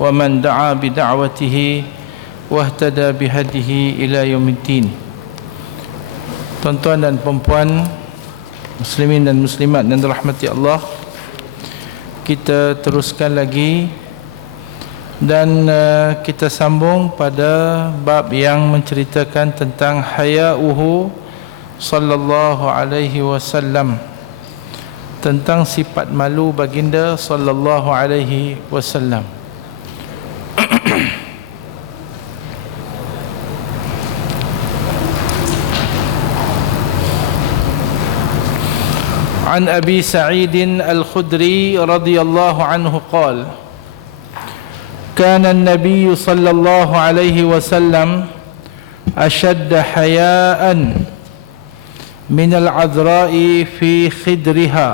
ومن دعا بدعوته واهتدى بهديه إلى يوم الدين. Tuan-tuan dan puan-puan, muslimin dan muslimat yang dirahmati Allah, kita teruskan lagi dan kita sambung pada bab yang menceritakan tentang haya'uhu sallallahu alaihi wasallam, tentang sifat malu baginda sallallahu alaihi wasallam. عن أبي سعيد الخدري رضي الله عنه قال: كان النبي صلى الله عليه وسلم أشد حياء من العذراء في خدرها،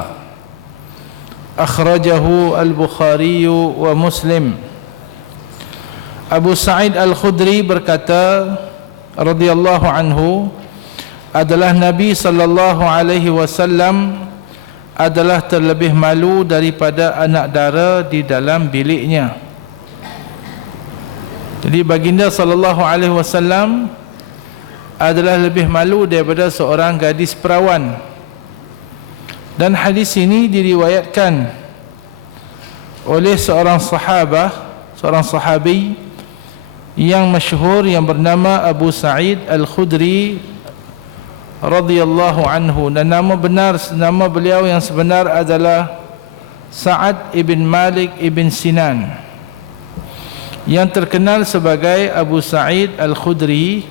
أخرجه البخاري ومسلم. Abu Sa'id Al-Khudri berkata radhiyallahu anhu, adalah Nabi sallallahu alaihi wasallam adalah terlebih malu daripada anak dara di dalam biliknya. Jadi baginda sallallahu alaihi wasallam adalah lebih malu daripada seorang gadis perawan. Dan hadis ini diriwayatkan oleh seorang sahabi yang masyhur yang bernama Abu Sa'id Al-Khudri radhiyallahu anhu, dan nama beliau yang sebenar adalah Sa'ad ibn Malik ibn Sinan, yang terkenal sebagai Abu Sa'id Al-Khudri.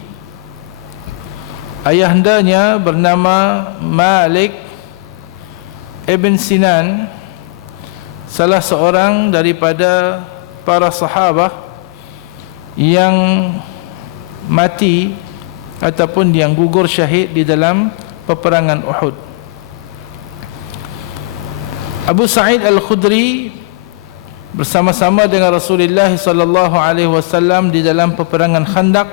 Ayahandanya bernama Malik ibn Sinan, salah seorang daripada para sahabat yang mati ataupun yang gugur syahid di dalam peperangan Uhud. Abu Sa'id Al-Khudri bersama-sama dengan Rasulullah sallallahu alaihi wasallam di dalam peperangan Khandaq,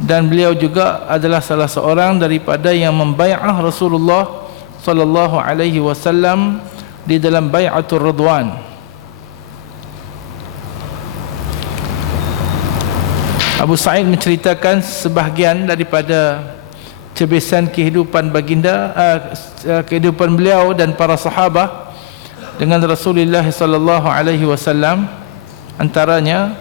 dan beliau juga adalah salah seorang daripada yang membai'ah Rasulullah sallallahu alaihi wasallam di dalam bai'atul Ridwan. Abu Sa'id menceritakan sebahagian daripada cebisan kehidupan baginda, kehidupan beliau dan para sahabat dengan Rasulullah sallallahu alaihi wasallam. Antaranya,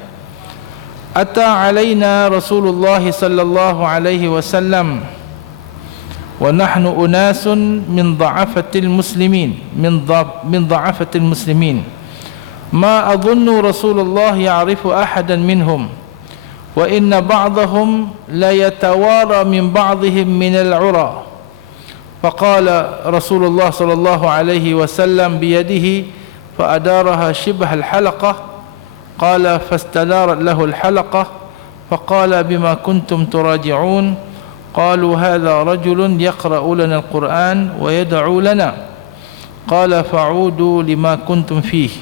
ata alaina Rasulullah sallallahu alaihi wasallam wa nahnu unasun min dha'afatil muslimin min dha'afatil muslimin ma adhunnu Rasulullah ya'rifu ahadan minhum wa inna ba'dahum la yatawara min ba'dihim min al-'ura. Faqala Rasulullah sallallahu alaihi wasallam biyadihi fa adaraha shibha al-halaqah. Qala fastadarat lahu al-halaqah faqala bima kuntum turaji'un. Qalu hadha rajulun yaqra'u lana al-Qur'an wa yad'u lana. Qala fa'udu lima kuntum fihi.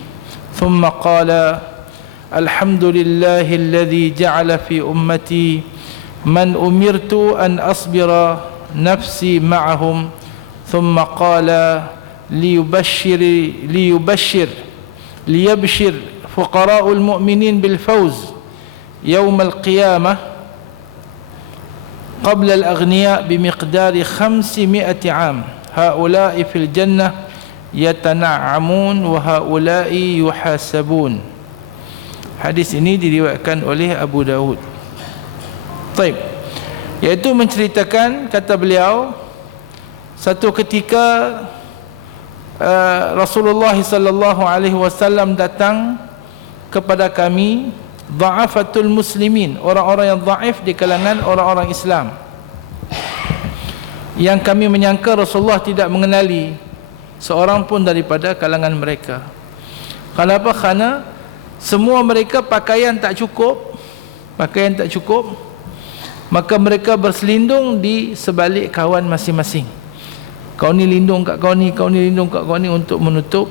Thumma qala الحمد لله الذي جعل في أمتي من أمرت أن أصبر نفسي معهم. ثم قال ليبشر فقراء المؤمنين بالفوز يوم القيامة قبل الأغنياء بمقدار 500 عام. هؤلاء في الجنة يتنعمون وهؤلاء يحاسبون. Hadis ini diriwayatkan oleh Abu Daud. Baik. Iaitu menceritakan, kata beliau, satu ketika Rasulullah sallallahu alaihi wasallam datang kepada kami, dha'afatul muslimin, orang-orang yang dhaif di kalangan orang-orang Islam, yang kami menyangka Rasulullah tidak mengenali seorang pun daripada kalangan mereka. Kenapa? Kerana semua mereka pakaian tak cukup, maka mereka berselindung di sebalik kawan masing-masing. Kau ni lindung kat kau ni, kau ni lindung kat kau ni, untuk menutup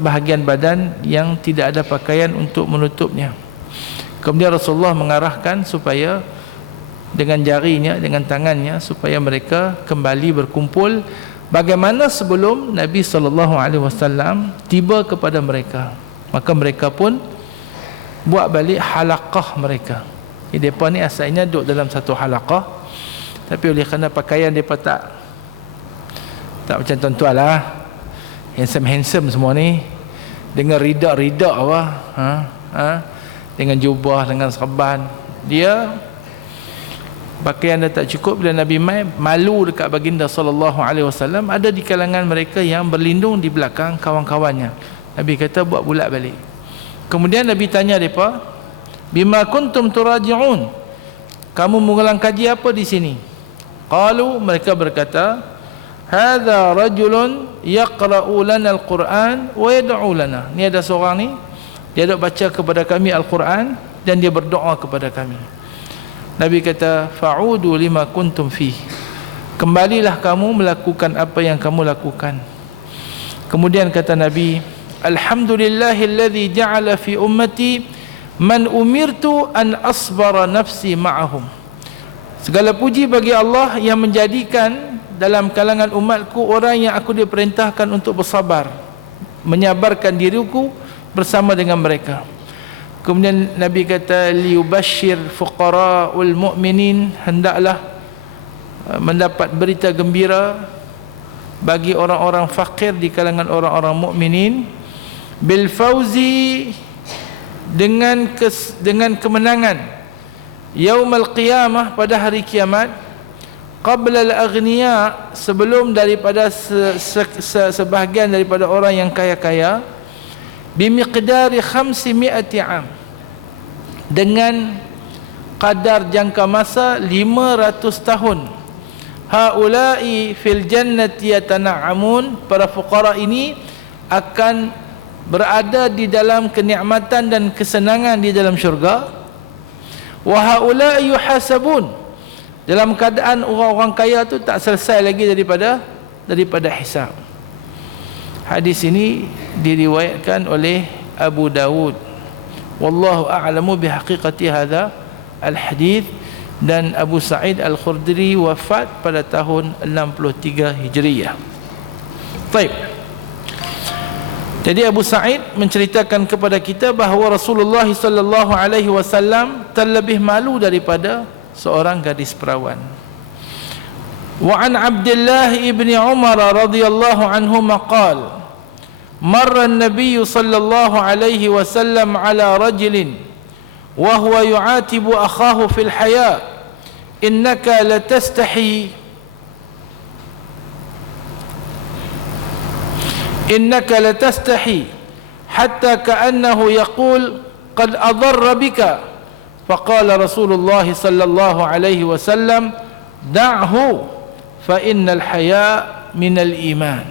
bahagian badan yang tidak ada pakaian untuk menutupnya. Kemudian Rasulullah mengarahkan supaya dengan jarinya, dengan tangannya, supaya mereka kembali berkumpul bagaimana sebelum Nabi SAW tiba kepada mereka. Maka mereka pun buat balik halaqah mereka. Jadi mereka ni asalnya duduk dalam satu halaqah, tapi oleh kerana pakaian mereka tak macam tuan-tuan lah, handsome semua ni, dengan ridak apa, dengan jubah, dengan serban, dia pakaian dah tak cukup. Bila Nabi mai, malu dekat baginda sallallahu alaihi wasallam. Ada di kalangan mereka yang berlindung di belakang kawan-kawannya. Nabi kata buat bulat balik. Kemudian Nabi tanya mereka, bima kuntum turaji'un, kamu mengulang kaji apa di sini? Qalu, mereka berkata, hadza rajulun yaqra'u lana al-Quran wa yad'u lana. Ni ada seorang ni, dia dok baca kepada kami Al-Quran dan dia berdoa kepada kami. Nabi kata, fa'udu lima kuntum fi, kembalilah kamu melakukan apa yang kamu lakukan. Kemudian kata Nabi, alhamdulillahilladzi ja'ala fi ummati man umirtu an asbara nafsi ma'ahum. Segala puji bagi Allah yang menjadikan dalam kalangan umatku orang yang aku diperintahkan untuk bersabar, menyabarkan diriku bersama dengan mereka. Kemudian Nabi kata, liyubashshir fuqara'ul mu'minin, hendaklah mendapat berita gembira bagi orang-orang fakir di kalangan orang-orang mukminin, bil fauzi, dengan kemenangan, yaumul qiyamah, pada hari kiamat, qabla al-aghniya, sebelum daripada sebahagian daripada orang yang kaya-kaya, bimiqdari 500 am, dengan kadar jangka masa 500 tahun. Haula'i fil jannati yatana'amun, para fuqara ini akan berada di dalam kenikmatan dan kesenangan di dalam syurga. Wa haula'i yuhasabun, dalam keadaan orang-orang kaya tu tak selesai lagi daripada hisab. Hadis ini diriwayatkan oleh Abu Dawud. Wallahu a'lamu bihaqiqati hadha al-hadith. Dan Abu Sa'id Al-Khudri wafat pada tahun 63 Hijriyah. Baik. Jadi Abu Sa'id menceritakan kepada kita bahawa Rasulullah sallallahu alaihi wasallam terlebih malu daripada seorang gadis perawan. Wa an Abdullah ibn Umar radhiyallahu anhuma qala, marra an-nabiy sallallahu alaihi wasallam ala rajulin wa huwa yu'atibu akhahu fil haya, innaka latastahi hatta ka'annahu yaqul qad adarra bika, faqala Rasulullah sallallahu alaihi wasallam, da'hu fa innal haya minal iman.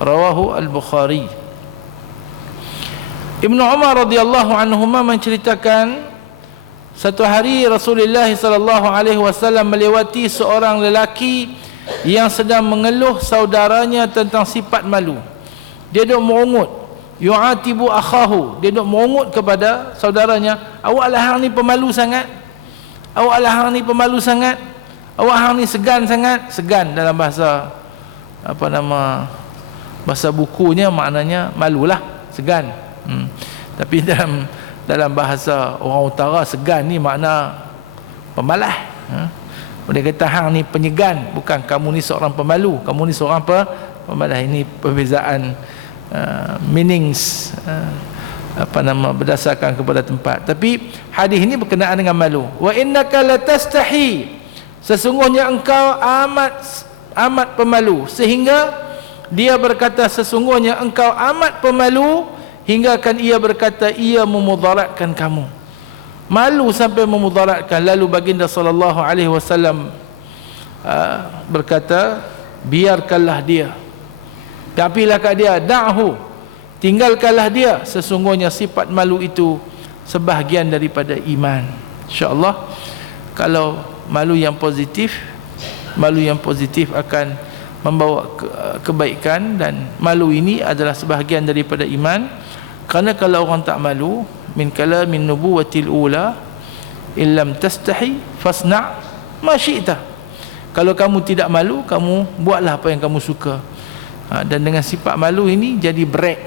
Rawahu al-Bukhari. Ibnu Umar radhiyallahu anhuma menceritakan, satu hari Rasulullah sallallahu alaihi wasallam melewati seorang lelaki yang sedang mengeluh saudaranya tentang sifat malu. Dia duk merungut, yu'atibu akhahu, dia duk merungut kepada saudaranya, awaklah hang ni pemalu sangat, awaklah hang ni pemalu sangat, awak hang ni segan sangat. Segan dalam bahasa bahasa bukunya maknanya malulah, segan. Tapi dalam bahasa orang utara, segan ni makna pemalas. Dia kata hang ni penyegan, bukan kamu ni seorang pemalu, kamu ni seorang pemalas. Ini perbezaan meanings berdasarkan kepada tempat. Tapi hadis ini berkenaan dengan malu. Wa innaka latastahi, sesungguhnya engkau amat pemalu, sehingga dia berkata sesungguhnya engkau amat pemalu, hingga kan ia berkata ia memudaratkan kamu. Malu sampai memudaratkan. Lalu baginda sallallahu alaihi wasallam berkata, biarkanlah dia, tapilah kat dia, da'hu, tinggalkanlah dia, sesungguhnya sifat malu itu sebahagian daripada iman. InsyaAllah kalau malu yang positif akan membawa kebaikan, dan malu ini adalah sebahagian daripada iman. Kerana kalau orang tak malu, min kalamin nubuwatil ula, illam tastahi fasna' ma syi'ta. Kalau kamu tidak malu, kamu buatlah apa yang kamu suka. Dan dengan sifat malu ini jadi break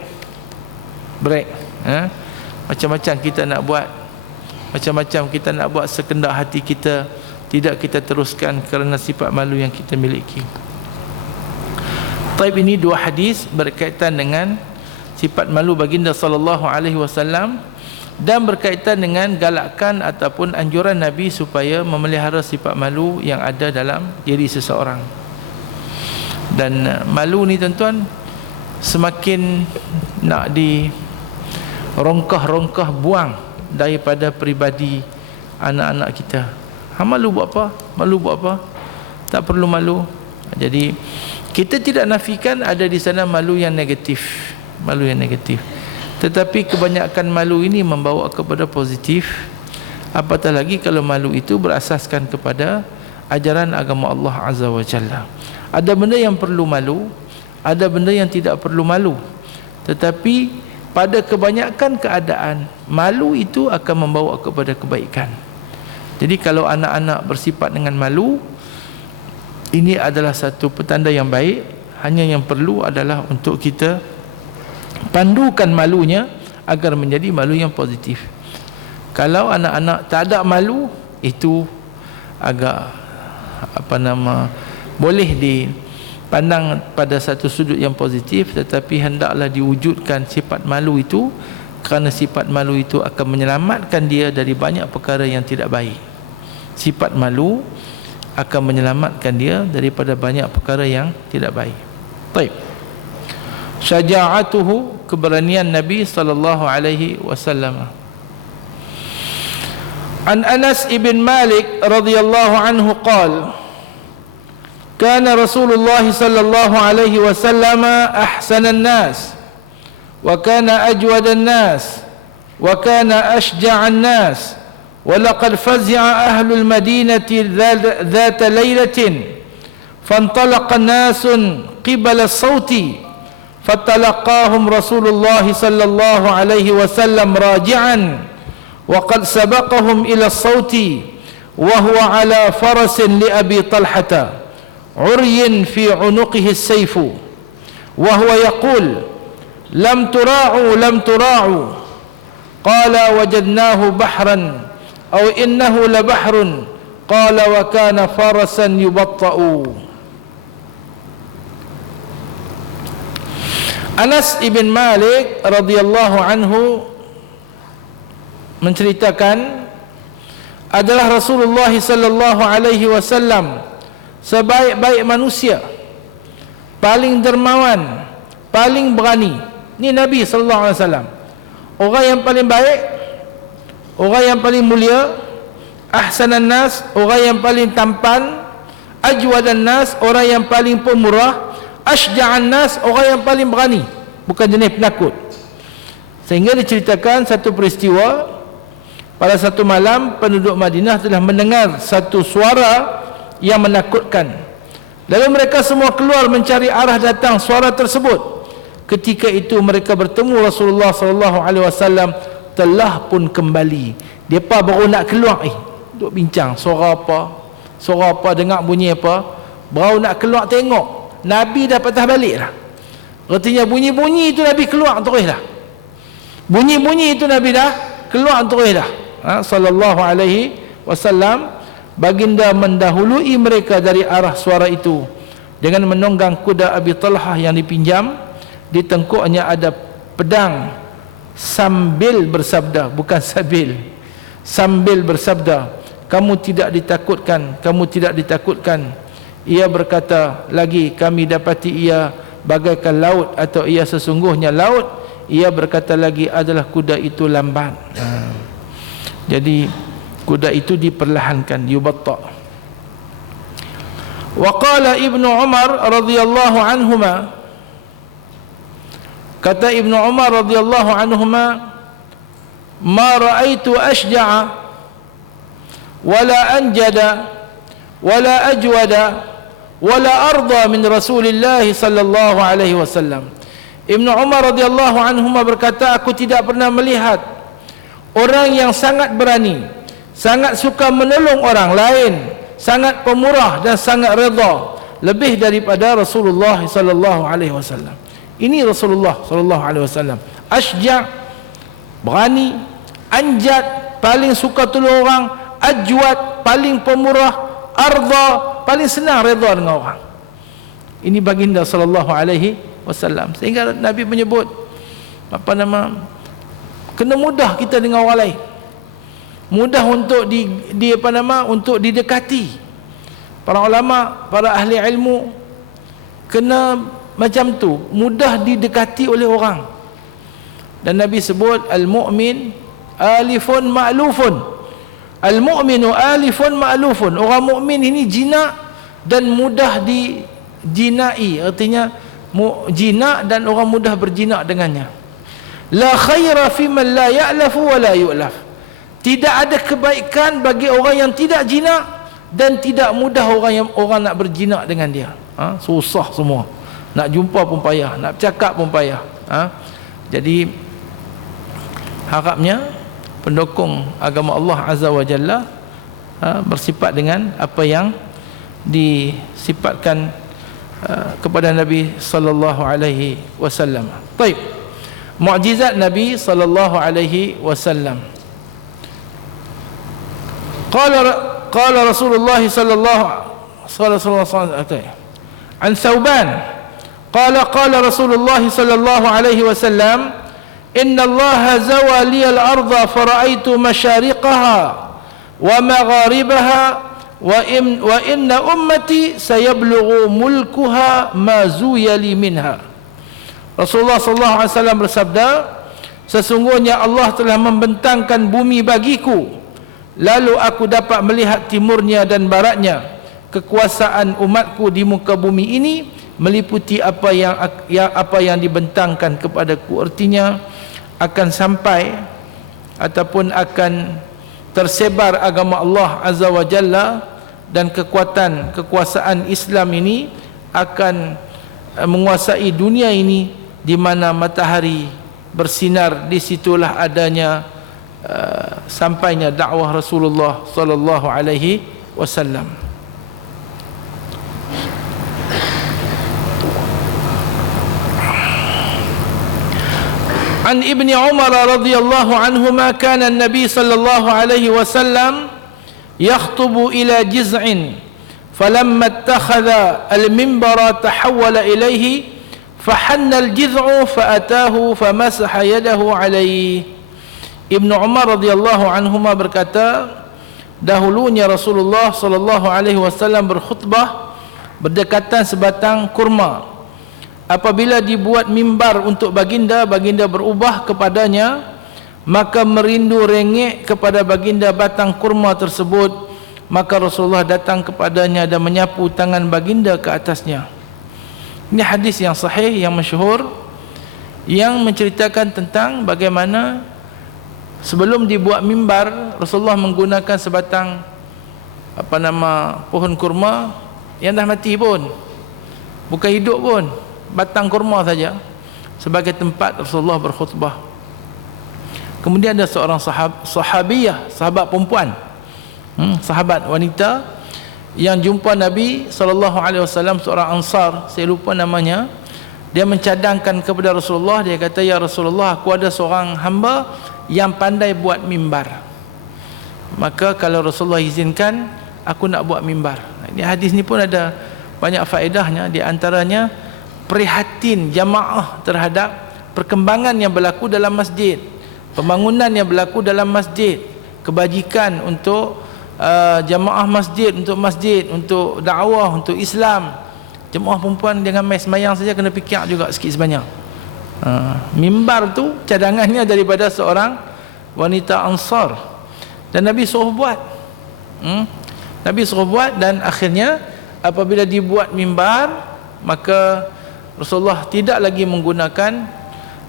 Macam-macam kita nak buat, macam-macam kita nak buat sekendak hati kita, tidak kita teruskan kerana sifat malu yang kita miliki. Taib, ini dua hadis berkaitan dengan sifat malu baginda sallallahu alaihi wasallam dan berkaitan dengan galakkan ataupun anjuran Nabi supaya memelihara sifat malu yang ada dalam diri seseorang. Dan malu ni tuan-tuan semakin nak di rongkah-rongkah buang daripada peribadi anak-anak kita. Malu buat apa? Malu buat apa? Tak perlu malu. Jadi kita tidak nafikan ada di sana malu yang negatif, malu yang negatif. Tetapi kebanyakan malu ini membawa kepada positif. Apatah lagi kalau malu itu berasaskan kepada ajaran agama Allah Azza wa Jalla. Ada benda yang perlu malu, ada benda yang tidak perlu malu. Tetapi pada kebanyakan keadaan, malu itu akan membawa kepada kebaikan. Jadi kalau anak-anak bersifat dengan malu, ini adalah satu petanda yang baik. Hanya yang perlu adalah untuk kita pandukan malunya agar menjadi malu yang positif. Kalau anak-anak tak ada malu, itu agak boleh dipandang pada satu sudut yang positif, tetapi hendaklah diwujudkan sifat malu itu, kerana sifat malu itu akan menyelamatkan dia dari banyak perkara yang tidak baik. Sifat malu akan menyelamatkan dia daripada banyak perkara yang tidak baik. Baik. Syaja'atuhu, keberanian Nabi sallallahu alaihi wasallam. An Anas ibn Malik radhiyallahu anhu qala: Kana Rasulullah sallallahu alaihi wasallam ahsanan nas wa kana ajwadan nas wa kana ashja'an nas. ولقد فزع أهل المدينة ذات ليلة فانطلق الناس قبل الصوت فتلقاهم رسول الله صلى الله عليه وسلم راجعا وقد سبقهم إلى الصوت وهو على فرس لأبي طلحة عري في عنقه السيف وهو يقول لم تراعوا لم تراعوا قال وجدناه بحرا أو إنه لبحر قال وكان فرسا يبطأ. Anas ibn Malik radhiyallahu anhu menceritakan adalah Rasulullah sallallahu alaihi wasallam sebaik-baik manusia, paling dermawan, paling berani. Ni Nabi sallallahu alaihi wasallam, orang yang paling baik, orang yang paling mulia, ahsanan nas, orang yang paling tampan, ajwadan nas, orang yang paling pemurah, ashja'an nas, orang yang paling berani, bukan jenis penakut. Sehingga diceritakan satu peristiwa, pada satu malam penduduk Madinah telah mendengar satu suara yang menakutkan. Lalu mereka semua keluar mencari arah datang suara tersebut. Ketika itu mereka bertemu Rasulullah sallallahu alaihi wasallam telah pun kembali. Depa baru nak keluar, duk bincang suara apa, dengar bunyi apa, baru nak keluar tengok Nabi dah patah balik dah. Artinya bunyi-bunyi itu Nabi keluar terus dah. Bunyi-bunyi itu Nabi dah keluar terus dah. Sallallahu alaihi wasallam, baginda mendahului mereka dari arah suara itu dengan menunggang kuda Abi Talhah yang dipinjam. Di tengkuknya ada pedang, sambil bersabda, bukan sambil bersabda, kamu tidak ditakutkan, kamu tidak ditakutkan. Ia berkata lagi, kami dapati ia bagaikan laut, atau ia sesungguhnya laut. Ia berkata lagi, adalah kuda itu lambat. Jadi kuda itu diperlahankan, yubatta. Wa qala Ibnu Umar radhiyallahu anhuma, kata Ibnu Umar radhiyallahu anhuma, ma ra'aitu ashja'a wala anjada wala ajwada wala arda min Rasulillah sallallahu alaihi wasallam. Ibnu Umar radhiyallahu anhuma berkata, aku tidak pernah melihat orang yang sangat berani, sangat suka menolong orang lain, sangat pemurah dan sangat redha lebih daripada Rasulullah sallallahu alaihi wasallam. Ini Rasulullah sallallahu alaihi wasallam. Ashja', berani, anjat, paling suka tolong orang, ajwad, paling pemurah, arda, paling senang redha dengan orang. Ini baginda sallallahu alaihi wasallam. Sehingga Nabi menyebut kena mudah kita dengan orang lain, mudah untuk untuk didekati. Para ulama, para ahli ilmu kena macam tu, mudah didekati oleh orang. Dan Nabi sebut al-mu'min alifun ma'lufun. Al-mu'minu alifun ma'lufun. Orang mukmin ini jinak dan mudah dijinai. Artinya jinak dan orang mudah berjinak dengannya. La khaira fi man la ya'lafu wa la yu'laf. Tidak ada kebaikan bagi orang yang tidak jinak dan tidak mudah orang nak berjinak dengan dia. Susah semua. Nak jumpa pun payah, nak bercakap pun payah. Jadi harapnya pendukung agama Allah Azza wa Jalla bersifat dengan apa yang disifatkan kepada Nabi sallallahu alaihi wasallam. Baik. Mukjizat Nabi sallallahu alaihi wasallam. Qala Rasulullah sallallahu alaihi wasallam an Thawban qala Rasulullah sallallahu alaihi wasallam inna Allah zawa liyal arda fara'aitu masyariqaha wa magharibaha wa inna ummati sayablughu mulkuha ma zuyali minha. Rasulullah sallallahu alaihi wasallam bersabda, sesungguhnya Allah telah membentangkan bumi bagiku, lalu aku dapat melihat timurnya dan baratnya. Kekuasaan umatku di muka bumi ini meliputi apa yang dibentangkan kepadaku. Artinya akan sampai ataupun akan tersebar agama Allah Azza wa Jalla, dan kekuasaan Islam ini akan menguasai dunia ini. Di mana matahari bersinar, disitulah adanya sampainya dakwah Rasulullah sallallahu alaihi wasallam. An Ibni Umar radhiyallahu anhuma kana an-nabi sallallahu alaihi wasallam yakhtubu ila jiz'in falamma ittakhadha al-minbara tahawwala ilayhi fahanna al-jiz'u faatahu famasaha yadahu alayhi. Ibnu Umar radhiyallahu anhuma berkata, dahulunya Rasulullah sallallahu alaihi wasallam berkhutbah berdekatan sebatang kurma. Apabila dibuat mimbar untuk baginda, baginda berubah kepadanya, maka merindu rengek kepada baginda batang kurma tersebut. Maka Rasulullah datang kepadanya dan menyapu tangan baginda ke atasnya. Ini hadis yang sahih, yang masyhur, yang menceritakan tentang bagaimana sebelum dibuat mimbar, Rasulullah menggunakan sebatang pohon kurma yang dah mati pun, bukan hidup pun, batang kurma saja, sebagai tempat Rasulullah berkhutbah. Kemudian ada seorang sahabiyah, sahabat perempuan, sahabat wanita yang jumpa Nabi SAW, seorang Ansar, saya lupa namanya. Dia mencadangkan kepada Rasulullah, dia kata, ya Rasulullah, aku ada seorang hamba yang pandai buat mimbar, maka kalau Rasulullah izinkan, aku nak buat mimbar. Ini hadis ni pun ada banyak faedahnya. Di antaranya prihatin jamaah terhadap perkembangan yang berlaku dalam masjid, pembangunan yang berlaku dalam masjid, kebajikan untuk jamaah masjid, untuk dakwah, untuk Islam. Jemaah perempuan dengan mai semayang saja kena fikir juga sikit sebanyak. Mimbar tu cadangannya daripada seorang wanita Ansar, dan Nabi suruh buat. Nabi suruh buat, dan akhirnya apabila dibuat mimbar, maka Rasulullah tidak lagi menggunakan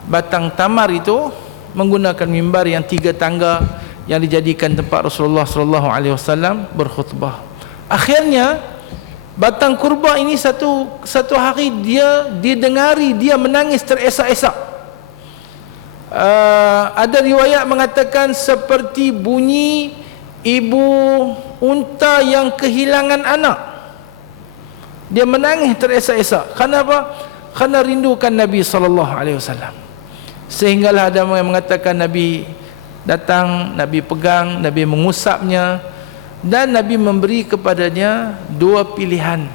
batang tamar itu, menggunakan mimbar yang 3 tangga yang dijadikan tempat Rasulullah sallallahu alaihi wasallam berkhutbah. Akhirnya batang kurma ini satu hari dia didengari dia menangis teresak-esak. Ada riwayat mengatakan seperti bunyi ibu unta yang kehilangan anak. Dia menangis teresak-esak. Kenapa? Kerana rindukan Nabi sallallahu alaihi wasallam. sehinggalah ada yang mengatakan Nabi datang, Nabi pegang, Nabi mengusapnya, dan Nabi memberi kepadanya dua pilihan.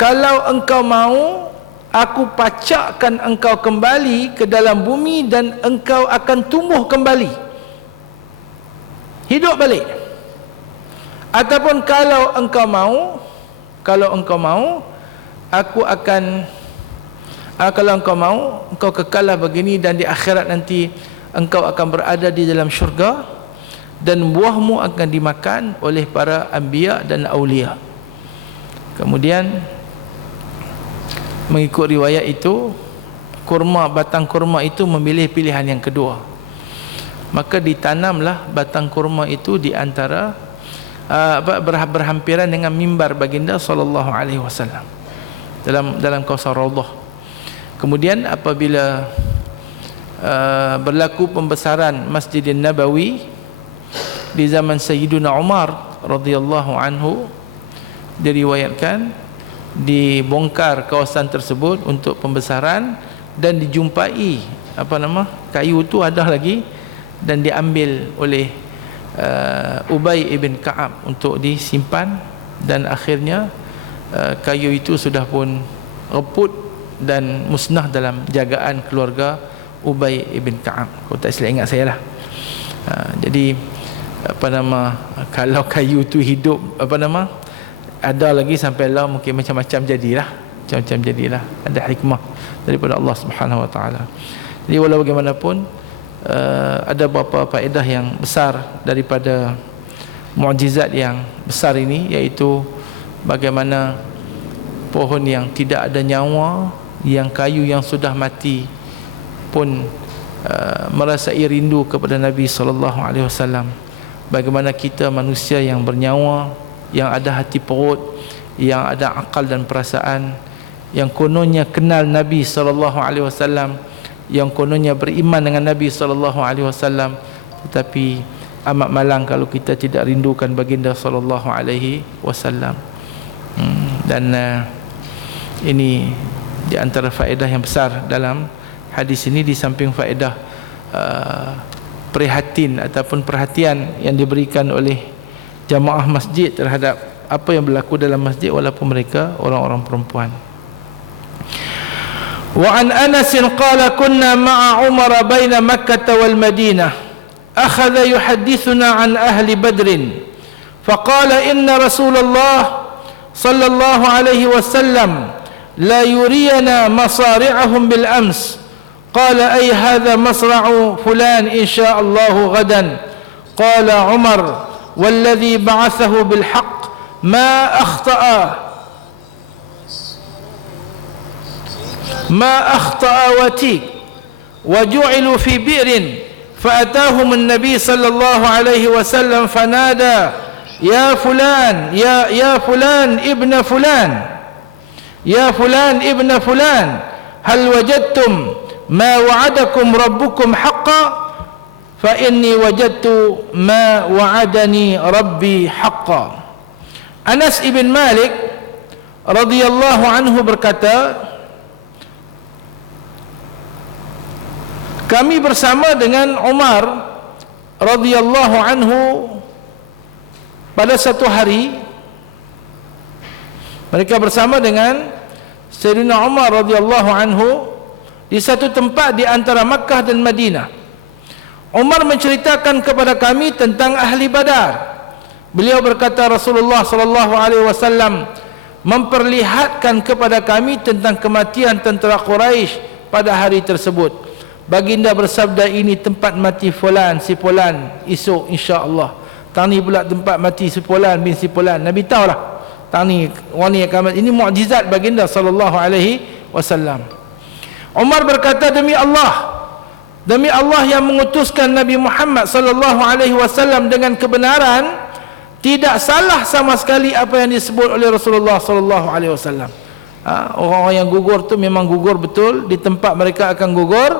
Kalau engkau mau, aku pacakkan engkau kembali ke dalam bumi dan engkau akan tumbuh kembali, hidup balik. Ataupun kalau engkau mau, aku akan kalau engkau mau, engkau kekallah begini, dan di akhirat nanti engkau akan berada di dalam syurga dan buahmu akan dimakan oleh para anbiya dan aulia. Kemudian mengikut riwayat itu, batang kurma itu memilih pilihan yang kedua. Maka ditanamlah batang kurma itu di antara berhampiran dengan mimbar baginda sallallahu alaihi wasallam dalam kawasan Raudhah. Kemudian apabila berlaku pembesaran Masjidin Nabawi di zaman Sayyidina Umar radhiyallahu anhu, diriwayatkan dibongkar kawasan tersebut untuk pembesaran dan dijumpai kayu itu ada lagi, dan diambil oleh Ubay ibn Ka'ab untuk disimpan, dan akhirnya kayu itu sudah pun reput dan musnah dalam jagaan keluarga Ubay ibn Ka'ab. Kalau tak silap ingat saya lah. Jadi kalau kayu itu hidup ada lagi sampai lah, mungkin macam-macam jadilah, ada hikmah daripada Allah Subhanahu wa taala. Jadi walau bagaimanapun ada beberapa faedah yang besar daripada mukjizat yang besar ini, iaitu bagaimana pohon yang tidak ada nyawa, yang kayu yang sudah mati pun merasai rindu kepada Nabi sallallahu alaihi wasallam. Bagaimana kita manusia yang bernyawa, yang ada hati perut, yang ada akal dan perasaan, yang kononnya kenal Nabi sallallahu alaihi wasallam, yang kononnya beriman dengan Nabi sallallahu alaihi wasallam, tetapi amat malang kalau kita tidak rindukan baginda sallallahu alaihi wasallam. Dan ini di antara faedah yang besar dalam hadis ini, di samping faedah prihatin ataupun perhatian yang diberikan oleh jamaah masjid terhadap apa yang berlaku dalam masjid walaupun mereka orang-orang perempuan. Wa an Anas qala kunna ma'a Umar baina Makkah wal Madinah akhadha yuhaddithuna an ahli Badr faqala inna Rasulullah sallallahu alaihi wasallam la yuriyana masari'ahum bil ams. Qala ay hadha masra'u fulan insyaallah gadan. Qala Umar walladhi ba'athahu bil haqq ma akhta'a watik wa ju'ilu fi bi'rin فأتاهم النبي صلى الله عليه وسلم فنادى يا فلان يا فلان ابن فلان يا فلان ابن فلان هل وجدتم ما وعدكم ربكم حقا فإني وجدت ما وعدني ربي حقا. Anas ibn Malik radhiyallahu anhu berkata, kami bersama dengan Umar radhiyallahu anhu pada satu hari. Mereka bersama dengan Sayyidina Umar radhiyallahu anhu di satu tempat di antara Makkah dan Madinah. Umar menceritakan kepada kami tentang ahli Badar. Beliau berkata, Rasulullah sallallahu alaihi wasallam memperlihatkan kepada kami tentang kematian tentera Quraisy pada hari tersebut. Baginda bersabda, ini tempat mati fulan si fulan esok insya-Allah. Tani pula tempat mati si fulan bin si fulan. Nabi tahulah tani wani akan. Ini mukjizat baginda sallallahu alaihi wasallam. Umar berkata, demi Allah yang mengutuskan Nabi Muhammad sallallahu alaihi wasallam dengan kebenaran, tidak salah sama sekali apa yang disebut oleh Rasulullah sallallahu alaihi wasallam. Orang-orang yang gugur tu memang gugur betul, di tempat mereka akan gugur.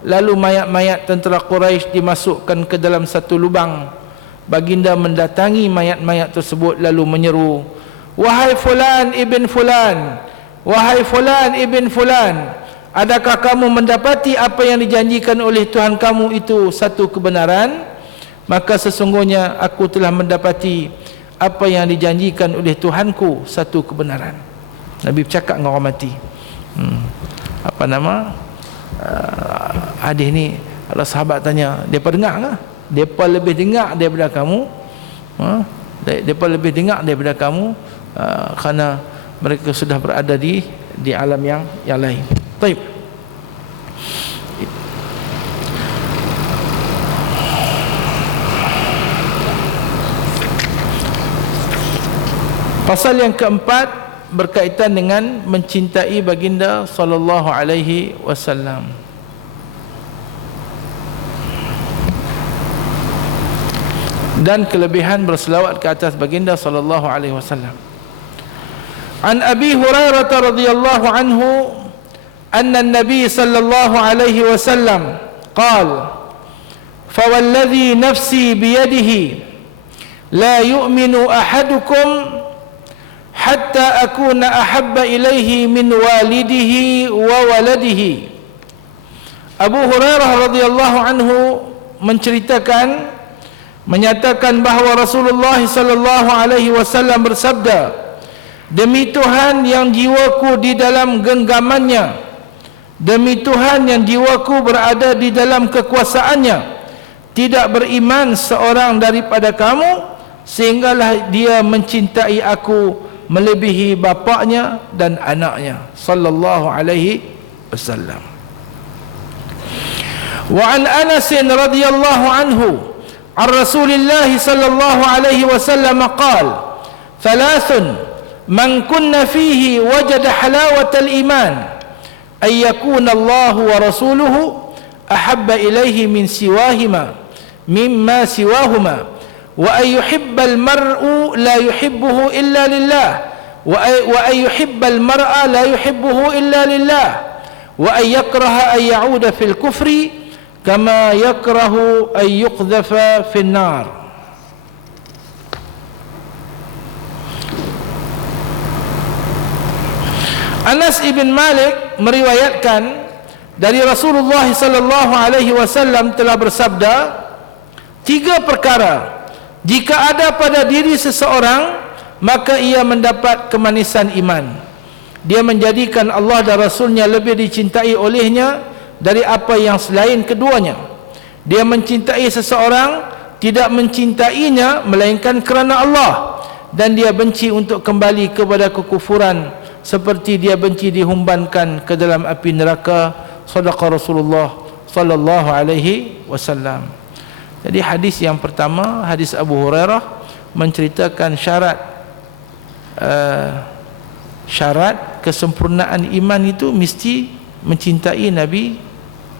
Lalu mayat-mayat tentera Quraisy dimasukkan ke dalam satu lubang. Baginda mendatangi mayat-mayat tersebut lalu menyeru, wahai fulan ibn fulan, wahai fulan ibn fulan, adakah kamu mendapati apa yang dijanjikan oleh Tuhan kamu itu satu kebenaran? Maka sesungguhnya aku telah mendapati apa yang dijanjikan oleh Tuhanku satu kebenaran. Nabi bercakap dengan orang mati. Hadis ni kalau sahabat tanya, depa dengar ke? Depa lebih dengar daripada kamu. Depa lebih dengar daripada kamu, kerana mereka sudah berada di alam yang lain. Baik. Pasal yang keempat berkaitan dengan mencintai baginda sallallahu alaihi wasallam. Dan kelebihan berselawat ke atas baginda sallallahu alaihi wasallam. An Abi Hurairah radhiyallahu anhu anna an-nabiy sallallahu alaihi wasallam qala fawalladhi nafsi biyadihi la yu'minu ahadukum hatta akuna ahabba ilaihi min walidihi wa waladihi. Abu Hurairah radhiyallahu anhu menyatakan bahawa Rasulullah sallallahu alaihi wasallam bersabda, demi Tuhan yang jiwaku di dalam genggamannya, demi Tuhan yang jiwaku berada di dalam kekuasaannya, tidak beriman seorang daripada kamu sehinggalah dia mencintai aku melebihi bapaknya dan anaknya sallallahu alaihi wasallam. Wa an Anas radhiyallahu anhu an Rasulillah sallallahu alaihi wasallam qala thalathun man kunna fihi wajada halawatal iman ay yakuna Allah wa rasuluhu ahabba ilaihi min siwahima mimma siwahuma wa ay yuhibbal mar'u la yuhibbuhu illa lillah wa ay yuhibbal mar'a la yuhibbuhu illa lillah wa ay yakraha ay ya'uda fil kufri kama yakrahu ay yuqdhafa fin nar. Anas ibn Malik meriwayatkan dari Rasulullah sallallahu alaihi wasallam telah bersabda, tiga perkara jika ada pada diri seseorang, maka ia mendapat kemanisan iman. Dia menjadikan Allah dan Rasulnya lebih dicintai olehnya dari apa yang selain keduanya. Dia mencintai seseorang, tidak mencintainya melainkan kerana Allah, dan dia benci untuk kembali kepada kekufuran seperti dia benci dihumbankan ke dalam api neraka. Sadaqa Rasulullah sallallahu alaihi wasallam. Jadi hadis yang pertama, hadis Abu Hurairah, menceritakan syarat kesempurnaan iman itu mesti mencintai Nabi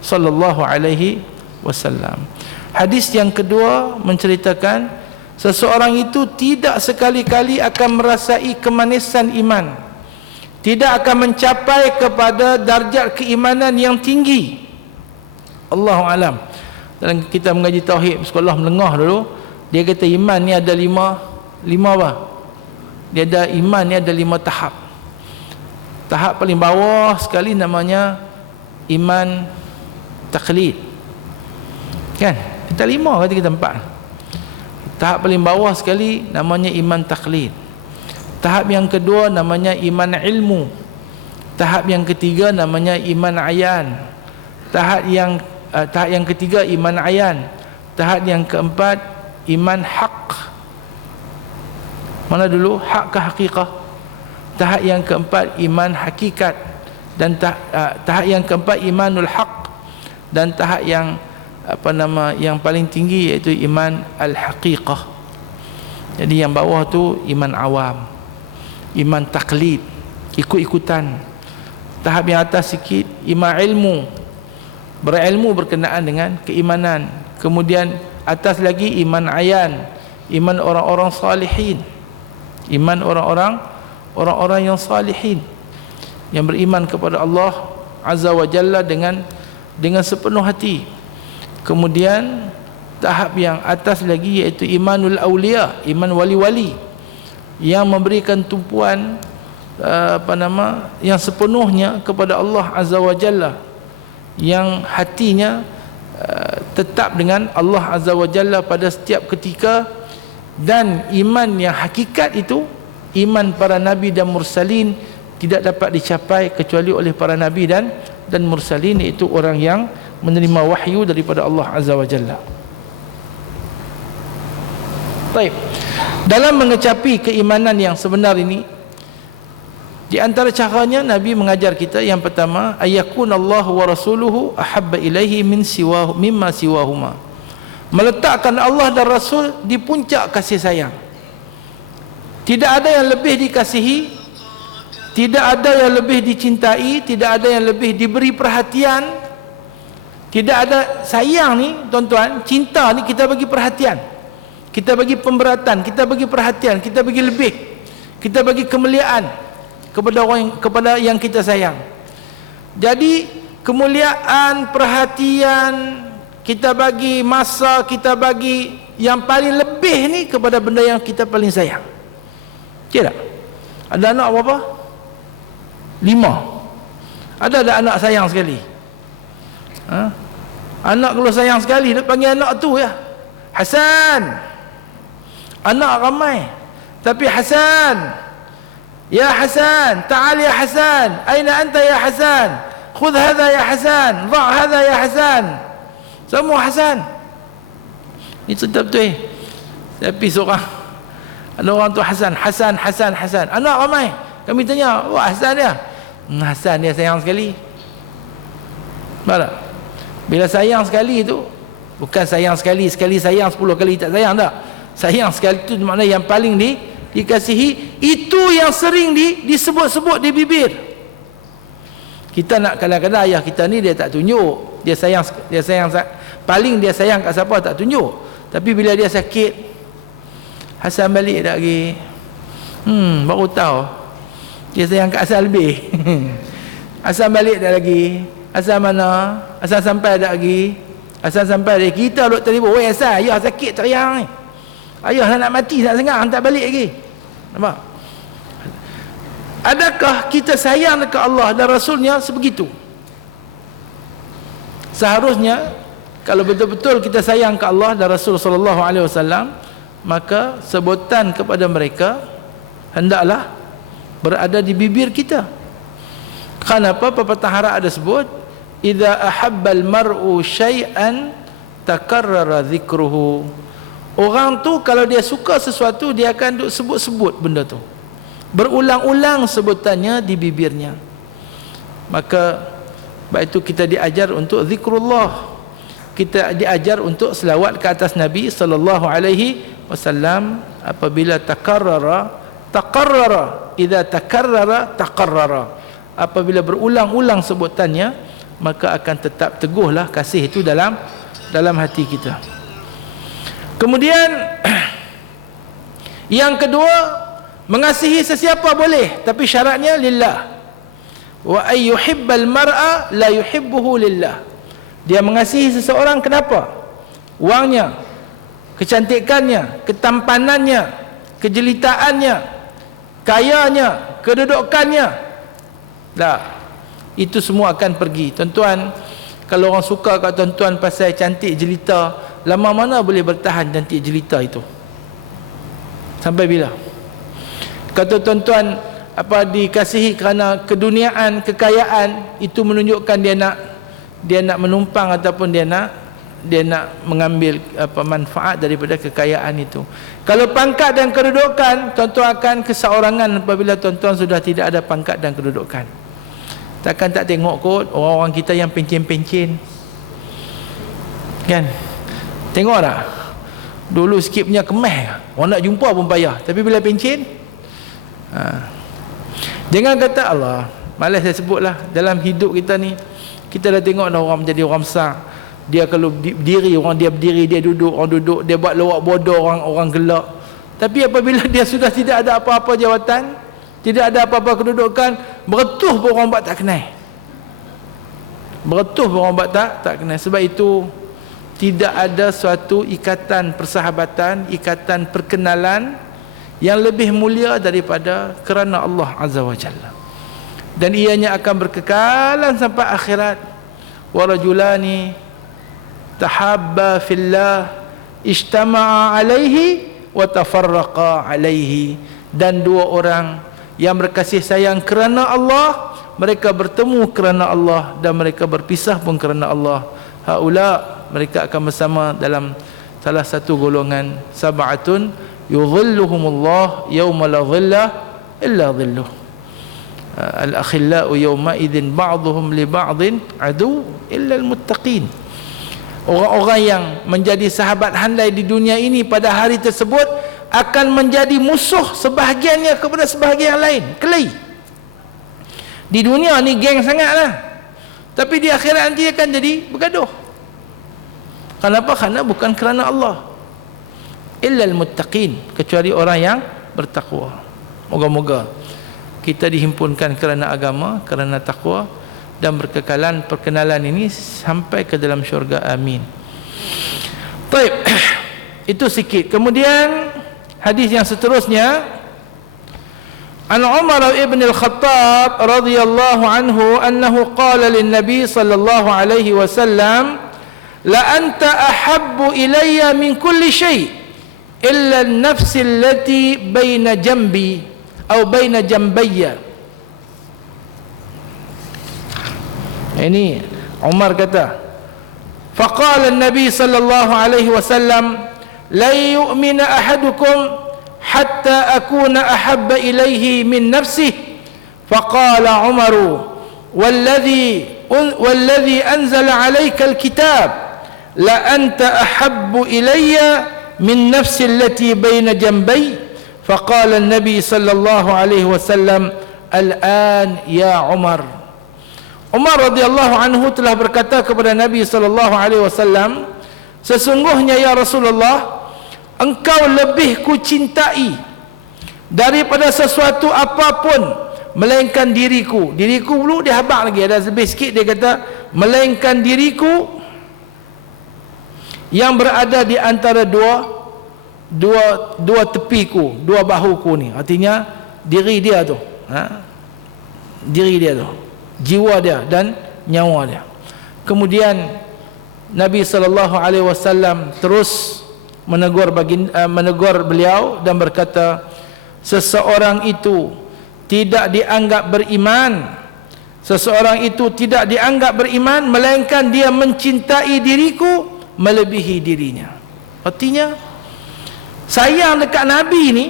sallallahu alaihi wasallam. Hadis yang kedua menceritakan seseorang itu tidak sekali-kali akan merasai kemanisan iman, tidak akan mencapai kepada darjat keimanan yang tinggi. Allahu alam. Dalam kita mengaji tauhid sekolah menengah dulu, dia kata iman ni ada lima apa? Dia ada iman ni ada 5 tahap. Tahap paling bawah sekali namanya iman taklid. Kan? Kita 5 kata kita 4. Tahap paling bawah sekali namanya iman taklid. Tahap yang kedua namanya iman ilmu. Tahap yang ketiga namanya iman ayan. Tahap yang ketiga iman ayan. Tahap yang keempat iman haq. Mana dulu? Hak ke haqiqah? Tahap yang keempat iman hakikat. Dan tahap yang keempat imanul haq. Dan tahap yang yang paling tinggi iaitu iman al-haqiqah. Jadi yang bawah tu iman awam, iman taklid, ikut-ikutan. Tahap yang atas sikit iman ilmu, berilmu berkenaan dengan keimanan. Kemudian atas lagi iman ayan, iman orang-orang salihin, iman orang-orang yang salihin, yang beriman kepada Allah Azza wa Jalla dengan sepenuh hati. Kemudian tahap yang atas lagi iaitu imanul awliya, iman wali-wali yang memberikan tumpuan yang sepenuhnya kepada Allah Azza wa Jalla, yang hatinya tetap dengan Allah Azza wa Jalla pada setiap ketika. Dan iman yang hakikat itu, iman para nabi dan mursalin, tidak dapat dicapai kecuali oleh para nabi dan mursalin, iaitu orang yang menerima wahyu daripada Allah Azza wa Jalla. Baik. Dalam mengecapi keimanan yang sebenar ini, di antara caranya Nabi mengajar kita, yang pertama, ayyakunallahu wa rasuluhu ahabba ilaihi mimma siwahuma. Meletakkan Allah dan Rasul di puncak kasih sayang. Tidak ada yang lebih dikasihi, tidak ada yang lebih dicintai, tidak ada yang lebih diberi perhatian. Tidak ada sayang ni, tuan-tuan, cinta ni kita bagi perhatian, kita bagi pemberatan, kita bagi perhatian, kita bagi lebih, kita bagi kemuliaan kepada yang kita sayang. Jadi kemuliaan, perhatian, kita bagi masa, kita bagi yang paling lebih ni kepada benda yang kita paling sayang. Tidak? Ada anak berapa? 5. Ada anak sayang sekali? Anak kalau sayang sekali, dia panggil anak tu ya, Hasan. Anak ramai, tapi Hasan, ya Hasan, ta'al ya Hasan, aina anta ya Hasan, khudh hadha ya Hasan, dha' hadha ya Hasan. Semua Hasan. Ini sedap tu Tapi seorang, ada orang tu Hasan. Anak ramai. Kami tanya, wah Hasan dia. Hasan dia sayang sekali. Barak. Bila sayang sekali tu, bukan sayang sekali sayang, 10 kali tak sayang tak. Sayang sekali tu maknanya yang paling dikasihi, itu yang sering disebut-sebut di bibir. Kita nak, kadang-kadang ayah kita ni dia tak tunjuk dia sayang paling dia sayang kat siapa tak tunjuk, tapi bila dia sakit, Hasan balik dah lagi, baru tahu dia sayang kat Hasan lebih. Hasan balik dah lagi, Hasan mana, Hasan sampai dah lagi, Hasan sampai dah. Kita duduk telefon, weh Hasan, ayah sakit teriang ni, ayah nak mati nak sengang, hantar balik lagi. Nampak? Adakah kita sayang dekat Allah dan Rasulnya sebegitu? Seharusnya kalau betul-betul kita sayang ke Allah dan Rasul sallallahu alaihi wasallam, maka sebutan kepada mereka hendaklah berada di bibir kita. Kenapa pepatah Arab ada sebut, idza ahabbal mar'u syai'an takarrara dzikruhu. Orang tu kalau dia suka sesuatu, dia akan duk sebut-sebut benda tu, berulang-ulang sebutannya di bibirnya. Maka sebab itu kita diajar untuk zikrullah, kita diajar untuk selawat ke atas Nabi sallallahu alaihi wasallam. Apabila taqarrara, idza takarrara taqarrara, apabila berulang-ulang sebutannya, maka akan tetap teguhlah kasih itu dalam hati kita. Kemudian yang kedua, mengasihi sesiapa boleh, tapi syaratnya lillah. Wa ayyuhibbal mar'a la yuhibbuhu lillah. Dia mengasihi seseorang kenapa? Wangnya, kecantikannya, ketampanannya, kejelitaannya, kayanya, kedudukannya. Tak. Itu semua akan pergi. Tuan-tuan, kalau orang suka kat tuan-tuan pasal cantik jelita, lama mana boleh bertahan cantik jelita itu? Sampai bila? Kata tuan-tuan, dikasihi kerana keduniaan, kekayaan, itu menunjukkan dia nak menumpang ataupun dia nak mengambil manfaat daripada kekayaan itu. Kalau pangkat dan kedudukan, tuan-tuan akan keseorangan apabila tuan-tuan sudah tidak ada pangkat dan kedudukan. Takkan tak tengok kot orang-orang kita yang pencen-pencen, kan? Tengok tak? Dulu sikit punya kemeh, orang nak jumpa pun payah, tapi bila pencen, jangan kata Allah, malas saya sebutlah, dalam hidup kita ni kita dah tengok dah orang menjadi orang besar. Dia kalau berdiri, orang dia berdiri, dia duduk, orang duduk, dia buat lawak bodoh, orang gelak. Tapi apabila dia sudah tidak ada apa-apa jawatan, tidak ada apa-apa kedudukan, beretuh pun orang buat tak kenal. Beretuh pun orang buat tak kenal. Sebab itu tidak ada suatu ikatan persahabatan, ikatan perkenalan yang lebih mulia daripada kerana Allah Azza wa Jalla, dan ianya akan berkekalan sampai akhirat. Wa rajulani tahabba fillah ijtama'a alaihi wa tafarraqa alaihi, dan dua orang yang berkasih sayang kerana Allah, mereka bertemu kerana Allah dan mereka berpisah pun kerana Allah. Haula, mereka akan bersama dalam salah satu golongan, sab'atun yudhilluhumullah yawma la dhilla illa dhilluh. Al-akhillau yawma idzin ba'dhum li ba'dhin adu illa al-muttaqin. Orang-orang yang menjadi sahabat handai di dunia ini pada hari tersebut akan menjadi musuh sebahagiannya kepada sebahagian yang lain. Kelahi. Di dunia ni geng sangatlah, tapi di akhirat nanti akan jadi bergaduh. Kenapa? Kerana bukan kerana Allah. Illal muttaqin, kecuali orang yang bertakwa. Moga-moga kita dihimpunkan kerana agama, kerana takwa, dan berkekalan perkenalan ini sampai ke dalam syurga. Amin. Baik. Itu sikit. Kemudian hadis yang seterusnya, an Umar ibn al-Khattab radhiyallahu anhu annahu qala lin Nabi sallallahu alaihi wasallam, la anta ahabbu ilayya min kulli shay illa an-nafs allati baina jambi atau baina jambayya. Ini Umar kata, faqala an-nabi sallallahu alaihi wasallam, la yu'minu ahadukum hatta akuna ahabba ilayhi min nafsihi. Faqala Umaru, والذي أنزل عليك الكتاب لأنت أحب إلي من نفس التي بين جنبي. فقال النبي صلى الله عليه وسلم الآن يا عمر. Umar radhiyallahu anhu telah berkata kepada Nabi sallallahu alaihi wasallam, sesungguhnya ya Rasulullah, engkau lebih ku cintai daripada sesuatu apapun melainkan diriku. Diriku dulu dia habaq lagi, ada lebih sikit dia kata melainkan diriku yang berada di antara dua tepiku, dua bahuku ni. Artinya diri dia tu, diri dia tu, jiwa dia dan nyawa dia. Kemudian Nabi SAW terus menegur beliau dan berkata, seseorang itu tidak dianggap beriman, seseorang itu tidak dianggap beriman melainkan dia mencintai diriku melebihi dirinya. Artinya sayang dekat Nabi ni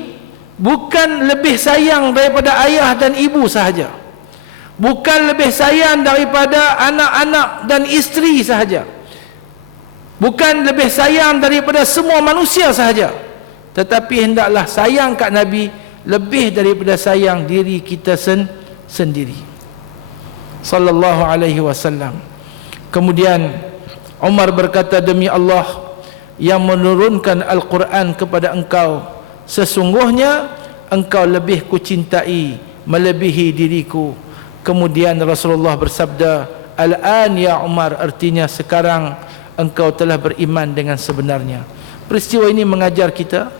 bukan lebih sayang daripada ayah dan ibu sahaja, bukan lebih sayang daripada anak-anak dan isteri sahaja, bukan lebih sayang daripada semua manusia sahaja, tetapi hendaklah sayang kat Nabi lebih daripada sayang diri kita sendiri sallallahu alaihi wasallam. Kemudian Umar berkata, demi Allah yang menurunkan Al-Quran kepada engkau, sesungguhnya engkau lebih kucintai melebihi diriku. Kemudian Rasulullah bersabda, al-an ya Umar, artinya sekarang engkau telah beriman dengan sebenarnya. Peristiwa ini mengajar kita,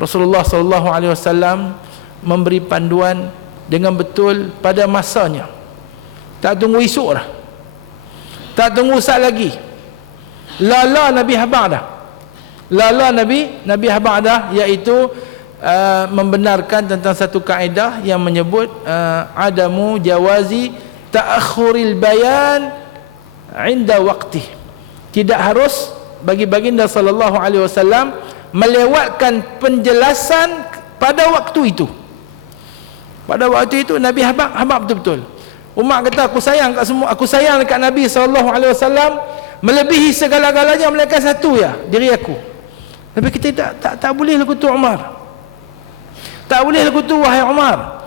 Rasulullah SAW memberi panduan dengan betul pada masanya. Tak tunggu esok dah, tak tunggu saat lagi. Lala Nabi habaq dah, lala Nabi habaq dah, iaitu membenarkan tentang satu kaedah yang menyebut adamu jawazi ta'akhuril bayan inda waqtih. Tidak harus bagi baginda sallallahu alaihi wasallam melewatkan penjelasan pada waktu itu. Pada waktu itu Nabi habaq betul-betul. Umar kata, aku sayang kat semua, aku sayang dekat Nabi sallallahu alaihi wasallam melebihi segala-galanya melainkan satu, ya, diri aku. Tapi kita tak boleh lagu tu Umar. Tak boleh lagu tu wahai Umar.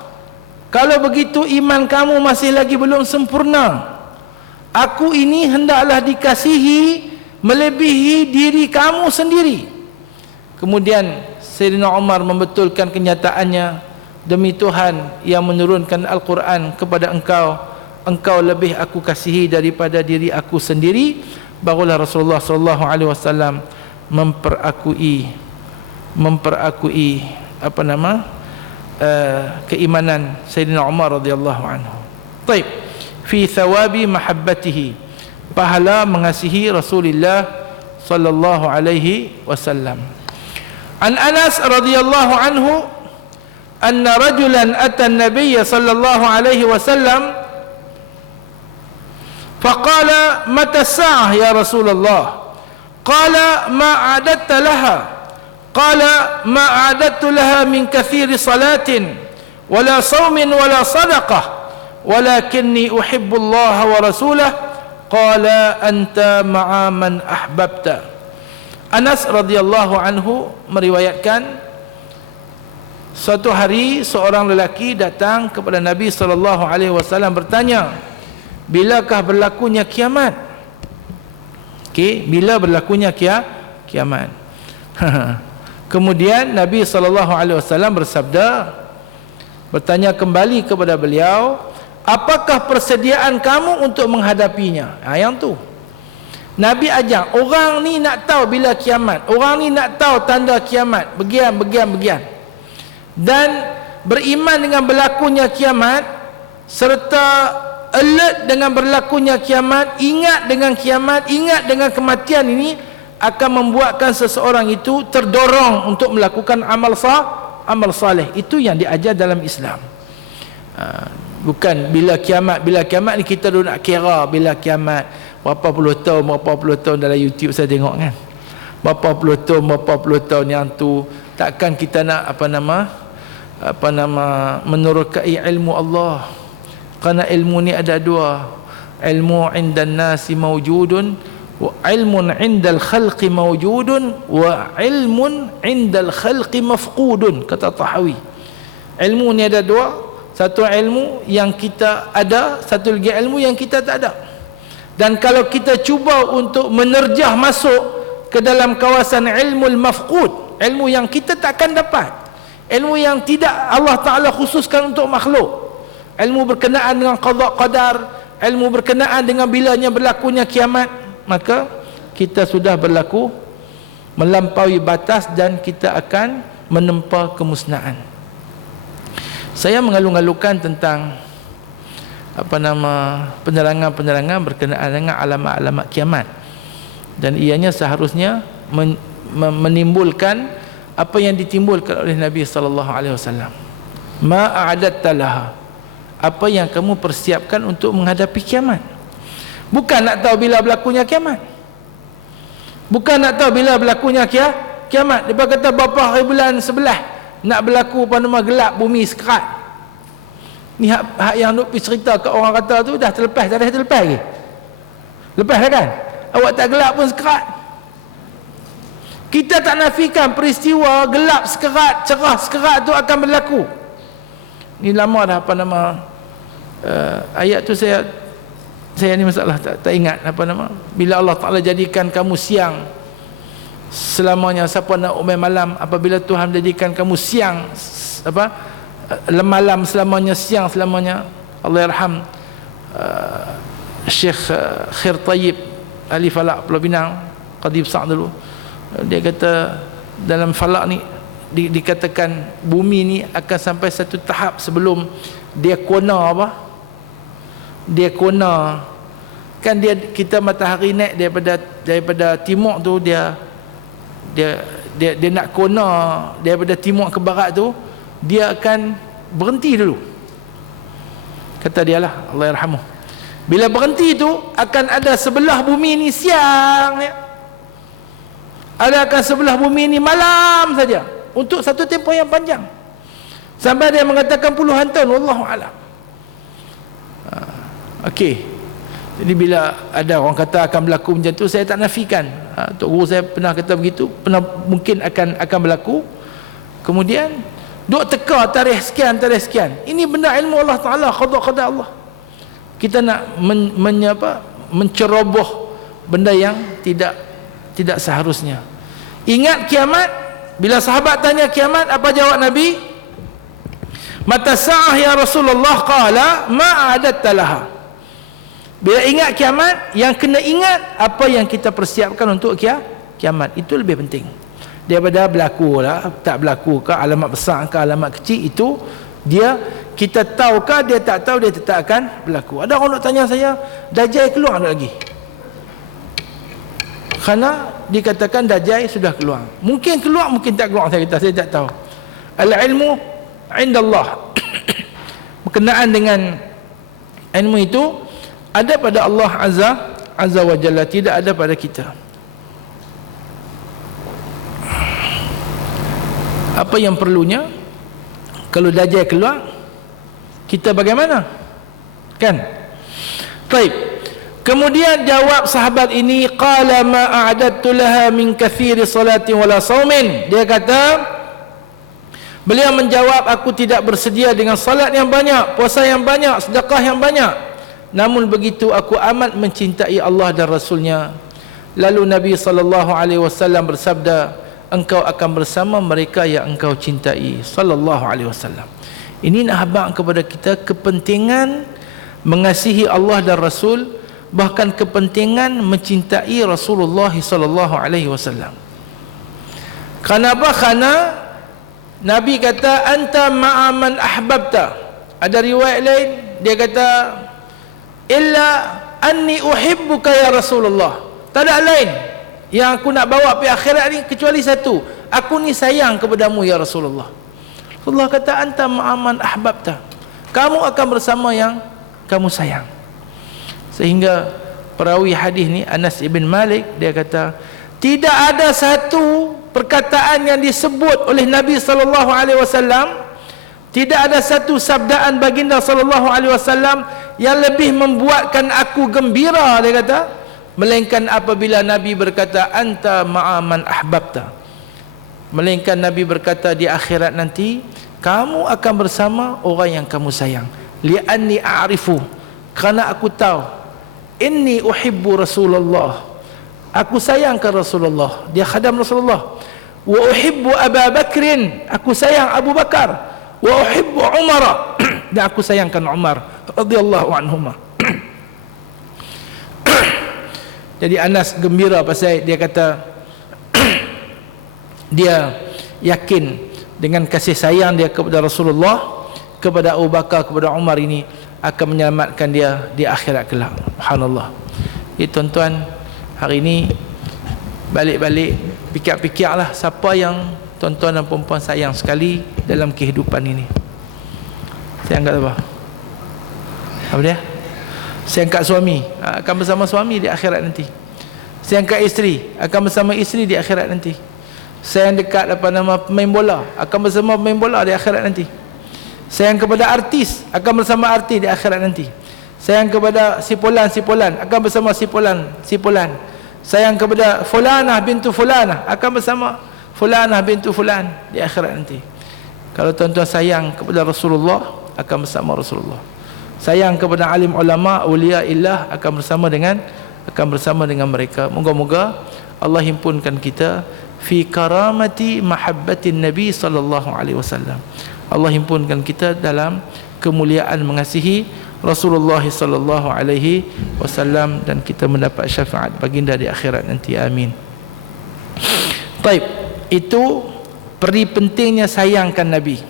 Kalau begitu iman kamu masih lagi belum sempurna. Aku ini hendaklah dikasihi melebihi diri kamu sendiri. Kemudian Sayyidina Umar membetulkan kenyataannya, demi Tuhan yang menurunkan Al-Quran kepada engkau, engkau lebih aku kasihi daripada diri aku sendiri. Barulah Rasulullah SAW memperakui keimanan Sayyidina Umar radhiyallahu anhu. Baik, fi thawabi mahabbatihi, pahala mengasihi Rasulullah sallallahu alaihi wasallam. An Anas radhiyallahu anhu anna rajulan ata an-nabiy sallallahu alaihi wasallam faqala mata as-sa'ah ya Rasulullah, qala ma a'dadta laha, qala ma a'dadtu laha min kathiri salatin wala sawmin wala sadaqah walakinni uhibbu Allah wa rasulah, qala anta ma'a man ahbabta. Anas radhiyallahu anhu meriwayatkan, suatu hari seorang lelaki datang kepada Nabi sallallahu alaihi wasallam bertanya, bilakah berlakunya kiamat? Okey, bila berlakunya kiamat? Kemudian Nabi SAW bersabda, bertanya kembali kepada beliau, apakah persediaan kamu untuk menghadapinya? Yang tu Nabi ajar, orang ni nak tahu bila kiamat, orang ni nak tahu tanda kiamat, begian. Dan beriman dengan berlakunya kiamat, serta alert dengan berlakunya kiamat, ingat dengan kiamat, ingat dengan kematian ini, akan membuatkan seseorang itu terdorong untuk melakukan amal saleh. Itu yang diajar dalam Islam. Bukan bila kiamat ni kita dulu nak kira bila kiamat berapa puluh tahun dalam YouTube saya tengok kan, berapa puluh tahun yang tu. Takkan kita nak menerokai ilmu Allah, kerana ilmu ni ada dua, ilmu indan nasi mawjudun wa ilmun indal khalqi mawjudun wa ilmun indal khalqi mafqudun, kata Tahawi. Ilmu ni ada dua, satu ilmu yang kita ada, satu lagi ilmu yang kita tak ada. Dan kalau kita cuba untuk menerjah masuk ke dalam kawasan ilmu mafqud, ilmu yang kita takkan dapat, ilmu yang tidak Allah Ta'ala khususkan untuk makhluk, ilmu berkenaan dengan qada qadar, ilmu berkenaan dengan bilanya berlakunya kiamat, maka kita sudah melampaui batas dan kita akan menempa kemusnahan. Saya mengalu-alukan tentang penerangan-penerangan berkenaan dengan alamat-alamat kiamat, dan ianya seharusnya menimbulkan apa yang ditimbulkan oleh Nabi sallallahu alaihi wasallam. Ma a'adatta laha, apa yang kamu persiapkan untuk menghadapi kiamat. Bukan nak tahu bila berlakunya kiamat, bukan nak tahu bila berlakunya kiamat. Dia kata berapa hari bulan sebelah nak berlaku gelap bumi sekerat. Ni hak yang nak pergi cerita ke orang kata tu dah terlepas, tak ada terlepas lagi. Lepas dah kan? Awak tak gelap pun sekerat. Kita tak nafikan peristiwa gelap sekerat, cerah sekerat tu akan berlaku. Ni lama dah ayat tu saya ni masalah tak ingat bila Allah Ta'ala jadikan kamu siang selamanya. Siapa nak umai malam apabila Tuhan jadikan kamu siang malam selamanya, siang selamanya. Allah yarham Syekh Khair Tayyib ahli falak Pulau Pinang, qadi besar dulu, dia kata dalam falak ni dikatakan bumi ni akan sampai satu tahap sebelum dia kona dia kona kan, kita matahari naik daripada timur tu, dia nak kona daripada timur ke barat tu, dia akan berhenti dulu, kata dia lah, Allah yarhamuh. Bila berhenti tu akan ada sebelah bumi ni siang, ada akan sebelah bumi ni malam saja untuk satu tempoh yang panjang, sampai dia mengatakan puluhan tahun, wallahu a'lam. Okey, jadi bila ada orang kata akan berlaku macam tu, saya tak nafikan. Tok guru saya pernah kata begitu, mungkin akan berlaku. Kemudian duk teka tarikh sekian. Ini benda ilmu Allah Ta'ala, qada Allah. Kita nak menceroboh benda yang tidak seharusnya. Ingat kiamat. Bila sahabat tanya kiamat, apa jawab Nabi? Mata sa'ah ya Rasulullah, qala ma a'adatta laha. Bila ingat kiamat, yang kena ingat apa yang kita persiapkan untuk kiamat. Itu lebih penting. Daripada berlaku lah, tak berlaku ke, alamat besar ke, alamat kecil, itu dia, kita tahu ke dia tak tahu, dia tetap akan berlaku. Ada orang nak tanya saya, Dajjal keluar tak lagi? Kerana dikatakan Dajjal sudah keluar. Mungkin keluar, mungkin tak keluar, saya kata, saya tak tahu. Al-ilmu indallah. Berkenaan dengan ilmu itu ada pada Allah Azza wa Jalla, tidak ada pada kita. Apa yang perlunya, kalau Dajjal keluar, kita bagaimana? Kan? Baik. Kemudian jawab sahabat ini, qala ma a'adadtu laha min kathiri salatin wala saumin. Dia kata, beliau menjawab, aku tidak bersedia dengan salat yang banyak, puasa yang banyak, sedekah yang banyak. Namun begitu aku amat mencintai Allah dan Rasulnya. Lalu Nabi SAW bersabda, engkau akan bersama mereka yang engkau cintai. Sallallahu alaihi wasallam. Ini nak habaq kepada kita kepentingan mengasihi Allah dan Rasul, bahkan kepentingan mencintai Rasulullah sallallahu alaihi wasallam. Kenapa? Karena Nabi kata, anta ma'a man ahbabta. Ada riwayat lain dia kata, illa anni uhibbuka ya Rasulullah. Tak ada lain yang aku nak bawa pergi akhirat ni kecuali satu, aku ni sayang kepadamu ya Rasulullah. Rasulullah kata, anta ma'aman ahbabta, kamu akan bersama yang kamu sayang. Sehingga perawi hadis ni Anas ibn Malik, dia kata, tidak ada satu perkataan yang disebut oleh Nabi sallallahu alaihi wasallam, tidak ada satu sabdaan baginda sallallahu alaihi wasallam yang lebih membuatkan aku gembira, dia kata, melainkan apabila Nabi berkata, anta ma'aman ahbabta. Melainkan Nabi berkata, di akhirat nanti kamu akan bersama orang yang kamu sayang. Li'anni a'rifu, kerana aku tahu, inni uhibbu Rasulullah, aku sayangkan Rasulullah, dia khadam Rasulullah. Wa uhibbu Abu Bakrin, aku sayang Abu Bakar. Wa uhibbu Umar, dan aku sayangkan Umar radhiyallahu anhuma. Jadi Anas gembira pasal dia kata dia yakin dengan kasih sayang dia kepada Rasulullah, kepada Abu Bakar, kepada Umar, ini akan menyelamatkan dia di akhirat kelak. Subhanallah. Jadi tuan-tuan, hari ini balik-balik fikir-fikirlah siapa yang tuan-tuan dan puan-puan sayang sekali dalam kehidupan ini. Saya angkat apa? Apa dia? Saya angkat suami, akan bersama suami di akhirat nanti. Saya angkat isteri, akan bersama isteri di akhirat nanti. Saya yang dekat apa nama pemain bola, akan bersama pemain bola di akhirat nanti. Saya yang kepada artis, akan bersama artis di akhirat nanti. Saya yang kepada si Fulan, akan bersama si Fulan. Saya yang kepada Fulanah bintu Fulanah, akan bersama Fulanah bintu Fulan di akhirat nanti. Kalau tuan-tuan sayang kepada Rasulullah, akan bersama Rasulullah. Sayang kepada alim ulama, awliya illah, akan bersama dengan mereka. Moga-moga Allah himpunkan kita fi karamati mahabbatin Nabi sallallahu alaihi wasallam. Allah himpunkan kita dalam kemuliaan mengasihi Rasulullah sallallahu alaihi wasallam, dan kita mendapat syafaat baginda di akhirat nanti. Amin. Baik, itu peri pentingnya sayangkan Nabi.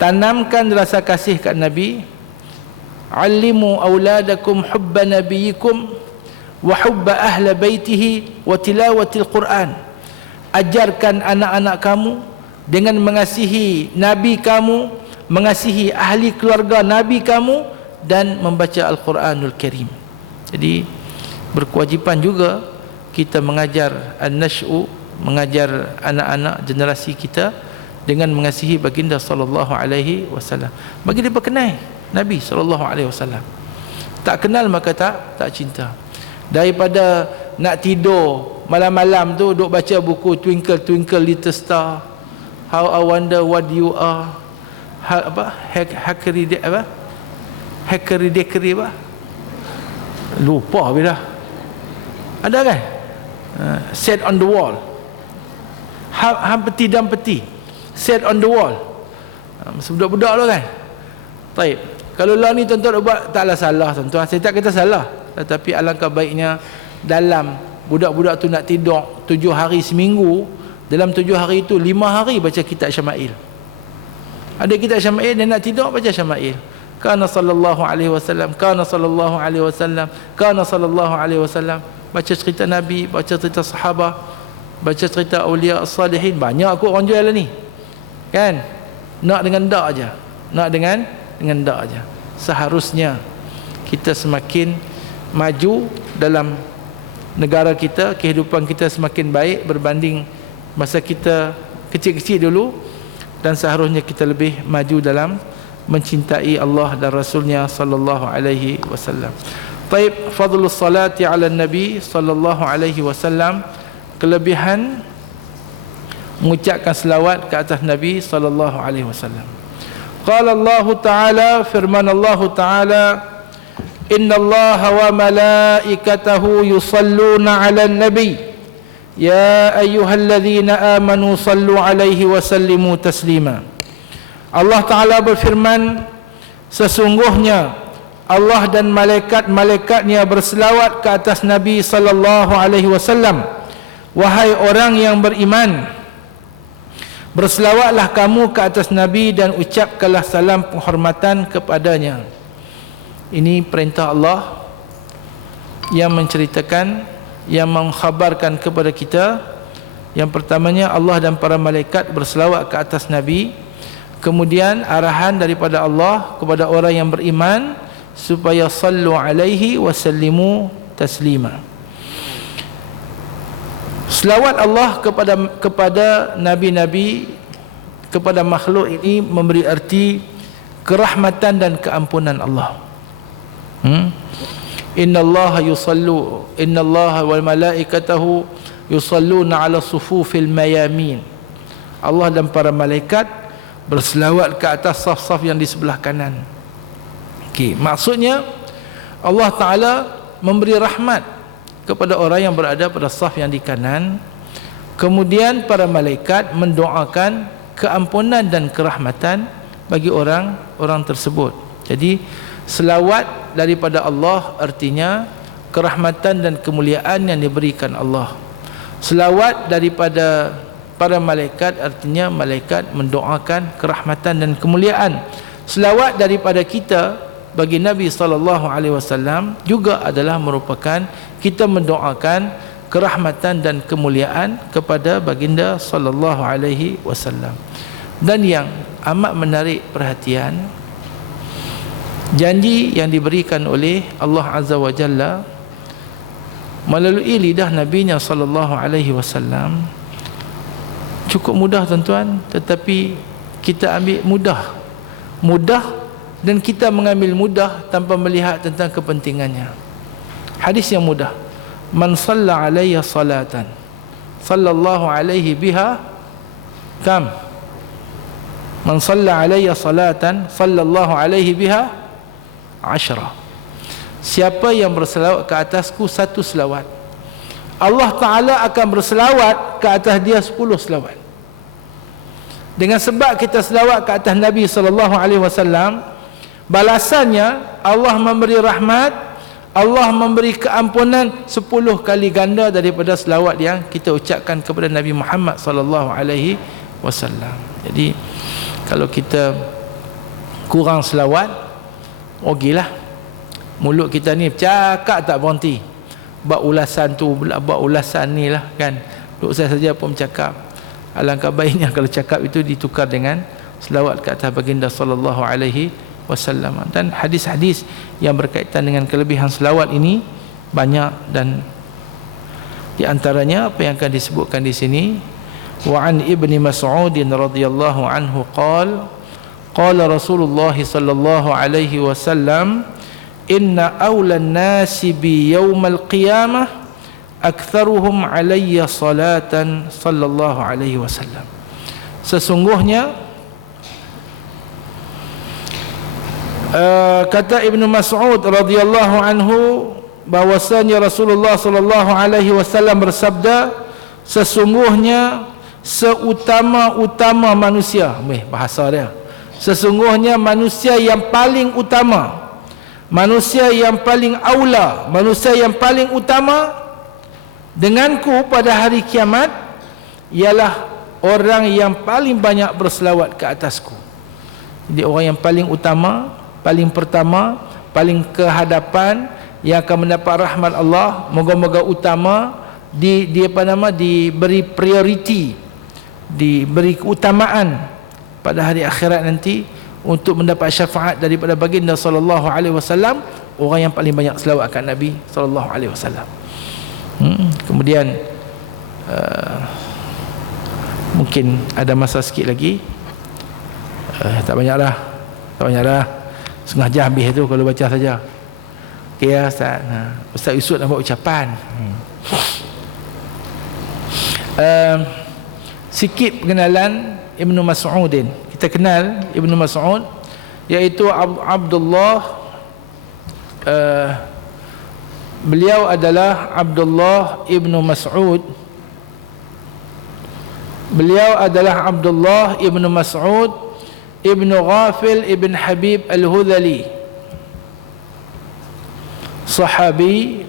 Tanamkan rasa kasih kat Nabi. Allimu auladakum hubba nabiyikum wa hubba ahla baitihi wa tilawatil Quran. Ajarkan anak-anak kamu dengan mengasihi Nabi kamu, mengasihi ahli keluarga Nabi kamu, dan membaca Al-Quranul Karim. Jadi berkewajipan juga kita mengajar an-nash'u, mengajar anak-anak generasi kita dengan mengasihi baginda sallallahu alaihi wasallam. Bagi dia berkenal Nabi sallallahu alaihi wasallam. Tak kenal maka tak cinta. Daripada nak tidur malam-malam tu duk baca buku Twinkle Twinkle Little Star, How I Wonder What You Are, Hackery Deckery apa? Lupa bila. Ada kan? Set on the Wall. Peti dan peti. Set on the Wall. Masa budak-budak tu kan. Baik. Kalau lah ni tuan-tuan buat, taklah salah tuan-tuan. Saya tak kata salah, tetapi alangkah baiknya dalam budak-budak tu nak tidur 7 hari seminggu, dalam 7 hari itu 5 hari baca kitab Syama'il. Ada kitab Syama'il, dia nak tidur baca Syama'il. Kana sallallahu alaihi wasallam, kana sallallahu alaihi wasallam, kana sallallahu alaihi wasallam. Baca cerita Nabi, baca cerita sahabat, baca cerita awliya as-salihin. Banyak kot orang jual lah ni, kan? Nak dengan dak aja, nak dengan dak aja. Seharusnya kita semakin maju dalam negara kita, kehidupan kita semakin baik berbanding masa kita kecil-kecil dulu, dan seharusnya kita lebih maju dalam mencintai Allah dan Rasulnya sallallahu alaihi wasallam. Taib, fadlus salati ala nabi sallallahu alaihi wasallam, kelebihan mengucapkan selawat ke atas Nabi sallallahu alaihi wasallam. Qala Allah Ta'ala, firman Allah Ta'ala, inna Allah wa malaikatahu yusalluna ala nabi ya ayyuhalladzina amanu sallu alaihi wa sallimu taslima. Allah Ta'ala berfirman, sesungguhnya Allah dan malaikat-malaikatnya berselawat ke atas Nabi sallallahu alaihi wasallam. Wahai orang yang beriman, berselawatlah kamu ke atas Nabi dan ucapkanlah salam penghormatan kepadanya. Ini perintah Allah yang menceritakan, yang mengkhabarkan kepada kita. Yang pertamanya, Allah dan para malaikat berselawat ke atas Nabi. Kemudian arahan daripada Allah kepada orang yang beriman supaya sallu alaihi wa sallimu taslima. Selawat Allah kepada nabi-nabi, kepada makhluk ini memberi arti kerahmatan dan keampunan Allah. Innallaha wal malaikatahu yusalluna ala sufufil mayamin. Allah dan para malaikat berselawat ke atas saf-saf yang di sebelah kanan. Okey, maksudnya Allah Ta'ala memberi rahmat kepada orang yang berada pada saf yang di kanan. Kemudian para malaikat mendoakan keampunan dan kerahmatan bagi orang tersebut. Jadi selawat daripada Allah artinya kerahmatan dan kemuliaan yang diberikan Allah. Selawat daripada para malaikat artinya malaikat mendoakan kerahmatan dan kemuliaan. Selawat daripada kita bagi Nabi SAW juga adalah merupakan kita mendoakan kerahmatan dan kemuliaan kepada baginda SAW. Dan yang amat menarik perhatian, janji yang diberikan oleh Allah Azza wa Jalla melalui lidah Nabi-Nya SAW cukup mudah tuan-tuan, tetapi kita ambil mudah dan kita mengambil mudah tanpa melihat tentang kepentingannya. Hadis yang mudah, man shalla alayya salatan sallallahu alaihi biha kam, man shalla alayya salatan sallallahu alaihi biha 10. Siapa yang berselawat ke atasku 1 selawat, Allah Ta'ala akan berselawat ke atas dia 10 selawat. Dengan sebab kita selawat ke atas Nabi SAW, balasannya Allah memberi rahmat, Allah memberi keampunan 10 kali ganda daripada selawat yang kita ucapkan kepada Nabi Muhammad SAW. Jadi kalau kita kurang selawat, rugilah. Mulut kita ni cakap tak berhenti, buat ulasan tu, buat ulasan ni lah kan. Duk saya saja pun cakap. Alangkah baiknya kalau cakap itu ditukar dengan selawat ke atas baginda sallallahu alaihi wasallam. Dan hadis-hadis yang berkaitan dengan kelebihan selawat ini banyak, dan di antaranya apa yang akan disebutkan di sini, wa an ibni Mas'ud radhiyallahu anhu qala Rasulullah sallallahu alaihi wasallam, inna awlan nasi bi yaumal qiyamah aktharuhum alayya salatan sallallahu alaihi wasallam. Sesungguhnya kata Ibnu Mas'ud radhiyallahu anhu bahwasanya Rasulullah sallallahu alaihi wasallam bersabda, sesungguhnya seutama-utama manusia, bahasa dia, sesungguhnya manusia yang paling utama, manusia yang paling aula, manusia yang paling utama denganku pada hari kiamat ialah orang yang paling banyak berselawat ke atasku. Jadi orang yang paling utama, paling pertama, paling ke hadapan, yang akan mendapat rahmat Allah, moga-moga utama, diberi prioriti, diberi keutamaan pada hari akhirat nanti untuk mendapat syafaat daripada baginda sallallahu alaihi wasallam, orang yang paling banyak selawat kat Nabi sallallahu alaihi wasallam. Kemudian mungkin ada masa sikit lagi, tak banyaklah, setengah jam habis tu kalau baca saja. Okey ya Ustaz. Ustaz Yusuf nak buat ucapan. Sikit pengenalan Ibnu Mas'udin. Kita kenal Ibnu Mas'ud, iaitu Abdullah, beliau adalah Abdullah Ibnu Mas'ud. Beliau adalah Abdullah Ibnu Mas'ud Ibnu Ghafil Ibn Habib Al-Hudhali, sahabi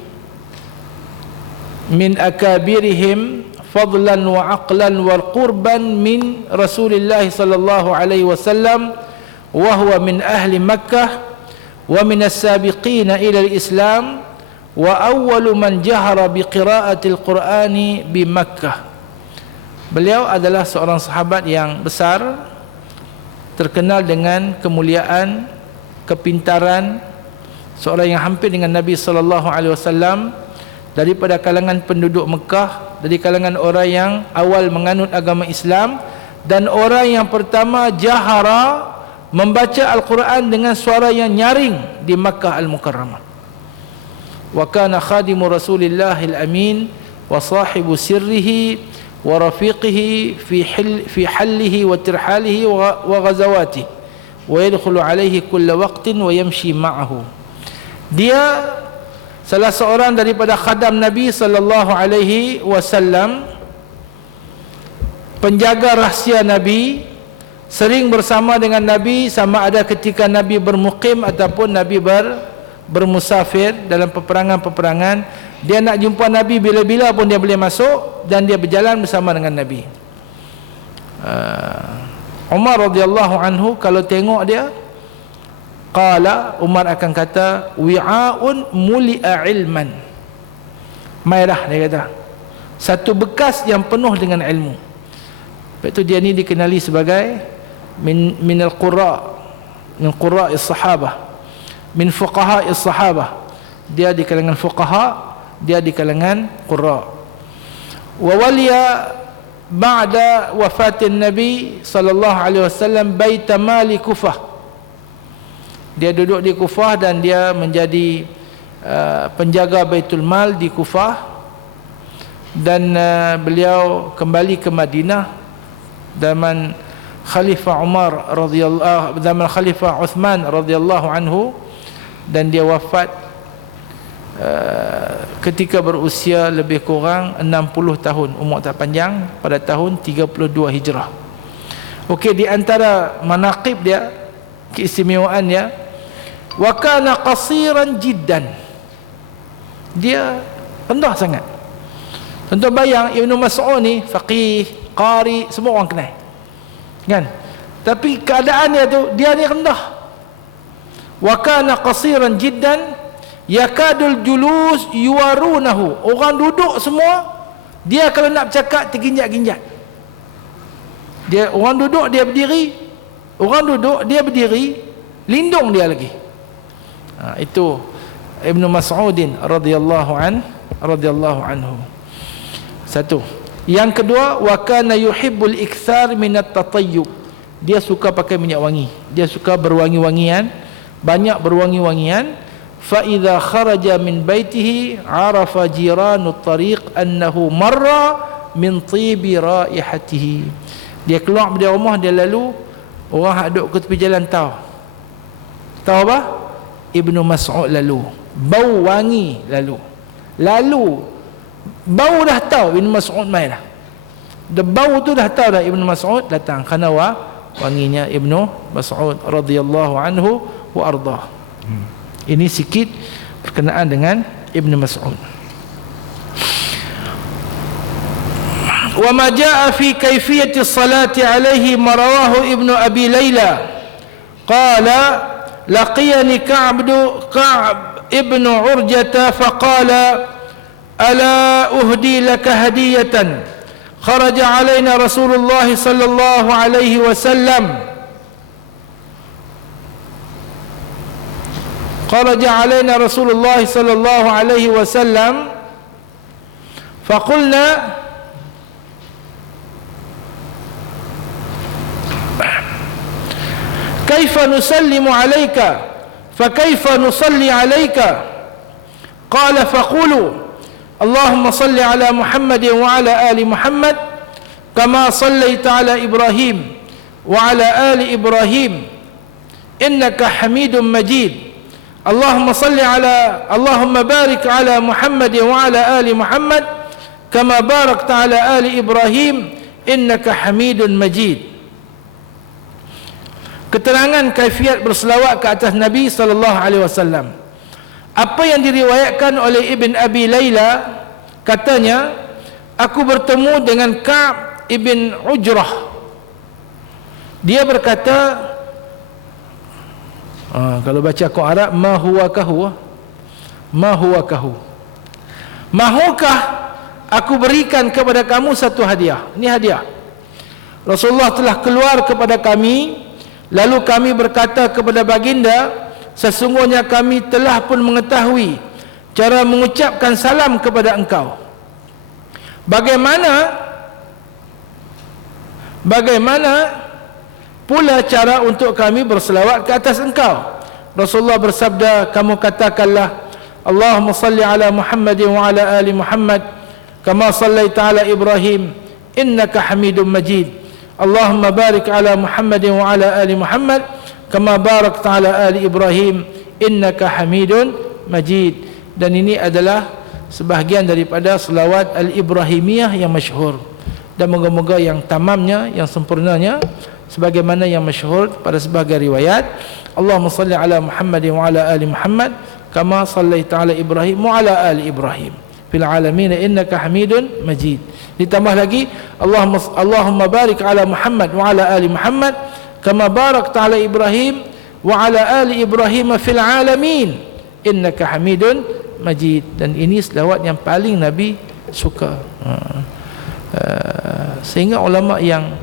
min akabirihim fadlan wa aqlan wal qurban min Rasulillah sallallahu alaihi wasallam, wa huwa min ahli Makkah wa min as-sabiqin ila al-Islam, wa awwalu man jahara bi qira'atil Qur'ani bi Makkah. Beliau adalah seorang sahabat yang besar, terkenal dengan kemuliaan, kepintaran, seorang yang hampir dengan Nabi sallallahu alaihi wasallam, daripada kalangan penduduk Mekah, dari kalangan orang yang awal menganut agama Islam, dan orang yang pertama jahara membaca Al-Quran dengan suara yang nyaring di Makkah Al-Mukarramah. Wa kana khadimu Rasulillahil amin wa sahibu sirrihi wa rafiqihi fi hallihi wa tirhalihi wa ghazawatihi wa yadkhulu alaihi kulla waqtin wa yamshi ma'ahu. Dia salah seorang daripada khadam Nabi sallallahu alaihi wasallam, penjaga rahsia Nabi, sering bersama dengan Nabi, sama ada ketika Nabi bermukim ataupun Nabi bermusafir dalam peperangan-peperangan. Dia nak jumpa Nabi bila-bila pun dia boleh masuk, dan dia berjalan bersama dengan Nabi. Umar radhiyallahu anhu kalau tengok dia, qala, Umar akan kata, wi'aun muli'a ilman. Mairah, dia kata, satu bekas yang penuh dengan ilmu. Lepas itu dia ni dikenali sebagai minal qurra, min qurra'is sahabah, min fuqaha'is sahabah. Dia di kalangan fuqaha, dia di kalangan qurra. Wa waliya ba'da wafatin Nabi sallallahu alaihi wasallam bait mali Kufah. Dia duduk di Kufah dan dia menjadi penjaga Baitul Mal di Kufah, dan beliau kembali ke Madinah zaman Khalifah Umar radhiyallahu, zaman Khalifah Uthman radhiyallahu anhu, dan dia wafat ketika berusia lebih kurang 60 tahun, umur tak panjang, pada tahun 32 Hijrah. Okey, di antara manaqib dia, keistimewaan dia, wa kana qasiran jiddan, dia rendah sangat. Tentu bayang Ibnu Mas'ud ni faqih, qari, semua orang kenal, kan? Tapi keadaan dia tu, dia ni rendah. Wa kana qasiran jiddan yakadul julus yuwarunahu, orang duduk semua, dia kalau nak bercakap terginjat-ginjat. Dia orang duduk, dia berdiri, orang duduk, dia berdiri, lindung dia lagi. Itu Ibnu Mas'udin radhiyallahu anhu. Satu. Yang kedua, wa kana yuhibbul ikthar minat tatayyub. Dia suka pakai minyak wangi, dia suka berwangi-wangian, banyak berwangi-wangian. Fa idza kharaja min baitihi arafa jiranu at-tariq annahu marra min tibi raihatihi. Dia keluar dari rumah, dia lalu, orang hak duduk ke tepi jalan tahu apa? Ibnu Mas'ud lalu, bau wangi lalu bau dah tahu Ibnu Mas'ud mai dah. Bau tu dah tahu dah Ibnu Mas'ud datang, kerana wanginya Ibnu Mas'ud radhiyallahu anhu wa ardah. Ini sikit berkenaan dengan Ibnu Mas'ud. Wa ma jaa fi kaifiyati salati alaihi ma rawahu Ibnu Abi Layla qala laqiyani Ka'b ibn Urjata faqala ala uhdi laka hadiyatan kharaja alaina Rasulullah sallallahu alaihi wasallam خرج علينا رسول الله صلى الله عليه وسلم فقلنا كيف نسلم عليك فكيف نصلي عليك قال فقولوا اللهم صل على محمد وعلى آل محمد كما صليت على إبراهيم وعلى آل إبراهيم إنك حميد مجيد اللهم بارك على محمد وعلى آل محمد كما باركت على آل إبراهيم إنك حميد مجيد. Keterangan kaifiat berselawat ke atas Nabi sallallahu alaihi wasallam. Apa yang diriwayatkan oleh Ibn Abi Layla, katanya, aku bertemu dengan Ka'b ibn Ujrah. Dia berkata, kalau baca Quran Arab, ma huwa kahu, mahukah aku berikan kepada kamu satu hadiah? Ini hadiah. Rasulullah telah keluar kepada kami, lalu kami berkata kepada baginda, sesungguhnya kami telah pun mengetahui cara mengucapkan salam kepada engkau. Bagaimana pula cara untuk kami berselawat ke atas engkau? Rasulullah bersabda, kamu katakanlah, Allahumma salli ala Muhammadin wa ala ali Muhammad kama sallaita ala Ibrahim innaka Hamidum Majid. Allahumma barik ala Muhammadin wa ala ali Muhammad kama barakta ala ali Ibrahim innaka Hamidun Majid. Dan ini adalah sebahagian daripada selawat al-Ibrahimiyah yang masyhur, dan moga-moga yang tamamnya, yang sempurnanya, sebagaimana yang masyhur pada sebahagian riwayat, Allahumma salli ala Muhammadin wa ala ali Muhammad kama sallaita ala Ibrahim wa ala ali Ibrahim fil alamin innaka Hamidun Majid. Ditambah lagi, Allahumma barik ala Muhammad wa ala ali Muhammad kama barakta ala Ibrahim wa ala ali Ibrahim fil alamin innaka Hamidun Majid. Dan ini selawat yang paling Nabi suka. Sehingga ulama yang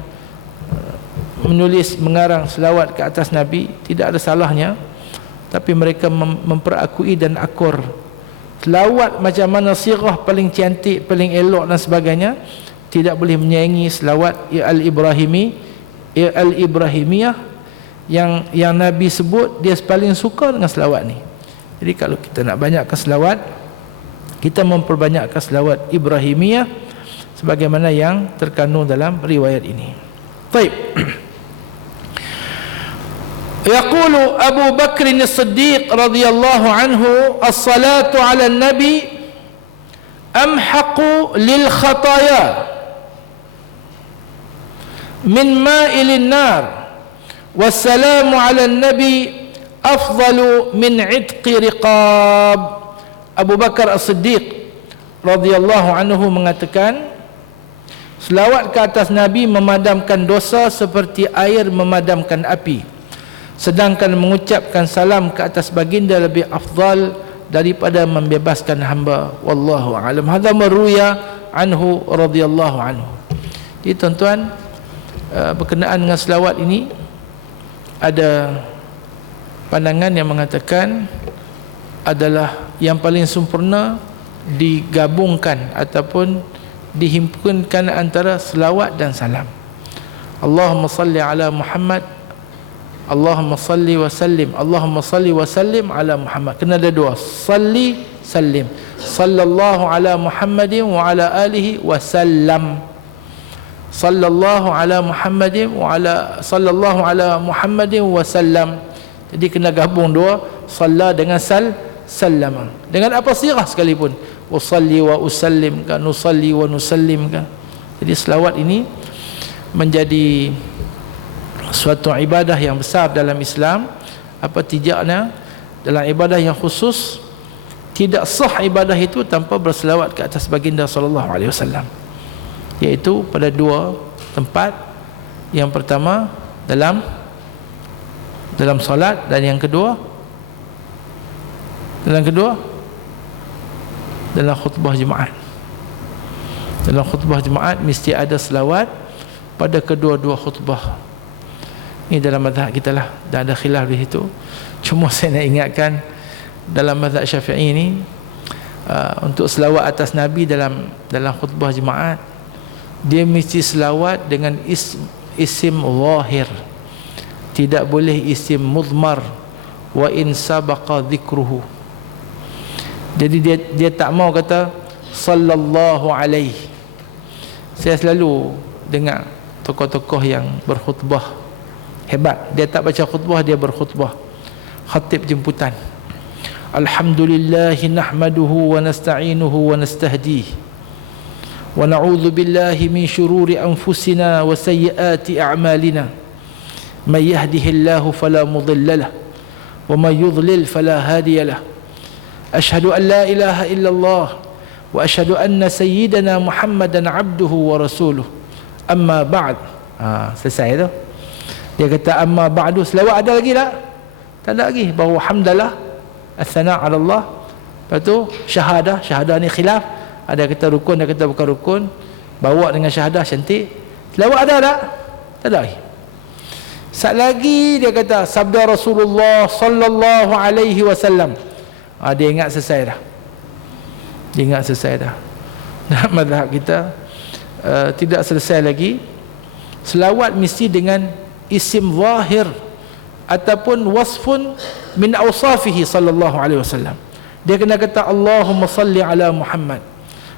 menulis, mengarang selawat ke atas Nabi tidak ada salahnya, tapi mereka memperakui dan akur selawat macam mana sirah paling cantik, paling elok dan sebagainya, tidak boleh menyaingi selawat al-Ibrahimiyah yang Nabi sebut dia paling suka dengan selawat ni. Jadi kalau kita nak banyakkan selawat, kita memperbanyakkan selawat Ibrahimiyah sebagaimana yang terkandung dalam riwayat ini. Baik. يقول أبو بكر الصديق رضي الله عنه الصلاة على النبي أمحق للخطايا من مائل النار والسلام على النبي أفضل من عتق رقاب. Abu Bakar As-Siddiq radhiyallahu anhu mengatakan, selawat ke atas Nabi memadamkan dosa seperti air memadamkan api, sedangkan mengucapkan salam ke atas baginda lebih afdal daripada membebaskan hamba. Wallahu a'lam. Hadza marruya anhu radhiyallahu anhu. Jadi tuan-tuan, berkenaan dengan selawat ini ada pandangan yang mengatakan adalah yang paling sempurna digabungkan ataupun dihimpunkan antara selawat dan salam. Allahumma salli ala Muhammad, Allahumma salli wa sallim, Allahumma salli wa sallim ala Muhammad. Kena ada dua, salli, sallim. Sallallahu ala Muhammadin wa ala alihi wa sallam. Sallallahu ala Muhammadin wa ala sallallahu ala Muhammadin wa sallam. Jadi kena gabung dua, salla dengan sallama. Dengan apa sirah sekalipun. Usalli wa usallim kan, nusalli wa nusallim kan. Jadi selawat ini menjadi suatu ibadah yang besar dalam Islam. Apa tijaknya dalam ibadah yang khusus, tidak sah ibadah itu tanpa berselawat ke atas baginda sallallahu alaihi wasallam. iaitu pada dua tempat. Yang pertama dalam solat, dan yang kedua dalam khutbah Jumaat. Dalam khutbah Jumaat mesti ada selawat pada kedua-dua khutbah. Ini dalam mazhab kita lah, dah ada khilaf di situ. Cuma saya nak ingatkan, dalam mazhab Syafi'i ini untuk selawat atas Nabi dalam khutbah Jumaat, dia mesti selawat dengan isim zahir, tidak boleh isim mudmar, wa in sabaqa dhikruhu. Jadi dia tak mau kata sallallahu alaihi. Saya selalu dengar tokoh-tokoh yang berkhutbah hebat, dia tak baca khutbah, dia berkhutbah, khatib jemputan. Alhamdulillahi nahmaduhu wa nasta'inuhu wa nastahdihi wa na'udzu billahi min syururi anfusina wa sayyiati a'malina may yahdihillahu fala mudilla lahu wa may yudlil fala hadiya lahu ashhadu an la ilaha illallah wa ashhadu anna sayyidana Muhammadan abduhu wa rasuluh amma ba'd. Selesai tu. Dia kata amma ba'du, selawat ada lagi tak? Tak ada lagi. Bahawa hamdalah, as-sana' ala Allah. Lepas tu syahadah ni khilaf, ada kata rukun, ada kata bukan rukun. Bawa dengan syahadah cantik. Selawat ada tak? Tak ada lagi. Sat lagi dia kata sabda Rasulullah sallallahu alaihi wasallam. Dia ingat selesai dah. Dia ingat selesai dah. Dalam mazhab kita tidak selesai lagi. Selawat mesti dengan isim zahir ataupun wasfun min awsafihi sallallahu alaihi wasallam. Dia kena kata Allahumma salli ala Muhammad,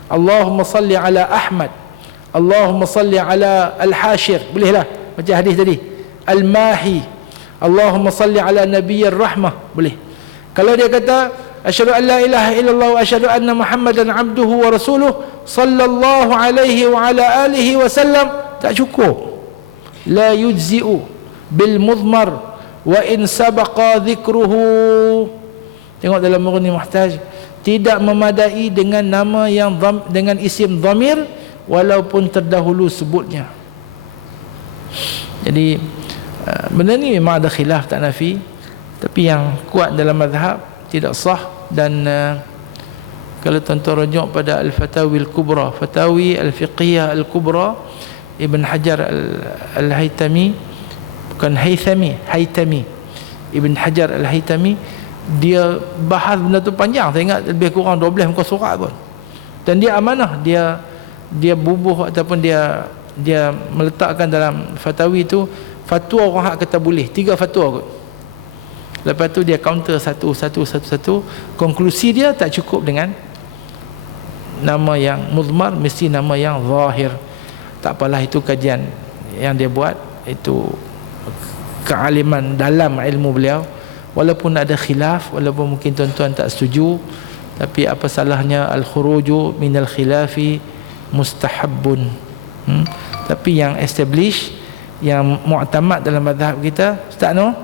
Allahumma salli ala Ahmad, Allahumma salli ala Al-Hashir, bolehlah macam hadis tadi, Al-Mahi, Allahumma salli ala Nabiyyir Rahmah, boleh. Kalau dia kata asyhadu an la ilaha illallah wa asyhadu anna Muhammadan abduhu wa rasuluh sallallahu alaihi wa ala alihi wasallam, tak cukup. La yujzi'u bil mudmar wa in sabaqa dhikruhu. Tengok dalam Mughni Muhtaj, tidak memadai dengan nama yang dengan isim dhamir walaupun terdahulu sebutnya. Jadi benda ni memang ada khilaf, tak nafi, tapi yang kuat dalam mazhab tidak sah. Dan kalau tuan-tuan rujuk pada Al-Fatawi Al-Kubra, Fatawi Al-Fiqhiyah Al-Kubra, Ibn Hajar Al-Haytami, bukan Haytami, Ibn Hajar Al-Haytami, dia bahas benda tu panjang. Saya ingat lebih kurang 12 muka surat pun. Dan dia amanah, dia bubuh ataupun dia meletakkan dalam fatawi tu fatwa orang hak kata boleh, 3 fatwa kot. Lepas tu dia counter satu. Konklusi dia tak cukup dengan nama yang mudmar, mesti nama yang zahir. Tak apalah, itu kajian yang dia buat, itu kealiman dalam ilmu beliau. Walaupun ada khilaf, walaupun mungkin tuan-tuan tak setuju, tapi apa salahnya al-khuruju minal khilafi mustahabbun. Tapi yang establish, yang mu'tamad dalam mazhab kita, Ustaz no,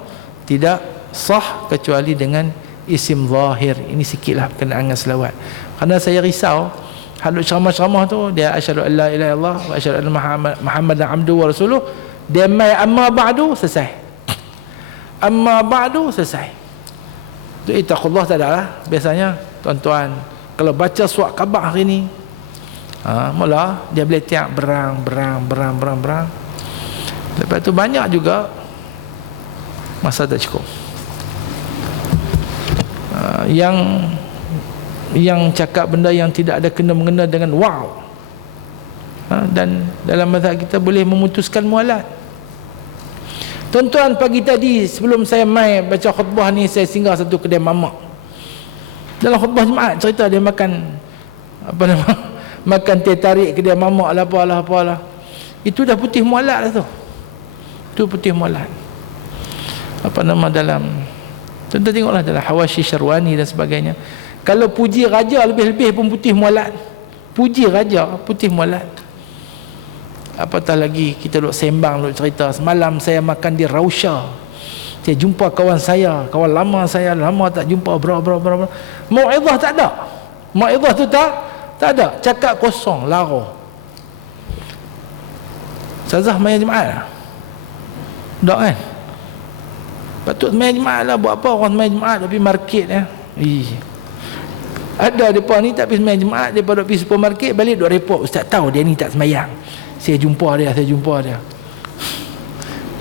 tidak sah kecuali dengan isim zahir. Ini sikitlah berkenaan dengan selawat. Kerana saya risau hadut ceramah-ceramah tu, dia asyhadu an la ilaha illallah wa asyhadu anna Muhammadan abduhu wa rasuluh, dia mai amma ba'du, selesai. Amma ba'du, selesai. Tu ittaqullah tak ada lah. Biasanya tuan-tuan kalau baca surat khabar hari ni, mula dia boleh tiap berang. Lepas tu banyak juga masa tak cukup. Yang cakap benda yang tidak ada kena-mengena dengan wow. Dan dalam mazhab kita boleh memutuskan mualat. Tuan-tuan, pagi tadi sebelum saya mai baca khutbah ni, saya singgah satu kedai mamak. Dalam khutbah Jumaat cerita dia makan makan teh tarik kedai mamak lah apalah. Itu dah putih mualat dah tu. Itu putih mualat. Dalam, tuan-tuan tengoklah dalam Hawashi Syarwani dan sebagainya. Kalau puji raja lebih-lebih pun putih mualat. Puji raja putih mualat. Apatah lagi kita duk sembang, duk cerita, semalam saya makan di Rausha, saya jumpa kawan saya, kawan lama saya, lama tak jumpa, berapa. Mau'izah tak ada. Mau'izah tu tak ada. Cakap kosong, lara. Ustazah main Jumaat lah. Tak kan? Patut main Jumaat lah. Buat apa orang main Jumaat tapi market ya? Ada mereka ni tak pergi main Jumaat, mereka duduk pergi supermarket, balik duduk report, ustaz tahu dia ni tak semayang. Saya jumpa dia.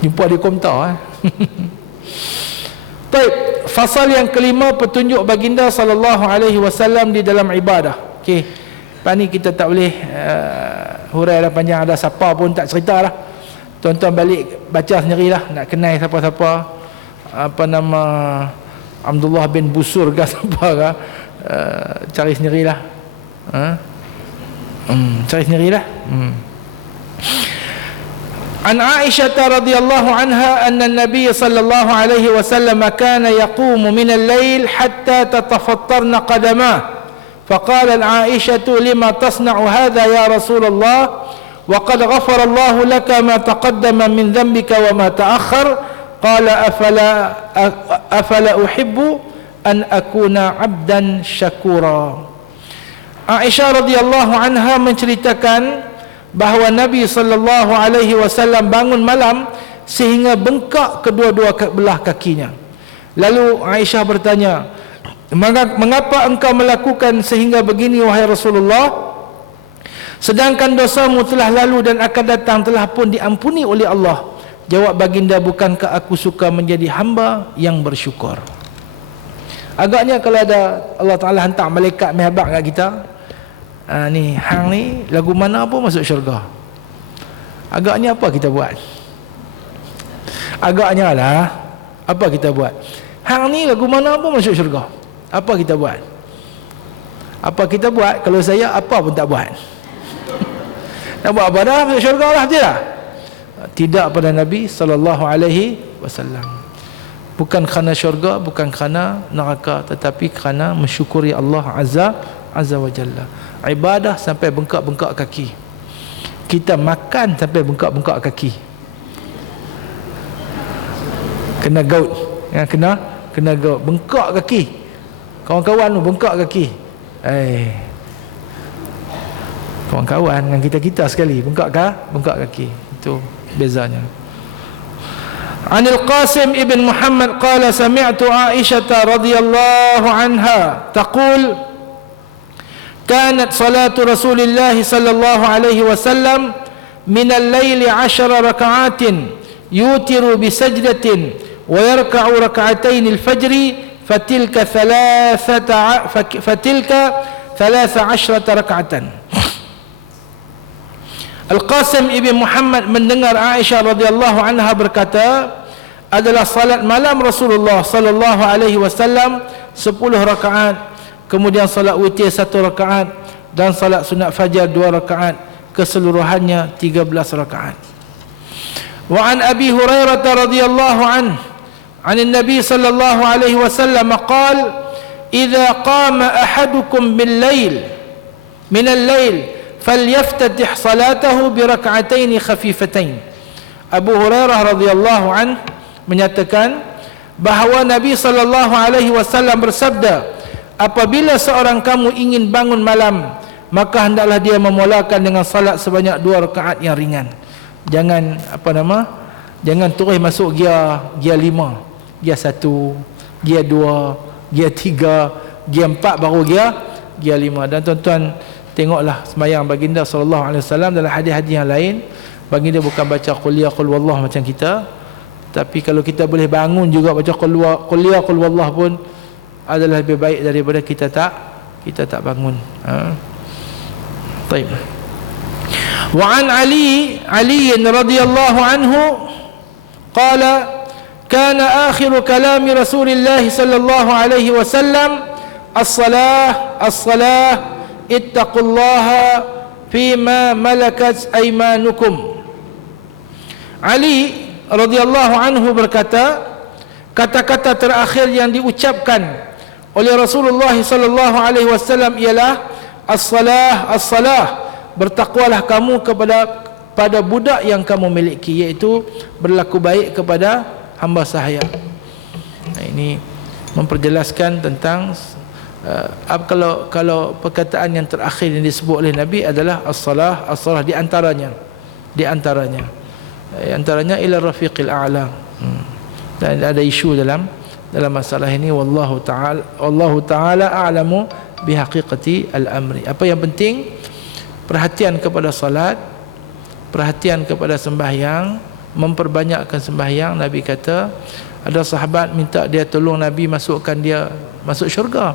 Jumpa dia komentar. Baik, fasal yang kelima, petunjuk baginda sallallahu alaihi wasallam di dalam ibadah. Okey. Lepas ni kita tak boleh hurai dah panjang, ada siapa pun tak cerita lah. Tuan-tuan balik baca sendirilah, nak kenal siapa-siapa, apa nama Abdullah bin Busur ke siapa ke, cari sendirilah. Cari sendirilah. An Aisyah radhiyallahu anha anna an-nabiy sallallahu alaihi wasallam kana yaqumu min al-lail hatta tatafattarna qadamah. فقال عائشة لما تصنع هذا يا رسول الله وقد غفر الله لك ما تقدم من ذنبك وما تأخر قال أفلا أحب أن أكون عبدا شكورا. Aisyah radhiyallahu anha menceritakan bahawa Nabi sallallahu alaihi wasallam bangun malam sehingga bengkak kedua-dua belah kakinya. Lalu Aisyah bertanya, mengapa engkau melakukan sehingga begini wahai Rasulullah, sedangkan dosamu telah lalu dan akan datang telah pun diampuni oleh Allah? Jawab baginda, bukankah aku suka menjadi hamba yang bersyukur? Agaknya kalau ada Allah Ta'ala hantar malaikat mehabak kat kita, ni hang ni lagu mana pun masuk syurga, agaknya apa kita buat? Agaknya lah apa kita buat? Hang ni lagu mana pun masuk syurga, apa kita buat? Apa kita buat? Kalau saya apa pun tak buat. Nak buat apa dah? Masuk syurga lah, tidak? Tidak pada Nabi sallallahu alaihi wasallam. Bukan kerana syurga, bukan kerana neraka, tetapi kerana mensyukuri Allah azza wa jalla. Ibadah sampai bengkak-bengkak kaki. Kita makan sampai bengkak-bengkak kaki. Kena gout, ya, kena gout, bengkak kaki. Kawan-kawan tu bengkak kaki. Kawan-kawan dengan kita sekali bengkak kaki. Itu bezanya. Anil Qasim ibn Muhammad qala sami'tu Aisyah radhiyallahu anha taqul kanat salatu Rasulillah sallallahu alaihi wasallam min al-laili 10 raka'atin yutiru bi sajdatin wa yarka'u rak'atayn al-fajr fatilka 13 rak'atan. Al-Qasim ibn Muhammad mendengar Aisyah radhiyallahu anha berkata, adalah salat malam Rasulullah sallallahu alaihi wasallam 10 rakaat, kemudian salat witir 1 rakaat dan salat sunat fajar 2 rakaat, keseluruhannya 13 rakaat. Wa an Abi Hurairah radhiyallahu anhu an Nabi sallallahu alaihi wasallam qala idza qama ahadukum bil lail min al-lail falyaftatih salatahu bi rak'atayn khafifatain. Abu Hurairah radhiyallahu anhu menyatakan bahawa Nabi sallallahu alaihi wasallam bersabda, apabila seorang kamu ingin bangun malam, maka hendaklah dia memulakan dengan salat sebanyak 2 rakaat yang ringan. Jangan jangan terus masuk gear 5, gear 1, gear 2, gear 3, gear 4 baru gear 5. Dan tuan-tuan tengoklah sembahyang baginda sallallahu alaihi wasallam dalam hadis-hadis yang lain, baginda bukan baca qul ya qul wallah macam kita, tapi kalau kita boleh bangun juga baca qul ya qul wallah pun adalah lebih baik daripada kita tak bangun. Baik. Wa an Ali radhiyallahu anhu qala kana akhiru kalami Rasulillah sallallahu alaihi wasallam as-salah ittaqullaha fima malakat aymanukum. Ali radhiyallahu anhu berkata, kata-kata terakhir yang diucapkan oleh Rasulullah sallallahu alaihi wasallam ialah as-salah, bertakwalah kamu pada budak yang kamu miliki, iaitu berlaku baik kepada hamba sahaya. Ini memperjelaskan tentang kalau perkataan yang terakhir yang disebut oleh Nabi adalah as-salah di antaranya antaranya ila rafiqil a'la. Dan ada isu dalam masalah ini. Wallahu taala a'lamu bihaqiqati al-amri. Apa yang penting, perhatian kepada salat, perhatian kepada sembahyang, memperbanyakkan sembahyang. Nabi kata ada sahabat minta dia tolong Nabi masukkan dia masuk syurga.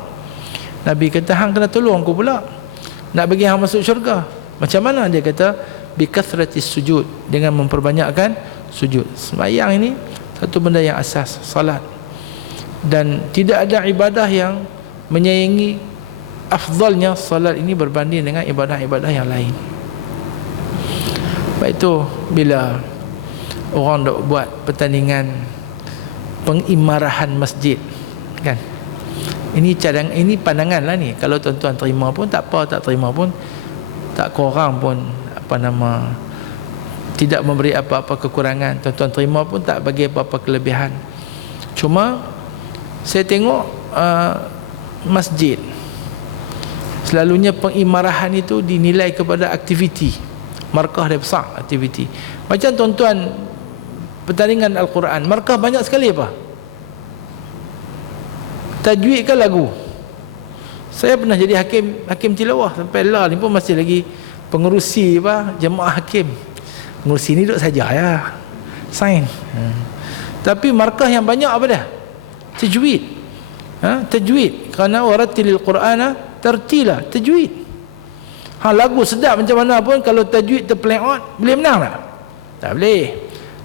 Nabi kata hang kena tolong aku pula, nak bagi hang masuk syurga. Macam mana? Dia kata bi kathratis sujud, dengan memperbanyakkan sujud. Sembahyang ini satu benda yang asas, salat. Dan tidak ada ibadah yang menyaingi afdalnya salat ini berbanding dengan ibadah-ibadah yang lain. Baik itu bila orang dok buat pertandingan pengimarahan masjid, kan? Ini ini pandangan lah ni. Kalau tuan-tuan terima pun tak apa, tak terima pun tak kurang pun tidak memberi apa-apa kekurangan. Tuan-tuan terima pun tak bagi apa-apa kelebihan. Cuma saya tengok masjid selalunya pengimarahan itu dinilai kepada aktiviti. Markah dia besar aktiviti. Macam tuan-tuan pertandingan Al-Quran, markah banyak sekali apa? Tajwid ke lagu? Saya pernah jadi hakim tilawah sampai lah ni pun masih lagi pengerusi jemaah hakim. Pengerusi ni duduk saja ya. Sign. Tapi markah yang banyak apa dah? Tajwid. Tajwid. Kerana warattilil Qur'ana tartila, tajwid. Lagu sedap macam mana pun kalau tajwid terpeleot, boleh menang tak? Tak boleh.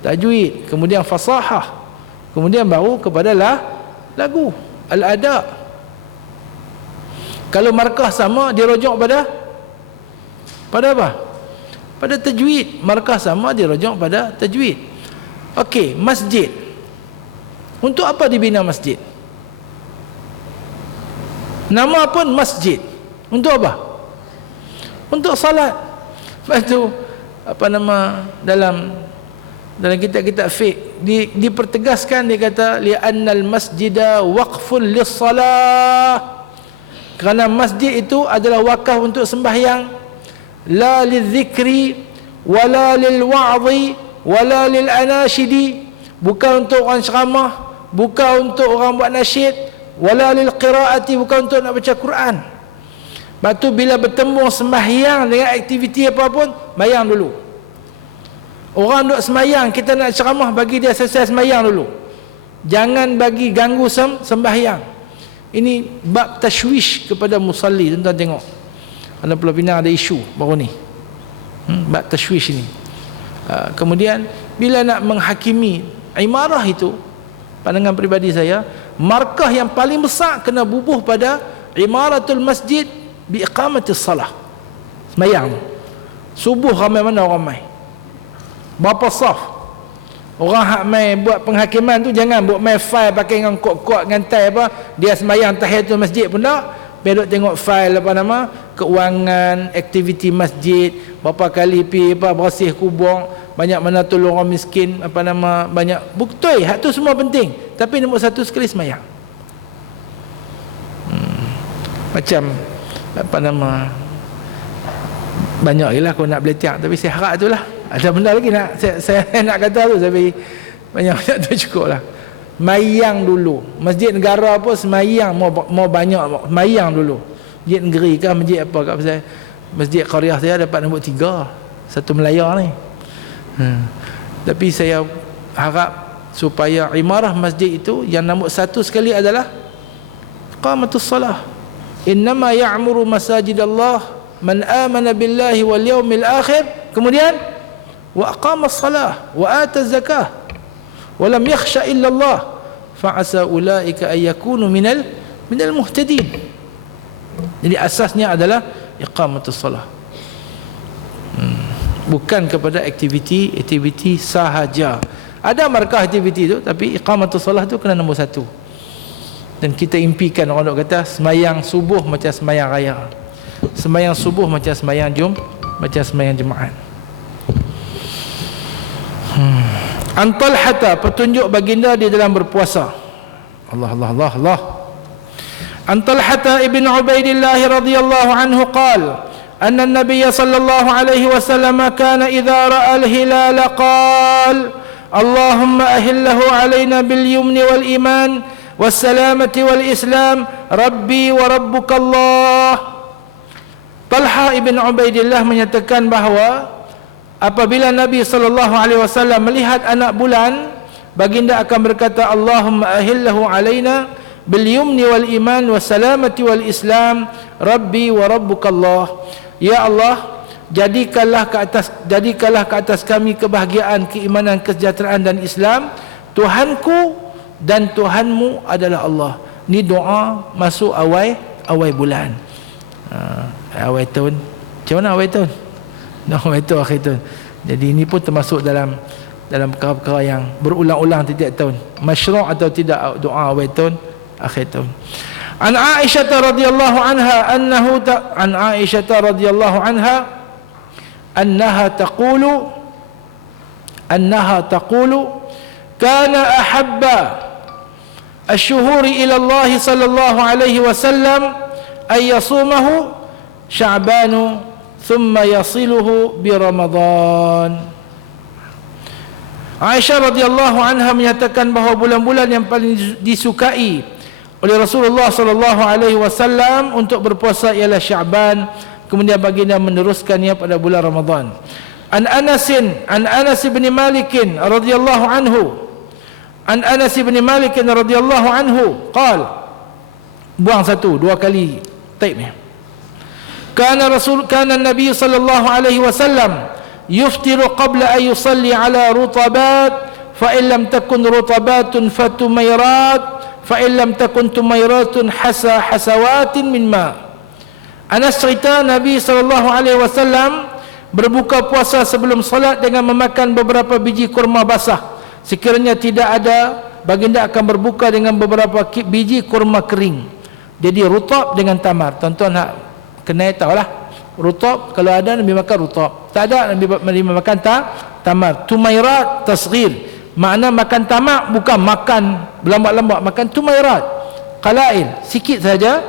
Tajwid, kemudian fasahah, kemudian baru kepada lagu, al-ada. Kalau markah sama, dia rujuk pada apa? Pada tajwid. Markah sama, dia rujuk pada tajwid. Okey, masjid. Untuk apa dibina masjid? Nama pun masjid. Untuk apa? Untuk salat. Lepas tu dalam kitab-kitab fiqh dipertegaskan, dia kata li'annal masjida waqfun lis-salah. Kerana masjid itu adalah wakaf untuk sembahyang, la lidzikri wala lilwa'dhi wala lilanashidi, bukan untuk orang ceramah, bukan untuk orang buat nasyid, wala lilqiraati, bukan untuk nak baca Quran. Lepas tu bila bertembung sembahyang dengan aktiviti apa pun, bayang dulu. Orang duk sembahyang, kita nak ceramah, bagi dia selesai sembahyang dulu. Jangan bagi ganggu sembahyang. Ini bab tashwish kepada musalli. Tuan-tuan tengok, ada Pulau Pinang ada isu baru ni, bab tashwish ini. Kemudian bila nak menghakimi imarah itu, pandangan peribadi saya, markah yang paling besar kena bubuh pada imaratul masjid bi iqamatis salah. Sembahyang subuh ramai mana orang mai? Berapa saf? Orang hak mai buat penghakiman tu jangan buat mai file pakai dengan kod-kod ngantai dia sembahyang tahiyatul masjid pun tak. Dia duk tengok file keuangan, aktiviti masjid, berapa kali pi bersih kubur, banyak mana tolong orang miskin, banyak betul. Hak tu semua penting. Tapi nombor satu sekali sembahyang. Macam banyak je lah aku nak beletiak, tapi saya harap tu lah. Ada benda lagi nak saya nak kata tu, tapi banyak tu cukup lah. Mayang dulu. Masjid negara apa semayang mau banyak, mayang dulu. Masjid negeri kah, masjid apa kat pasal masjid qaryah saya dapat nombor 3 satu Melaya ni. Tapi saya harap supaya imarah masjid itu yang nombor 1 sekali adalah iqamatus salah. Innama ya'muru masajidallah man amana billahi wal yawmil akhir, kemudian wa aqamas salah wa ataz zakah wa lam yakhsha illa Allah fa asa ulaika ay yakunu minal muhtadin. Jadi asasnya adalah iqamatus salah, bukan kepada aktiviti sahaja. Ada markah aktiviti tu, tapi iqamatus salah tu kena nombor 1. Dan kita impikan, orang dok kata semayang subuh macam semayang raya, semayang subuh macam semayang macam semayang Jumaat. Antalhata, petunjuk baginda di dalam berpuasa. Allah. Antalhata ibn Ubaidillah radhiyallahu anhu qala anna an-nabiy sallallahu alaihi wasallam kana idza ra'a al-hilal qala Allahumma ahillahu alaina bil yumni wal iman was salamati wal islam rabbi wa rabbuka Allah. Talha ibn Ubaidillah menyatakan bahawa apabila Nabi sallallahu alaihi wasallam melihat anak bulan, baginda akan berkata, Allahumma ahillahu alaina bil yumni wal iman was salamati wal islam rabbi wa rabbuka Allah. Ya Allah, jadikanlah ke atas kami kebahagiaan, keimanan, kesejahteraan dan Islam. Tuhanku dan Tuhanmu adalah Allah. Ni doa masuk awal bulan. Awal tahun. Macam mana awal tahun? Awal tahun, akhir tahun. Jadi ini pun termasuk dalam perkara-perkara yang berulang-ulang setiap tahun. Masyru' atau tidak doa awal tahun, akhir tahun. An Aisyah radhiyallahu anha annaha taqulu kana ahabba ash-shuhuri ila Allah sallallahu alaihi wasallam ay yasumahu Sya'ban thumma yasiluhu bi Ramadan. Aisyah radhiyallahu anha menyatakan bahawa bulan-bulan yang paling disukai oleh Rasulullah sallallahu alaihi wasallam untuk berpuasa ialah Sya'ban, kemudian baginda meneruskannya pada bulan Ramadan. An Anas bin Malik radhiyallahu anhu qala, buang dua kali tape ni. Kana Nabi sallallahu alaihi wasallam yuftiru qabla an yusalli ala rutabat fa in lam takun rutabatun fatumayrat fa in lam takun tumayratun hasawatin min ma. Anas cerita Nabi sallallahu alaihi wasallam berbuka puasa sebelum solat dengan memakan beberapa biji kurma basah. Sekiranya tidak ada, baginda akan berbuka dengan beberapa biji kurma kering. Jadi rutab dengan tamar. Tuan-tuan nak kena tahulah. Rutab kalau ada Nabi makan rutab. Tak ada Nabi makan tamar. Tumairat tasghir. Makna makan tamak bukan makan berlambak-lambak, makan tumairat, qalail, sikit saja.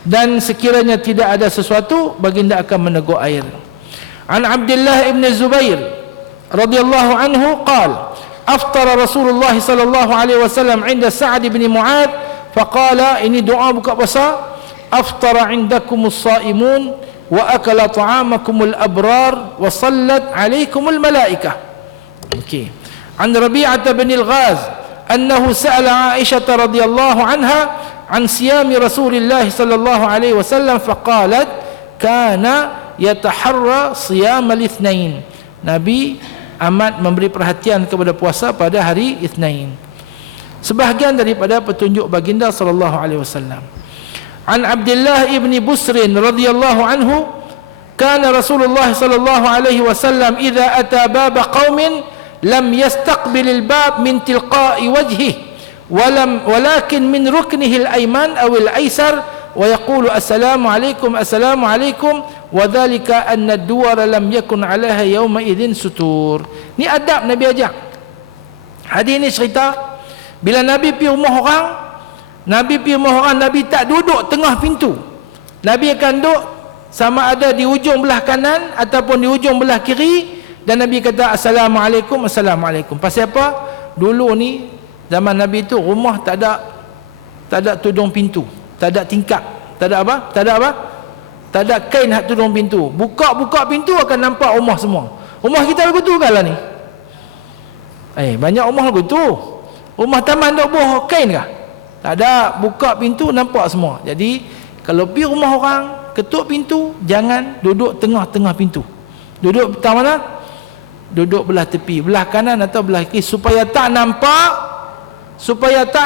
Dan sekiranya tidak ada sesuatu, baginda akan meneguk air. An Abdullah ibn Zubair radhiyallahu anhu qala aftara Rasulullah sallallahu alaihi wasallam 'inda Sa'd bin Mu'adz faqala, ini doa buka puasa, aftara 'indakumus shaimun wa akala ta'amakumul abrar wa sallat 'alaikumul malaikah. Okey. An Rabi'ah bin al-Ghaz annahu sa'ala Aisyah radhiyallahu anha an siyami Rasulillah sallallahu alaihi wasallam faqalat kana yataharra siyam al-ithnain. Nabi amat memberi perhatian kepada puasa pada hari Itsnain. Sebahagian daripada petunjuk baginda sallallahu alaihi wasallam. An Abdullah ibn Busr radhiyallahu anhu kana Rasulullah sallallahu alaihi wasallam idza ata bab qaumin lam yastaqbil al-bab min tilqa'i wajhihi walakin min ruknihi al-ayman aw al-aysar wa yaqulu assalamu alaikum wa dhalika anna ad-duwara lam yakun 'alaiha yawma idzin sutur. Ni adab Nabi ajak. Hadis ni cerita bila Nabi pergi rumah orang, Nabi tak duduk tengah pintu. Nabi akan duduk sama ada di ujung belah kanan ataupun di ujung belah kiri, dan Nabi kata assalamualaikum. Pasal apa? Dulu ni zaman Nabi tu rumah tak ada tudung pintu, tak ada tingkap, tak ada kain hak tudung pintu. Buka pintu akan nampak rumah semua. Rumah kita lagu tu kan lah ni. Banyak rumah lagu tu. Rumah taman dok buah kain kah? Tak ada. Buka pintu nampak semua. Jadi kalau pergi rumah orang, ketuk pintu, jangan duduk tengah-tengah pintu. Duduk belah mana? Duduk belah tepi, belah kanan atau belah kiri, supaya tak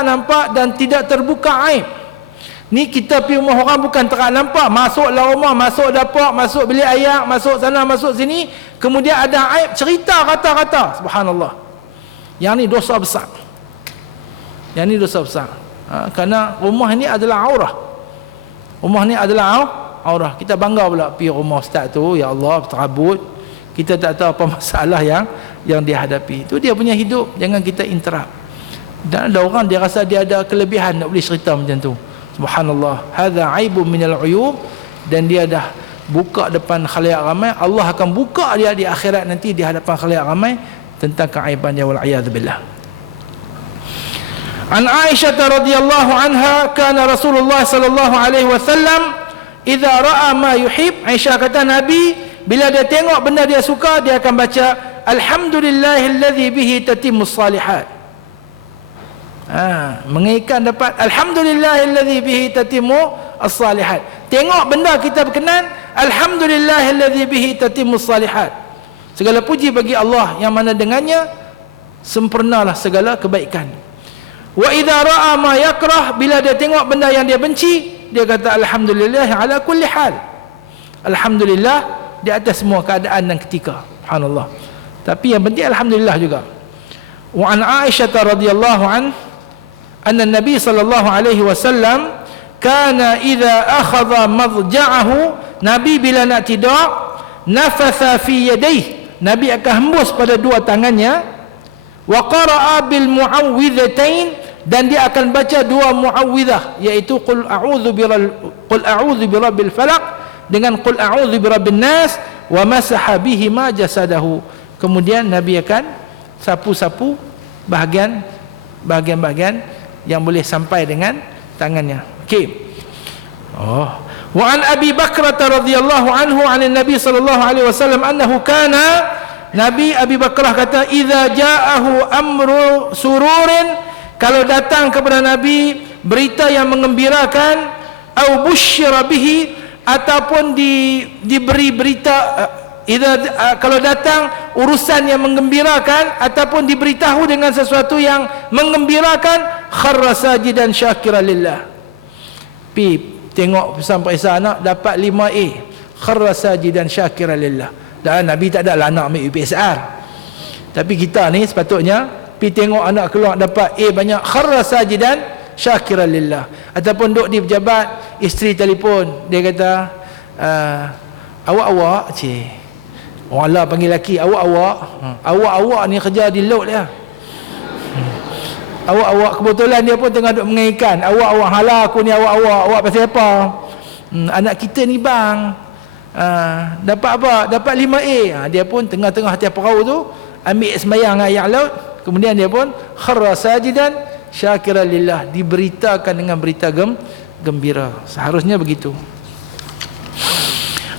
nampak dan tidak terbuka aib. Ni kita pergi rumah orang bukan tak nampak, masuklah rumah, masuk dapur, masuk bilik air, masuk sana, masuk sini, kemudian ada aib, cerita kata-kata, subhanallah. Yang ni dosa besar. Kerana rumah ni adalah aurah. Aurah. Kita bangga pula pergi rumah ustaz tu, ya Allah, terabut. Kita tak tahu apa masalah yang dia hadapi. Itu dia punya hidup, jangan kita interrupt. Dan ada orang dia rasa dia ada kelebihan nak boleh cerita macam tu. Subhanallah, hadza aibun minal uyub, dan dia dah buka depan khalayak ramai, Allah akan buka dia di akhirat nanti di hadapan khalayak ramai tentang keaiban dia, wal a'yadzu billah. An Aisyah radhiyallahu anha kana Rasulullah sallallahu alaihi wasallam idza ra'a ma yuhib. Aisyah kata Nabi bila dia tengok benda dia suka, dia akan baca alhamdulillahilladzi bihi tatimmus salihat. Mengingatkan dapat alhamdulillahilladzi bihi tatimmu as-salihat. Tengok benda kita berkenan, alhamdulillahilladzi bihi tatimmus salihat. Segala puji bagi Allah yang mana dengannya sempurnalah segala kebaikan. Wa idza ra'a ma yakrah, bila dia tengok benda yang dia benci, dia kata alhamdulillah ala kulli hal. Alhamdulillah di atas semua keadaan dan ketika. Subhanallah. Tapi yang penting alhamdulillah juga. Wa an Aisyah radhiyallahu anna Nabi sallallahu alaihi wasallam kana idza akhadha madja'ahu, Nabi bila nak tidur, nafatha fi yadayhi, Nabi akan hembus pada dua tangannya, wa qara'a bil mu'awwidhatain, dan dia akan baca dua mu'awwidzah, iaitu qul a'udzu birabbil falaq dengan qul a'udzu birabbin nas, wa masaha bihi ma jasadahu. Kemudian Nabi akan sapu-sapu bahagian-bahagian yang boleh sampai dengan tangannya. Okey. Wa an Abi Bakrah radhiyallahu anhu 'an Nabi sallallahu alaihi wasallam annahu kana, Nabi Abi Bakrah kata idza ja'ahu amru sururin, kalau datang kepada Nabi berita yang mengembirakan, au busyira bihi, ataupun diberi berita, kalau datang urusan yang menggembirakan ataupun diberitahu dengan sesuatu yang menggembirakan, kharra sajidan syakiran lillah. Tengok pesan-pesan anak dapat 5A, kharra sajidan syakiran lillah. Dan Nabi tak ada lah anak ambil UPSR, tapi kita ni sepatutnya tengok anak keluar dapat A banyak, kharra sajidan syakiran lillah. Ataupun duduk di pejabat, isteri telefon, dia kata awak-awak, orang lah panggil lelaki awak-awak ni kerja di laut dia. Awak-awak, kebetulan dia pun tengah duduk mengaitkan, awak-awak, halah aku ni awak-awak pasal apa? Anak kita ni bang dapat apa? Dapat 5A. Dia pun tengah-tengah tiap perahu tu ambil semayang ayat laut. Kemudian dia pun kharra sajidan syakiran lillah, diberitakan dengan berita gembira. Seharusnya begitu.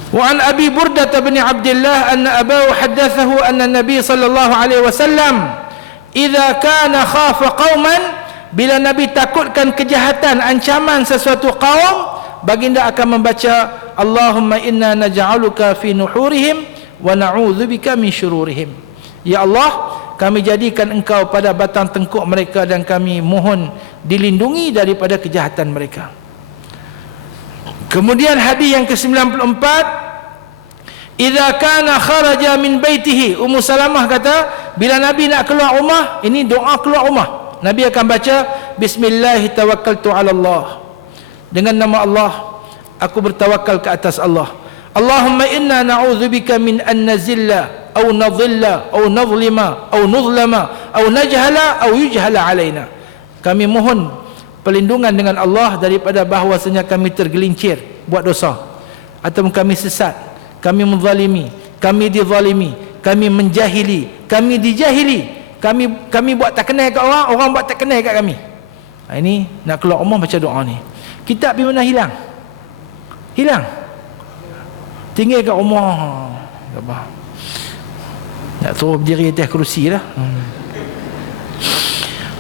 Wa an Abi Burdah bin Abdullah anna abahu haddathahu anna Nabi sallallahu alaihi wasallam idza kana khafa qauman, bila Nabi takutkan kejahatan, ancaman sesuatu kaum, baginda akan membaca Allahumma inna naj'aluka fi nuhurihim wa na'udzubika min syururihim. Ya Allah, kami jadikan engkau pada batang tengkuk mereka dan kami mohon dilindungi daripada kejahatan mereka. Kemudian hadis yang ke-94, idza kana kharaja min baitihi, Ummu Salamah kata bila Nabi nak keluar rumah, ini doa keluar rumah, Nabi akan baca bismillah tawakkaltu ala Allah, dengan nama Allah aku bertawakal ke atas Allah. Allahumma inna na'udzubika min an nazilla أو نضل أو نظلم أو نظلم أو نجهل أو يجهل علينا. Kami mohon perlindungan dengan Allah daripada bahawasanya kami tergelincir buat dosa, atau kami sesat, kami menzalimi, kami dizalimi, kami menjahili, kami dijahili, kami buat tak kenal kat orang, orang buat tak kenal kat kami. Ini nak keluar rumah baca doa ni. Kitab di mana hilang? Tinggal kat rumah. Apa? Nak suruh berdiri atas kerusi lah.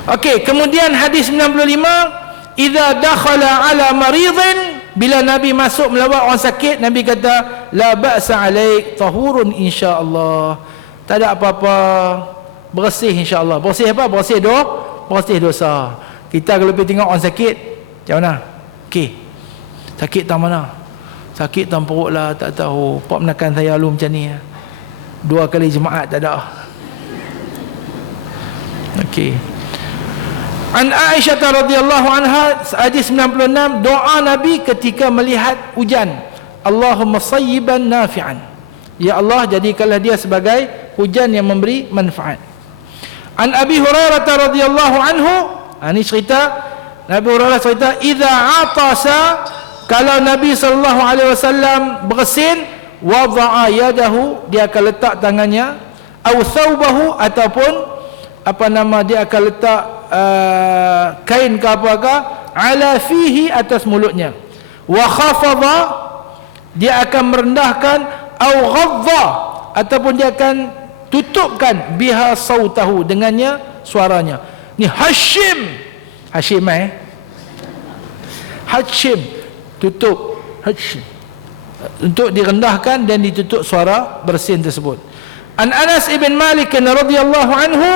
Okey, kemudian hadis 95, idza dakhala ala maridin, bila Nabi masuk melawat orang sakit, Nabi kata la ba'sa alaik tahurun insya-Allah. Tak ada apa-apa, bersih insya-Allah. Bersih apa? Bersih dosa. Kita kalau pergi tengok orang sakit, macam mana? Okey. Sakit tak mana? Sakit tak perut lah, tak tahu. Pak menekan saya lalu macam ni. 2 kali jemaat tak ada. Okey. An Aisyah radhiyallahu anha, hadis 96, doa Nabi ketika melihat hujan, Allahumma sayyiban nafi'an, ya Allah jadikanlah dia sebagai hujan yang memberi manfaat. An Abi Hurairah radhiyallahu anhu, ini cerita Nabi Hurairah cerita, idza atasa Kalau Nabi SAW bersin, wada'a yadahu, dia akan letak tangannya, au thawbahu, ataupun dia akan letak kain ke apakah, ala fihi, atas mulutnya, wa khafadha, dia akan merendahkan, au ghadha, ataupun dia akan tutupkan, biha sautahu, dengannya suaranya. Ni Hashim tutup, Hashim, untuk direndahkan dan ditutup suara bersin tersebut. An Anas ibn Malik radhiyallahu anhu,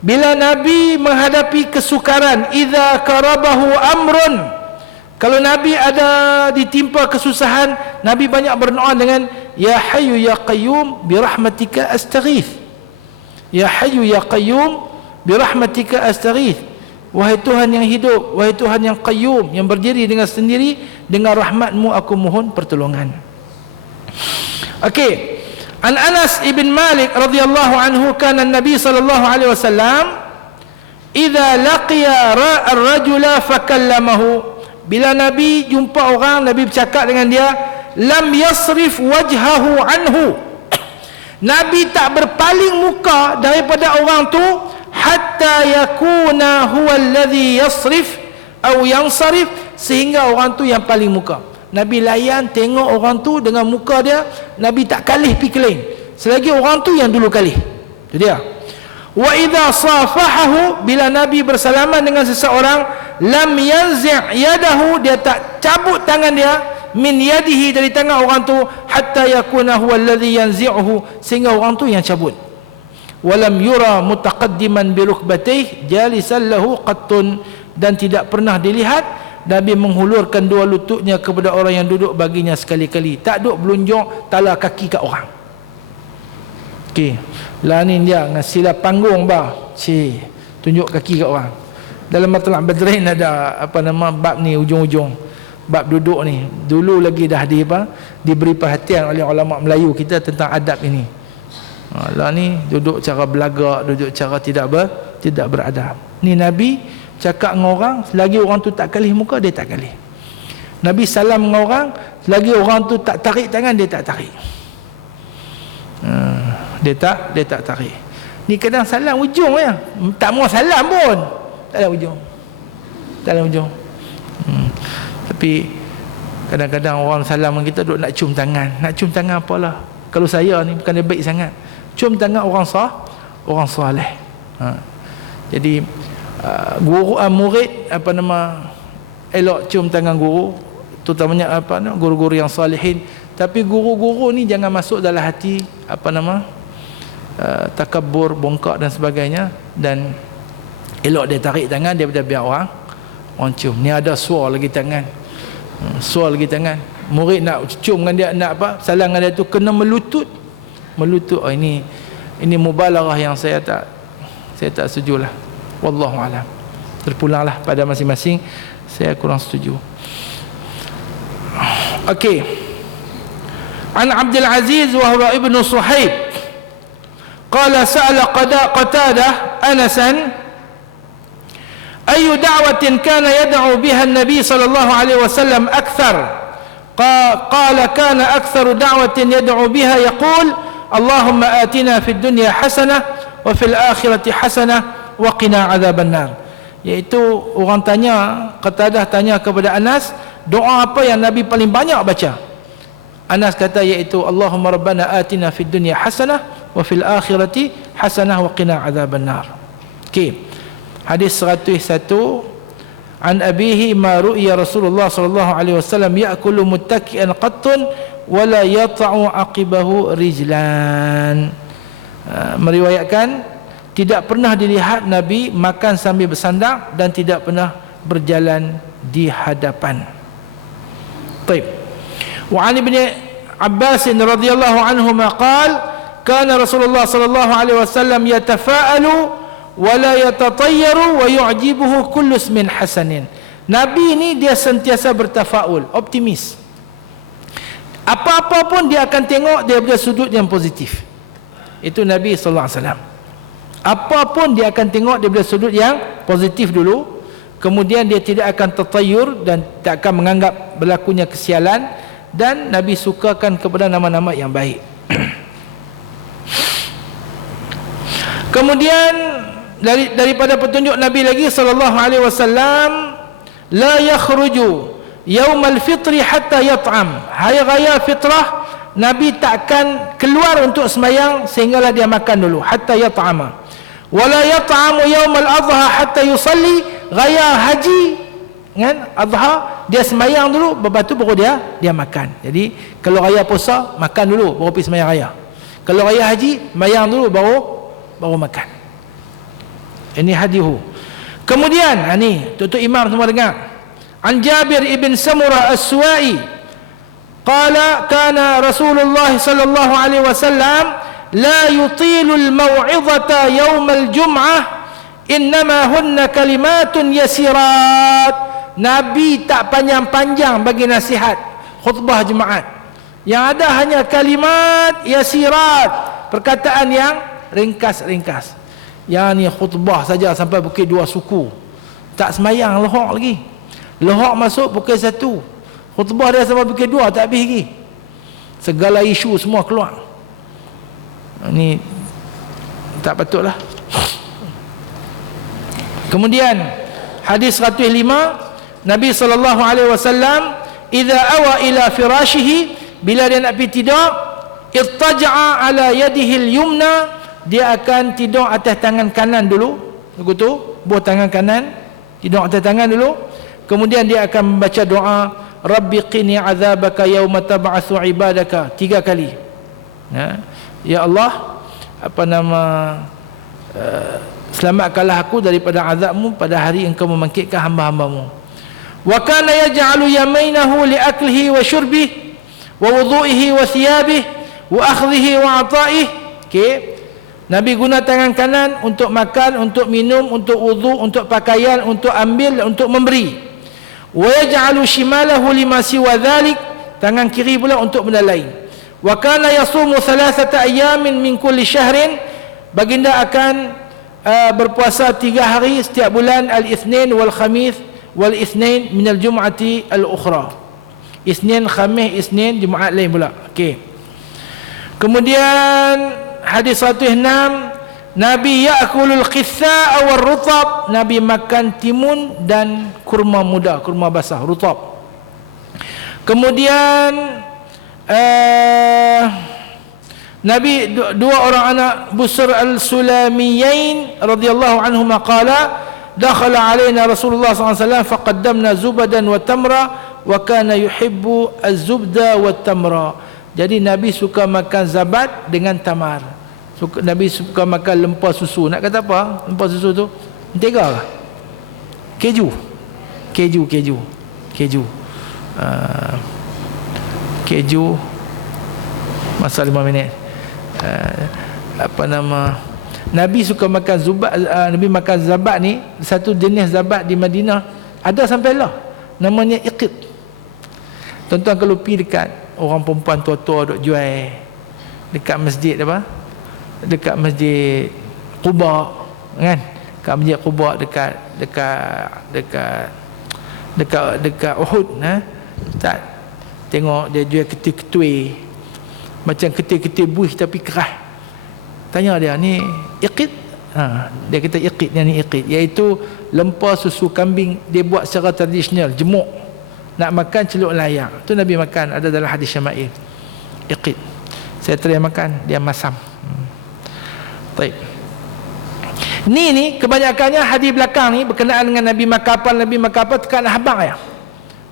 bila Nabi menghadapi kesukaran, idza karabahu amrun, kalau Nabi ada ditimpa kesusahan, Nabi banyak berdoa dengan ya hayyu ya qayyum bi rahmatika astaghith, ya hayyu ya qayyum bi rahmatika astaghith, wahai Tuhan yang hidup, wahai Tuhan yang qayyum, yang berdiri dengan sendiri, dengan rahmatmu aku mohon pertolongan. Okey, An Anas ibn Malik radhiyallahu anhu, kana Nabi sallallahu alaihi wasallam idza laqiya ar-rajula fakallamahu, bila Nabi jumpa orang, Nabi bercakap dengan dia, lam yasrif wajhahu anhu, Nabi tak berpaling muka daripada orang tu, hatta yakuna huwa alladhi yasrif atau yansarif, sehingga orang tu yang paling muka. Nabi layan tengok orang tu dengan muka dia, Nabi tak kalih pi kelain selagi orang tu yang dulu kalih. Itu dia. Wa idza safahahu, bila Nabi bersalaman dengan seseorang, lam yanzi' yadahu, dia tak cabut tangan dia, min yadihi, dari tangan orang tu, hatta yakuna huwa alladhi yanzi'uhu, sehingga orang tu yang cabut. Walam yura mutaqaddiman bi rukbatayhi jalisan lahu qattun, dan tidak pernah dilihat Nabi menghulurkan dua lututnya kepada orang yang duduk baginya sekali-kali. Tak duk belunjuk tala kaki kat orang. Okey, lah ni dia ngasilah panggung bah, tunjuk kaki kat orang. Dalam Matlab Badrin ada bab ni, ujung-ujung bab duduk ni. Dulu lagi dah diberi perhatian oleh ulama Melayu kita tentang adab ini. Lah ni duduk cara belagak, duduk cara tidak beradab. Ni Nabi cakap dengan orang, selagi orang tu tak kalih muka, dia tak kalih. Nabi salam dengan orang, selagi orang tu tak tarik tangan, dia tak tarik. Dia tak tarik. Ni kadang salam ujung ya, tak mau salam pun tak ada ujung. Tapi kadang-kadang orang salam dengan kita duk nak cium tangan. Nak cium tangan apalah? Kalau saya ni bukan dia baik sangat, cium tangan orang soleh. Jadi guru murid elok cium tangan guru, terutamanya guru-guru yang salihin. Tapi guru-guru ni jangan masuk dalam hati takabur, bongkak dan sebagainya, dan elok dia tarik tangan dia, biar orang cium. Ni ada suar lagi tangan, murid nak cium dengan dia, nak salam dengan dia tu kena melutut. Ini mubalaghah yang saya tak setujulah. Wallahu alam. Terpulanglah pada masing-masing, saya kurang setuju. Okey. An Abdul Aziz wa huwa ibnu Suhaib qala sa'ala Qatadah Anasan ayu da'watin kana yad'u biha an-nabi sallallahu alaihi wasallam akthar. Qala kana aktharu da'watin yad'u biha yaqul Allahumma atina fid dunya hasanah wa fil akhirati hasanah wa qina adzabannar. Iaitu orang tanya, Qatadah tanya kepada Anas, doa apa yang Nabi paling banyak baca? Anas kata iaitu Allahumma rabbana atina fid dunya hasanah wa fil akhirati hasanah wa qina adzabannar. Okey. Hadis 101, an abihi ma ru'ya Rasulullah sallallahu alaihi wasallam ya'kulu muttaki'an qattun wa la yata'u aqibahu rijlan. Meriwayatkan tidak pernah dilihat Nabi makan sambil bersandar dan tidak pernah berjalan di hadapan. Baik. Wa an ibn Abbas radhiyallahu anhuma qala kana Rasulullah sallallahu alaihi wasallam yatafa'alu wa la yatatayyaru wa yu'jibuhu kullu ismin hasanin. Nabi ni dia sentiasa bertafaul, optimis. Apa-apa pun dia akan tengok daripada sudut yang positif. Itu Nabi sallallahu alaihi wasallam. Apa pun dia akan tengok daripada sudut yang positif dulu, kemudian dia tidak akan tertayur dan tak akan menganggap berlakunya kesialan, dan Nabi sukakan kepada nama-nama yang baik. Kemudian daripada petunjuk Nabi lagi sallallahu alaihi wasallam, la yakhruju yaumal fitri hatta yat'am. Hari raya fitrah Nabi takkan keluar untuk sembahyang sehinggalah dia makan dulu, hatta yat'ama. Wala yat'amu yaumal adha hatta yusalli. Raya haji kan, adha, dia sembahyang dulu, lepas tu baru dia makan. Jadi kalau raya puasa makan dulu baru pergi sembahyang raya. Kalau raya haji sembahyang dulu baru makan. Ini hadithu. Kemudian ni tutup imam semua dengar. An Jabir ibn Samurah As-Suwai qala kana Rasulullah sallallahu alaihi wasallam la yutilu al-maw'izata yawm al-jum'ah innama hunna kalimatun yasirat. Nabi tak panjang-panjang bagi nasihat khutbah Jumaat. Yang ada hanya kalimat yasirat, perkataan yang ringkas-ringkas. Yang ni khutbah saja sampai pukul 2 suku. Tak semayang, lohok lagi. Lohok masuk pukul 1. Khutbah dia sampai pukul 2 tak habis lagi. Segala isu semua keluar. Ini tak patutlah. Kemudian hadis 105, Nabi sallallahu alaihi wasallam idza awa ila firashihi, bila dia nak pergi tidur, ittaja'a ala yadihi al-yumna, dia akan tidur atas tangan kanan dulu. Begitu, buah tangan kanan, tidur atas tangan dulu. Kemudian dia akan membaca doa, Rabbi qini azabaka yawma tab'atsu ibadaka, 3 kali. Ya Allah, selamatkanlah aku daripada azabmu pada hari engkau membangkitkan hamba-hambamu. Wa kana yaj'alu yaminahu li aklihi wa syurbihi wa wudhu'ihi wa thiyabihi wa akhdhihi wa 'ata'ihi. Okey, Nabi guna tangan kanan untuk makan, untuk minum, untuk wudu, untuk pakaian, untuk ambil, untuk memberi. Wa yaj'alu shimalahu lima siwa dhalik, tangan kiri pula untuk benda lain. Wa kana yasumu 3 ayamin min kulli syahrin, baginda akan berpuasa 3 hari setiap bulan, al-itsnin wal khamis wal itsnin min al-jum'ati al-ukhra. Isnin, Khamis, Isnin, Jumaat lain pula. Okey. Kemudian hadis 106, Nabi ya'kulul qitha'a war rutab, Nabi makan timun dan kurma muda, kurma basah, rutab. Kemudian Nabi, 2 orang anak Busr al-Sulamiyain radhiyallahu anhuma qala dakhala alaina Rasulullah sallallahu alaihi wasallam faqaddamna zubadan wa tamra wa kana yuhibbu az-zubda wa tamra. Jadi Nabi suka makan zabat dengan tamar. Nabi suka makan lempar susu. Nak kata apa lempar susu tu? Mentega ke? Keju. Keju. Masa 5 minit. Nabi suka makan zubat. Nabi makan zabat ni, satu jenis zabat di Madinah ada sampai lah, namanya iqid. Tuan-tuan kalau pergi dekat orang perempuan tua-tua duk jual dekat masjid apa? Dekat masjid Quba kan? Dekat masjid Quba dekat Uhud, tak tengok dia jual ketil-ketui macam ketil-ketil buih tapi keras. Tanya dia, ni iqid? Dia kata iqid, ni iqid, iaitu lempar susu kambing, dia buat secara tradisional, jemuk. Nak makan celup layak. Tu Nabi makan, ada dalam hadis Syama'il. Iqid. Saya try makan, dia masam. Baik. Ni kebanyakannya hadis belakang ni berkenaan dengan Nabi makan apa tekan habang ya.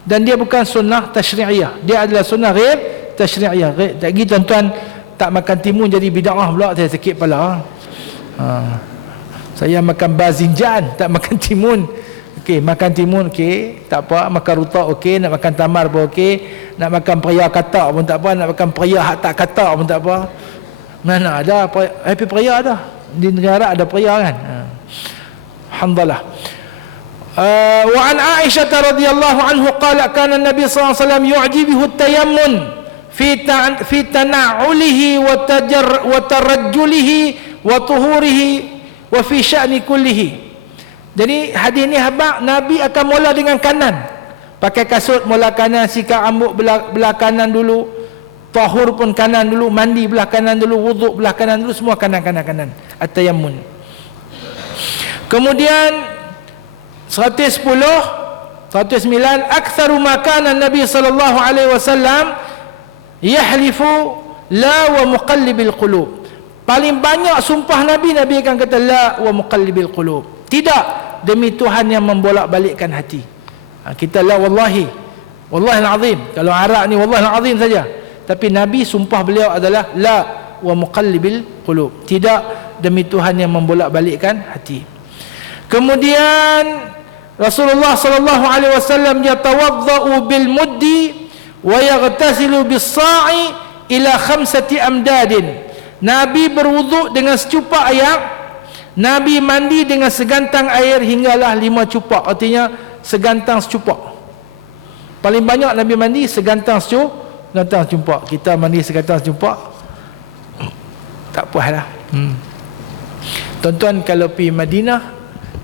Dan dia bukan sunnah tasyri'iyah. Dia adalah sunnah ghaib tasyri'iyah. Lagi tuan-tuan tak makan timun jadi bid'ah pula, saya sakit kepala. Saya makan bazinjan, tak makan timun. Okey, makan timun okey, tak apa. Makan rutak okey, nak makan tamar pun okey, nak makan peraya katak pun tak apa, nak makan peraya hak tak katak pun tak apa. Mana ada happy peraya ada. Di negara ada peraya kan. Alhamdulillah. Wa an Aisyah radhiyallahu anhu qala kana an-nabi sallallahu alaihi wasallam yu'jibuhu at-tayammun fi tana'ulihi wa tarajjulihi wa tuhurihi wa fi sya'ni kullihi. Jadi hadis ni habaq, Nabi akan mula dengan kanan. Pakai kasut mula kanan, sikat rambut belah kanan dulu, tahur pun kanan dulu, mandi belah kanan dulu, wuduk belah kanan dulu, semua kanan. At-tayammun. Kemudian 110, 109, aktsaru ma kana Nabi sallallahu alaihi wasallam yahlifu la wa muqallibil qulub. Paling banyak sumpah Nabi akan kata la wa muqallibil qulub. Tidak, demi Tuhan yang membolak-balikkan hati. Kita la wallahi alazim. Kalau Arab ni wallahi alazim saja. Tapi Nabi sumpah beliau adalah la wa muqallibil qulub. Tidak, demi Tuhan yang membolak-balikkan hati. Kemudian Rasulullah sallallahu alaihi wasallam yatawaddau bil muddi wa yaghtasilu bis sa'i ila 5 amdadin. Nabi berwuduk dengan secupak air, Nabi mandi dengan segantang air hinggalah 5 cupak. Artinya segantang secupak. Paling banyak Nabi mandi segantang secupak. Kita mandi segantang secupak tak puas lah. Tuan-tuan kalau pergi Madinah,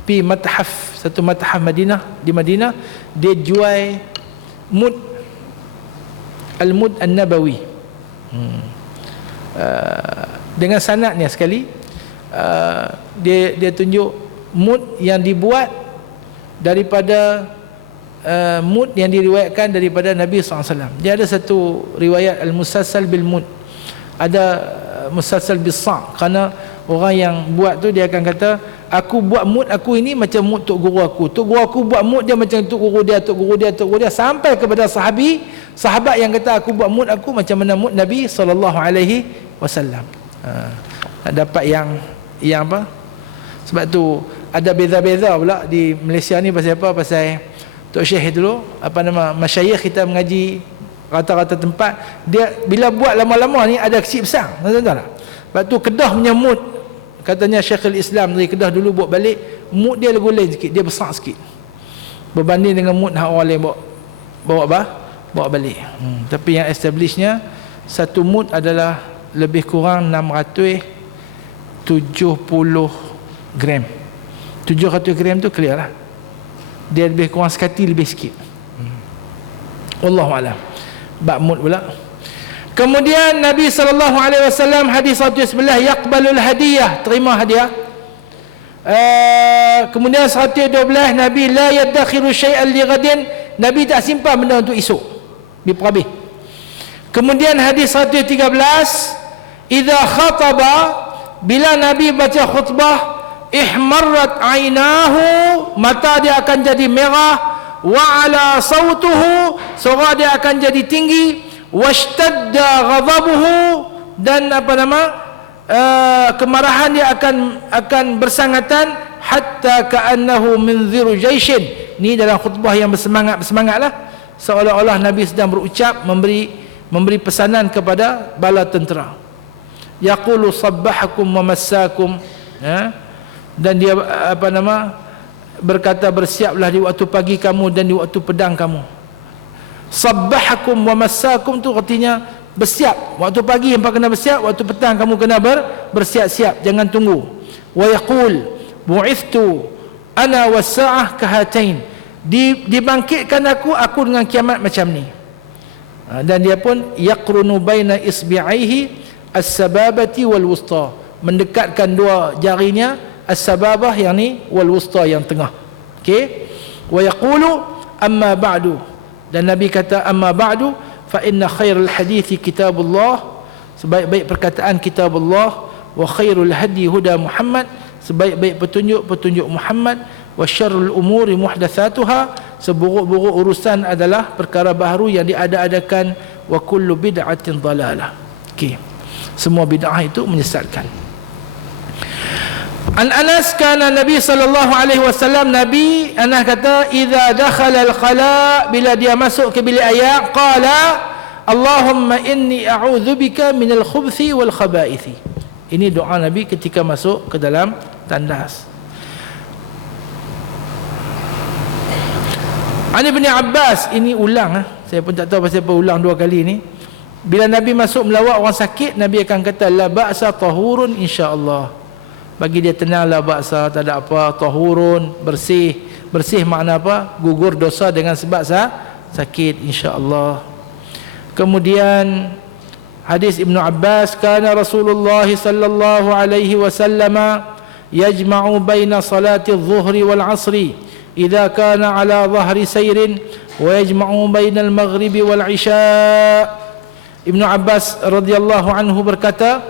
pergi matahaf, satu matahaf Madinah, di Madinah dia jual mud, al-mud an-nabawi, dengan sanadnya sekali. Dia tunjuk mud yang dibuat daripada mud yang diriwayatkan daripada Nabi SAW. Dia ada satu riwayat al-musalsal bil mud, ada musalsal bis sa', kerana orang yang buat tu dia akan kata, aku buat mud aku ini macam mud tok guru aku, tok guru aku buat mud dia macam tok guru dia, sampai kepada sahabat yang kata aku buat mud aku macam mana mud Nabi SAW. Dapat yang apa, sebab tu ada beza-beza pula di Malaysia ni. Pasal apa? Pasal Tok Syekh dulu, masyayikh kita mengaji rata-rata tempat, dia bila buat lama-lama ni ada kecil besar, tahu tak? Sebab tu Kedah punya mud, katanya Syekhul Islam dari Kedah dulu buat balik, mud dia lagu lain sikit, dia besar sikit berbanding dengan mud hak orang lain bawa balik. Tapi yang establishnya satu mud adalah lebih kurang 670 gram. 700 gram tu clear lah, dia lebih kurang sekati lebih sikit. Wallahu a'lam. Bab mud pula. Kemudian Nabi SAW hadis 111, yaqbalul hadiyah, terima hadiah. Kemudian 112, Nabi la yadakhiru syai'an li ghadin, Nabi tak simpan benda untuk esok, biprabih. Kemudian hadis 113, idza khataba, bila Nabi baca khutbah, ihmarrat ainahu, mata dia akan jadi merah, wa ala sautuhu, suara dia akan jadi tinggi, washtadda ghadabuhu, dan kemarahan dia akan bersangatan, hatta ka'annahu minziru jaishin. Ni dalam khutbah yang bersemangatlah, seolah-olah Nabi sedang berucap, memberi pesanan kepada bala tentera. Yaqulu sabbahakum wa massakum, dan dia berkata, bersiaplah di waktu pagi kamu dan di waktu pedang kamu. Sabbahakum wa massakum tu artinya bersiap. Waktu pagi hampa kena bersiap, waktu petang kamu kena bersiap-siap, jangan tunggu. Wa yaqul bu'ithtu ana was-sa'ah kahatain, dibangkitkan aku dengan kiamat macam ni. Dan dia pun yaqrunu baina isbi'aihi as-sababati wal wusta, mendekatkan dua jarinya, as-sababah yang ni, wal wusta yang tengah. Okey. Wa yaqulu amma ba'du, dan Nabi kata amma ba'du fa inna khairal hadithi kitabullah, sebaik-baik perkataan kitabullah, wa khairul hadi huda Muhammad, sebaik-baik petunjuk Muhammad, wa syarrul umuri muhdatsatuha, seburuk-buruk urusan adalah perkara baharu yang diada-adakan, wa kullu bid'atin dhalalah. Okey, semua bid'ah itu menyesatkan. An Anas kana Nabi sallallahu alaihi wasallam, Nabi Anas kata, idza dakhala al-khala, bila dia masuk ke bilik air, qala Allahumma inni a'udzubika minal khubthi wal khabaithi. Ini doa Nabi ketika masuk ke dalam tandas. Ani bin Abbas, ini ulang, saya pun tak tahu pasal apa ulang dua kali ni. Bila Nabi masuk melawat orang sakit, Nabi akan kata la ba'sa tahurun insyaallah, bagi dia tenanglah baksa, tak ada apa, tahurun, bersih. Bersih makna apa? Gugur dosa dengan sebab sakit, insya-Allah. Kemudian hadis Ibnu Abbas, kana Rasulullah sallallahu alaihi wasallam yajma'u baina salati adh-dhuhri wal 'ashri idza kana ala dhahri sayrin wa yajma'u baina al-maghribi wal 'isya'. Ibnu Abbas radhiyallahu anhu berkata,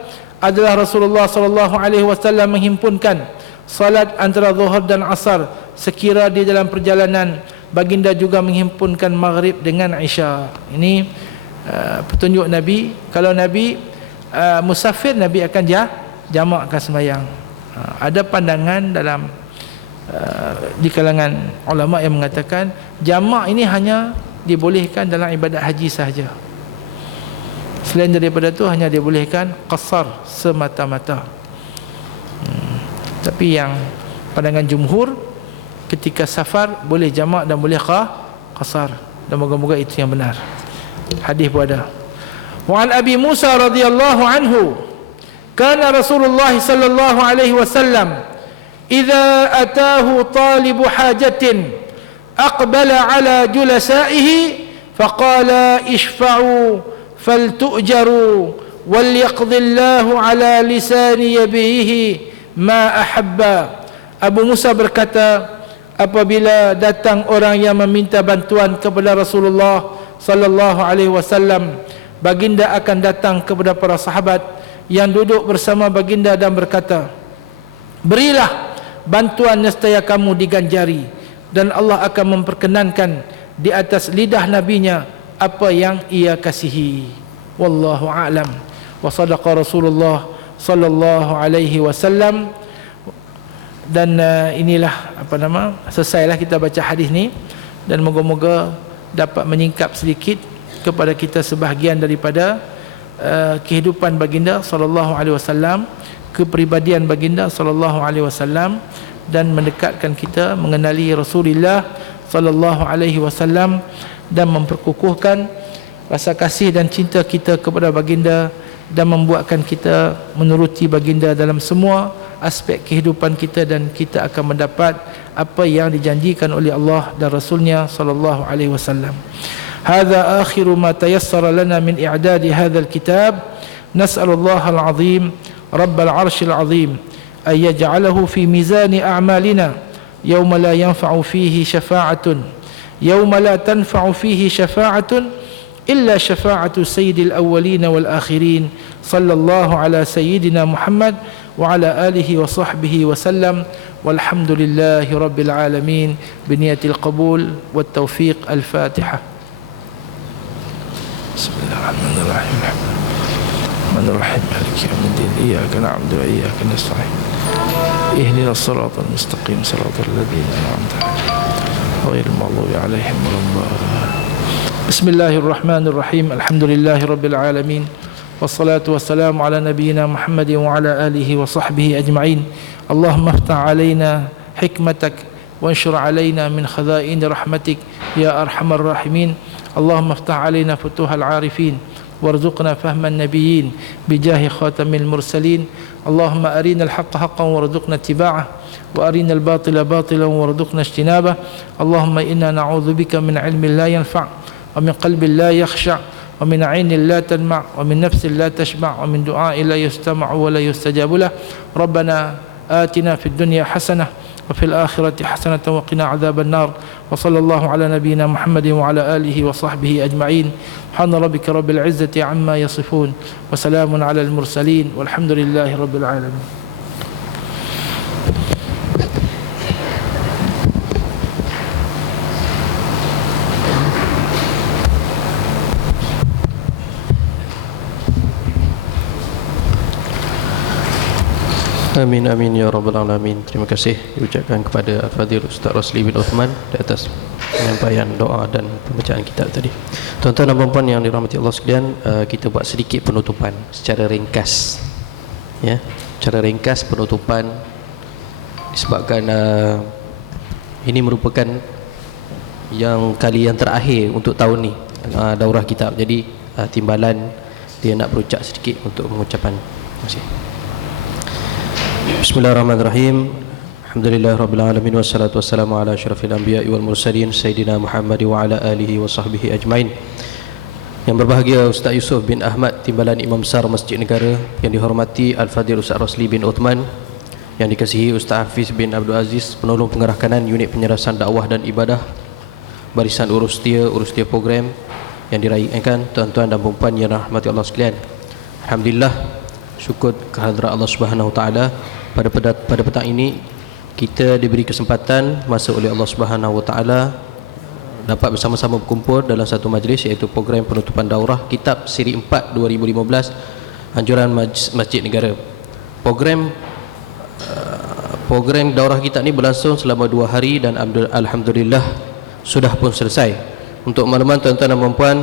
adalah Rasulullah sallallahu alaihi wasallam menghimpunkan salat antara zuhur dan asar sekira di dalam perjalanan. Baginda juga menghimpunkan maghrib dengan isya. Ini petunjuk Nabi. Kalau Nabi musafir, Nabi akan jamakkan sembahyang. Ada pandangan dalam di kalangan ulama yang mengatakan jamak ini hanya dibolehkan dalam ibadat haji sahaja. Selain daripada itu hanya dibolehkan qasar semata-mata. Tapi yang pandangan jumhur, ketika safar boleh jamak dan boleh qasar, dan moga-moga itu yang benar. Hadis berada. Wa an Abi Musa radhiyallahu anhu, kana Rasulullah sallallahu alaihi wasallam idza ataahu talibu hajatin aqbala ala julasaihi faqala ishfa'u فلتؤجروا وليقض الله على لسان يبيه ما أحب. Abu Musa berkata, apabila datang orang yang meminta bantuan kepada Rasulullah sallallahu alaihi wasallam, baginda akan datang kepada para sahabat yang duduk bersama baginda dan berkata, berilah bantuan nescaya kamu diganjari, dan Allah akan memperkenankan di atas lidah nabinya apa yang ia kasihi. Wallahu a'lam. Wa sadaqa Rasulullah sallallahu alaihi wasallam. Dan inilah selesailah kita baca hadis ni, dan moga-moga dapat menyingkap sedikit kepada kita sebahagian daripada kehidupan baginda sallallahu alaihi wasallam, kepribadian baginda sallallahu alaihi wasallam, dan mendekatkan kita mengenali Rasulullah sallallahu alaihi wasallam, dan memperkukuhkan rasa kasih dan cinta kita kepada baginda, dan membuatkan kita menuruti baginda dalam semua aspek kehidupan kita, dan kita akan mendapat apa yang dijanjikan oleh Allah dan Rasulnya sallallahu alaihi wasallam. Hadza akhiru ma tayassara lana min i'dadi hadzal kitab. Nas'alullaha al-'azim rabbal 'arsyil 'azim ay yaj'alahu fi mizani a'malina yawma la yanfa'u fihi syafa'atun يوم لا تنفع فيه شفاعة إلا شفاعة سيد الأولين والآخرين صلى الله على سيدنا محمد وعلى آله وصحبه وسلم والحمد لله رب العالمين بنية القبول والتوفيق. الفاتحة. بسم الله الرحمن الرحيم. الرحمن الرحيم مالك يوم الدين إياك نعبد وإياك نستعين اهدنا الصراط المستقيم صراط الذين أنعمت عليهم غير المغضوب عليهم ولا الضالين. بسم الله الرحمن الرحيم. الحمد لله رب العالمين والصلاة والسلام على نبينا محمد وعلى آله وصحبه أجمعين. اللهم افتح علينا حكمتك وانشر علينا من خزائن رحمتك يا أرحم الراحمين. اللهم افتح علينا فتوح العارفين وارزقنا فهم النبيين بجاه خاتم المرسلين. اللهم أرنا الحق حقا وارزقنا اتباعه وأرنا الباطل باطلا وارزقنا اجتنابه. اللهم إنا نعوذ بك من علم لا ينفع ومن قلب لا يخشع ومن عين لا تدمع ومن نفس لا تشبع ومن دعاء لا يستمع ولا يستجاب له. ربنا آتنا في الدنيا حسنة وفي الآخرة حسنة وقنا عذاب النار. وصلى الله على نبينا محمد وعلى آله وصحبه أجمعين. سبحان ربك رب العزة عما يصفون وسلام على المرسلين والحمد لله رب العالمين. Amin amin ya rabbal alamin. Terima kasih diucapkan kepada Al-Fadhil Ustaz Rosli bin Uthman di atas penyampaian doa dan pembacaan kitab tadi. Tuan-tuan dan puan-puan yang dirahmati Allah sekalian, kita buat sedikit penutupan secara ringkas. Ya, secara ringkas penutupan disebabkan ini merupakan kali yang terakhir untuk tahun ni daurah kitab. Jadi timbalan dia nak berucap sedikit untuk mengucapkan. Terima kasih. Bismillahirrahmanirrahim. Alhamdulillahirabbil alamin wassalatu wassalamu ala asyrafil anbiya'i wal mursalin sayyidina Muhammad wa ala alihi wa sahbihi ajmain. Yang berbahagia Ustaz Yusuf bin Ahmad, Timbalan Imam Besar Masjid Negara, yang dihormati Al-Fadhil Ustaz Rosli bin Uthman, yang dikasihi Ustaz Hafiz bin Abdul Aziz, penolong pengarah kanan unit penyerasan dakwah dan ibadah barisan urus setia program, yang diraihkan tuan-tuan dan puan yang rahmati Allah sekalian. Alhamdulillah, syukur kehadrat Allah Subhanahu Wa Taala, pada petang ini kita diberi kesempatan masa oleh Allah Subhanahu Wa Taala dapat bersama-sama berkumpul dalam satu majlis, iaitu program penutupan daurah kitab siri 4 2015 anjuran Masjid Negara. Program daurah kita ni berlangsung selama 2 hari dan alhamdulillah sudah pun selesai. Untuk makluman tuan-tuan dan puan,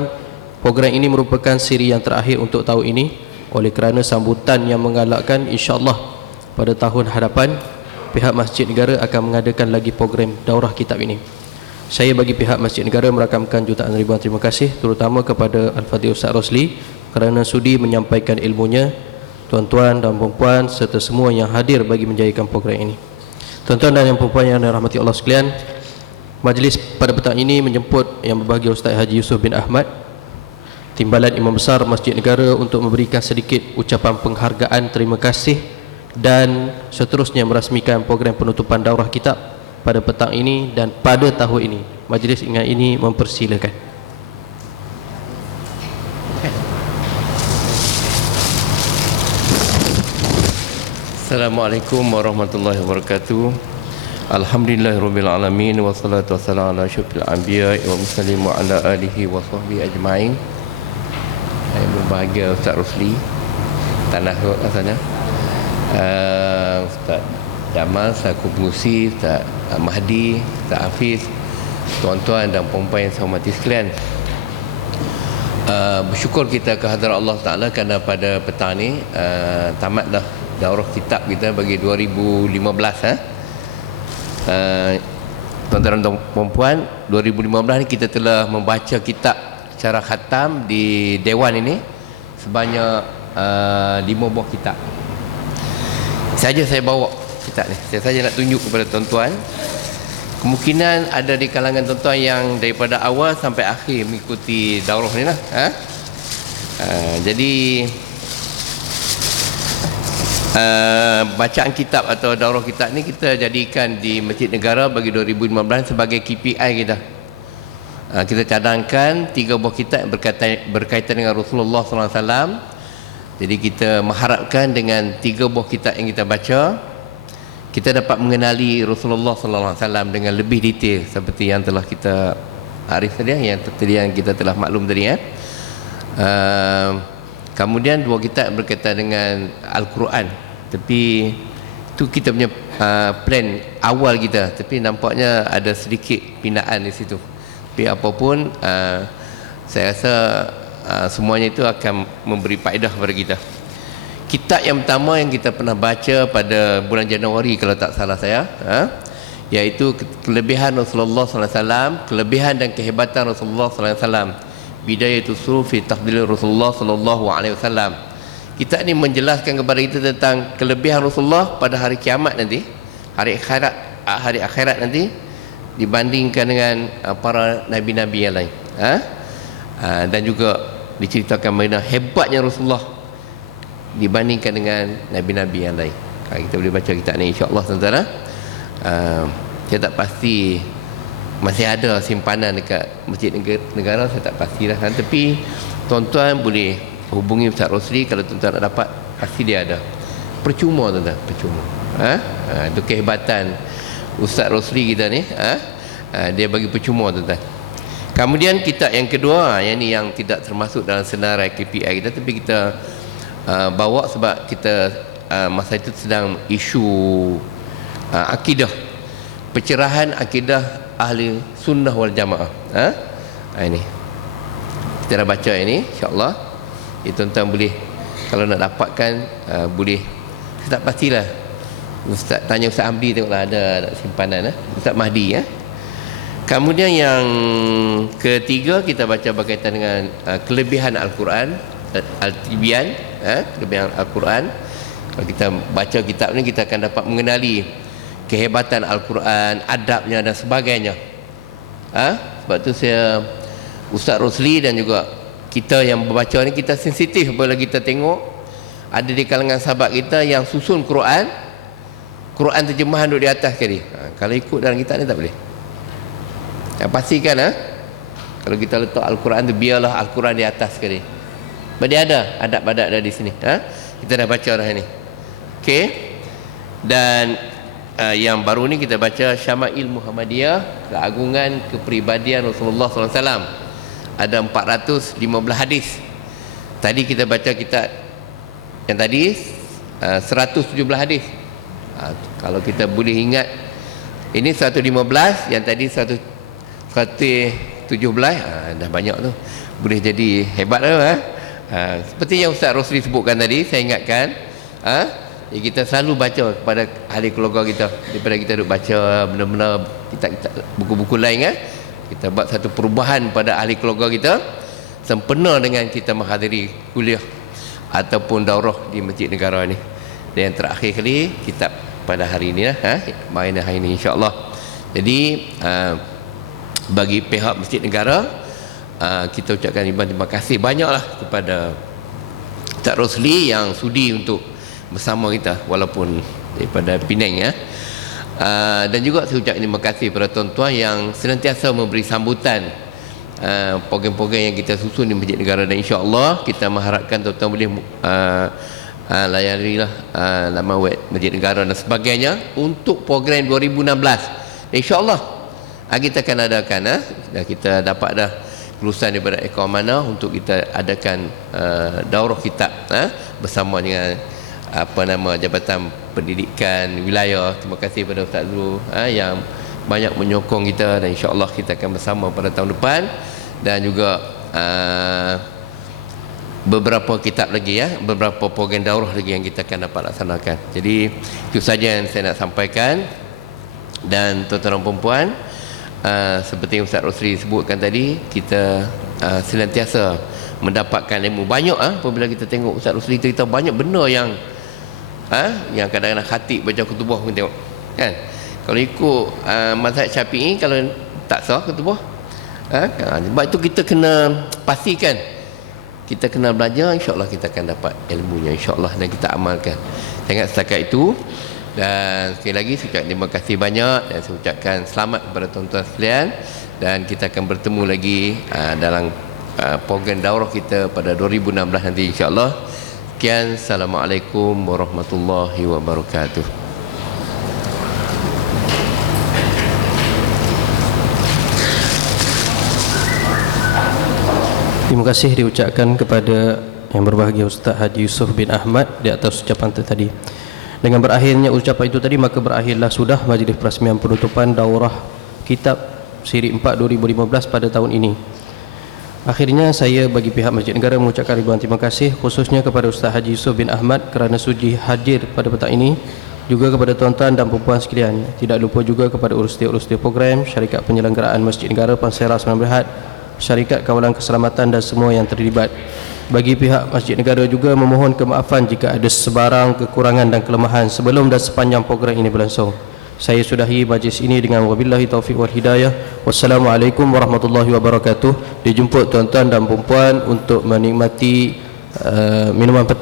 program ini merupakan siri yang terakhir untuk tahun ini, oleh kerana sambutan yang menggalakkan, insya-Allah pada tahun hadapan pihak Masjid Negara akan mengadakan lagi program daurah kitab ini. Saya bagi pihak Masjid Negara merakamkan jutaan ribuan terima kasih, terutama kepada Al-Fadhil Ustaz Rosli kerana sudi menyampaikan ilmunya, tuan-tuan dan puan serta semua yang hadir bagi menjayakan program ini. Tuan-tuan dan puan yang dirahmati Allah sekalian, majlis pada petang ini menjemput yang berbahagia Ustaz Haji Yusuf bin Ahmad, Timbalan Imam Besar Masjid Negara, untuk memberikan sedikit ucapan penghargaan, terima kasih dan seterusnya merasmikan program penutupan daurah kitab pada petang ini dan pada tahun ini. Majlis ingat ini mempersilakan. Assalamualaikum warahmatullahi wabarakatuh. Alhamdulillahirabbil alamin wassalatu wassalamu ala asyrafil anbiya'i wa mursalin wa ala alihi wa sahbihi ajmain. Saya berbahagia Ustaz Rosli, tanah rasanya. Ustaz Damal, selaku pengurusi, Ustaz Mahdi, Ustaz Hafiz, tuan-tuan dan puan-puan yang saya hormati sekalian. Bersyukur kita kehadrat Allah Ta'ala kerana pada petang ni tamatlah daurah kitab kita bagi 2015. Tuan-tuan dan puan-puan, 2015 ni kita telah membaca kitab secara khatam di Dewan ini sebanyak 5 buah kitab. Saja saya bawa kitab ni, saya saja nak tunjuk kepada tuan-tuan. Kemungkinan ada di kalangan tuan-tuan yang daripada awal sampai akhir mengikuti daurah ni lah. Jadi bacaan kitab atau daurah kitab ni kita jadikan di Masjid Negara bagi 2015 sebagai KPI kita. Kita cadangkan 3 buah kitab yang berkaitan dengan Rasulullah SAW. Jadi kita mengharapkan dengan 3 buah kitab yang kita baca, kita dapat mengenali Rasulullah SAW dengan lebih detail seperti yang telah kita arif tadi, yang kita telah maklum tadi. Kemudian 2 kitab berkaitan dengan Al-Quran. Tapi itu kita punya plan awal kita, tapi nampaknya ada sedikit pindaan di situ. Tapi apapun, saya rasa semuanya itu akan memberi faedah kepada kita. Kitab yang pertama yang kita pernah baca pada bulan Januari kalau tak salah saya, iaitu kelebihan Rasulullah SAW, kelebihan dan kehebatan Rasulullah SAW. Bidayatul Suruf fi Tafdhil Rasulullah SAW. Kitab ini menjelaskan kepada kita tentang kelebihan Rasulullah pada hari kiamat nanti, hari akhirat nanti, dibandingkan dengan para nabi-nabi yang lain. Dan juga diceritakan mengenai hebatnya Rasulullah dibandingkan dengan nabi-nabi yang lain. Kita boleh baca kitab ni, insya-Allah tuan-tuan. Saya tak pasti masih ada simpanan dekat Masjid Negara, saya tak pastilah. Tapi tuan-tuan boleh hubungi Ustaz Rosli, kalau tuan-tuan nak dapat, pasti dia ada. Percuma tuan-tuan, percuma. Itu kehebatan Ustaz Rosli kita ni. Dia bagi percuma tuan-tuan. Kemudian kitab yang kedua, yang ni yang tidak termasuk dalam senarai KPI kita, tapi kita bawa sebab kita masa itu sedang isu akidah, pencerahan akidah ahli sunnah wal jamaah. Ini kita dah baca ini, insya-Allah. Tuan-tuan boleh, kalau nak dapatkan, boleh. Saya tak pastilah, Ustaz tanya Ustaz Hamdi, tengoklah ada simpanan. Ustaz Mahdi. Kemudian yang ketiga kita baca berkaitan dengan kelebihan Al-Quran, Al-Tibyan, kelebihan Al-Quran. Kalau kita baca kitab ni, kita akan dapat mengenali kehebatan Al-Quran, adabnya dan sebagainya. Sebab tu Ustaz Rosli dan juga kita yang membaca ni, kita sensitif bila kita tengok ada di kalangan sahabat kita yang susun Quran terjemahan duduk di atas sekali. Kalau ikut dalam kitab ni tak boleh. Pastikan kalau kita letak Al-Quran tu, biarlah Al-Quran di atas sekali. Dia ada adab-adab di sini. Kita dah baca dah ni. Okey. Dan yang baru ni kita baca Syama'il Muhammadiyah, keagungan kepribadian Rasulullah SAW. Ada 415 hadis. Tadi kita baca kitab yang tadi 117 hadis. Kalau kita boleh ingat, ini 115, yang tadi 117, dah banyak tu. Boleh jadi hebat tu. Seperti yang Ustaz Rosli sebutkan tadi, saya ingatkan, kita selalu baca kepada ahli keluarga kita, daripada kita duk baca benda-benda kitab-kitab, buku-buku lain. Kita buat satu perubahan pada ahli keluarga kita sempena dengan kita menghadiri kuliah ataupun daurah di Masjid Negara ni. Dan yang terakhir kali kitab pada hari ini main hari ini insya-Allah. Jadi bagi pihak Masjid Negara, kita ucapkan terima kasih banyaklah kepada Ustaz Rosli yang sudi untuk bersama kita walaupun daripada Penang. Dan juga saya ucapkan terima kasih kepada tuan-tuan yang senantiasa memberi sambutan program-program yang kita susun di Masjid Negara. Dan insya-Allah kita mengharapkan tuan-tuan boleh layarilah laman web Masjid Negara dan sebagainya untuk program 2016. InsyaAllah kita akan adakan dah kita dapat dah kelulusan daripada Eko Amanah untuk kita adakan daurah kitab bersama dengan Jabatan Pendidikan Wilayah. Terima kasih kepada Ustaz Zul yang banyak menyokong kita, dan insya-Allah kita akan bersama pada tahun depan. Dan juga beberapa kitab lagi, beberapa program daurah lagi yang kita akan dapat laksanakan. Jadi itu saja yang saya nak sampaikan. Dan tuan-tuan dan puan-puan, seperti yang Ustaz Rosli sebutkan tadi, kita senantiasa mendapatkan ilmu banyak. Apabila kita tengok Ustaz Rosli cerita banyak benda yang kadang-kadang khatib baca khutbah pun tengok kan. Kalau ikut mazhab Syafi'i, kalau tak sah khutbah, sebab itu kita kena pastikan, kita kena belajar, insya-Allah kita akan dapat ilmunya insya-Allah, dan kita amalkan. Saya ingat setakat itu. Dan sekali lagi saya ucapkan terima kasih banyak, dan saya ucapkan selamat kepada tuan-tuan sekalian, dan kita akan bertemu lagi dalam program daurah kita pada 2016 nanti insya-Allah. Sekian, Assalamualaikum warahmatullahi wabarakatuh. Terima kasih diucapkan kepada yang berbahagia Ustaz Haji Yusof bin Ahmad di atas ucapan tadi. Dengan berakhirnya ucapan itu tadi, maka berakhirlah sudah majlis perasmian penutupan daurah kitab siri 4 2015 pada tahun ini. Akhirnya saya bagi pihak Masjid Negara mengucapkan ribuan terima kasih khususnya kepada Ustaz Haji Yusof bin Ahmad kerana sudi hadir pada petang ini, juga kepada tuan-tuan dan puan-puan sekalian. Tidak lupa juga kepada urus-urus program, syarikat penyelenggaraan Masjid Negara, Pansera Sembilan Berhad, syarikat kawalan keselamatan dan semua yang terlibat. Bagi pihak Masjid Negara juga memohon kemaafan jika ada sebarang kekurangan dan kelemahan sebelum dan sepanjang program ini berlangsung. Saya sudahi majlis ini dengan wabillahi taufiq wal hidayah. Wassalamualaikum warahmatullahi wabarakatuh. Dijemput tuan-tuan dan puan-puan untuk menikmati minuman petang.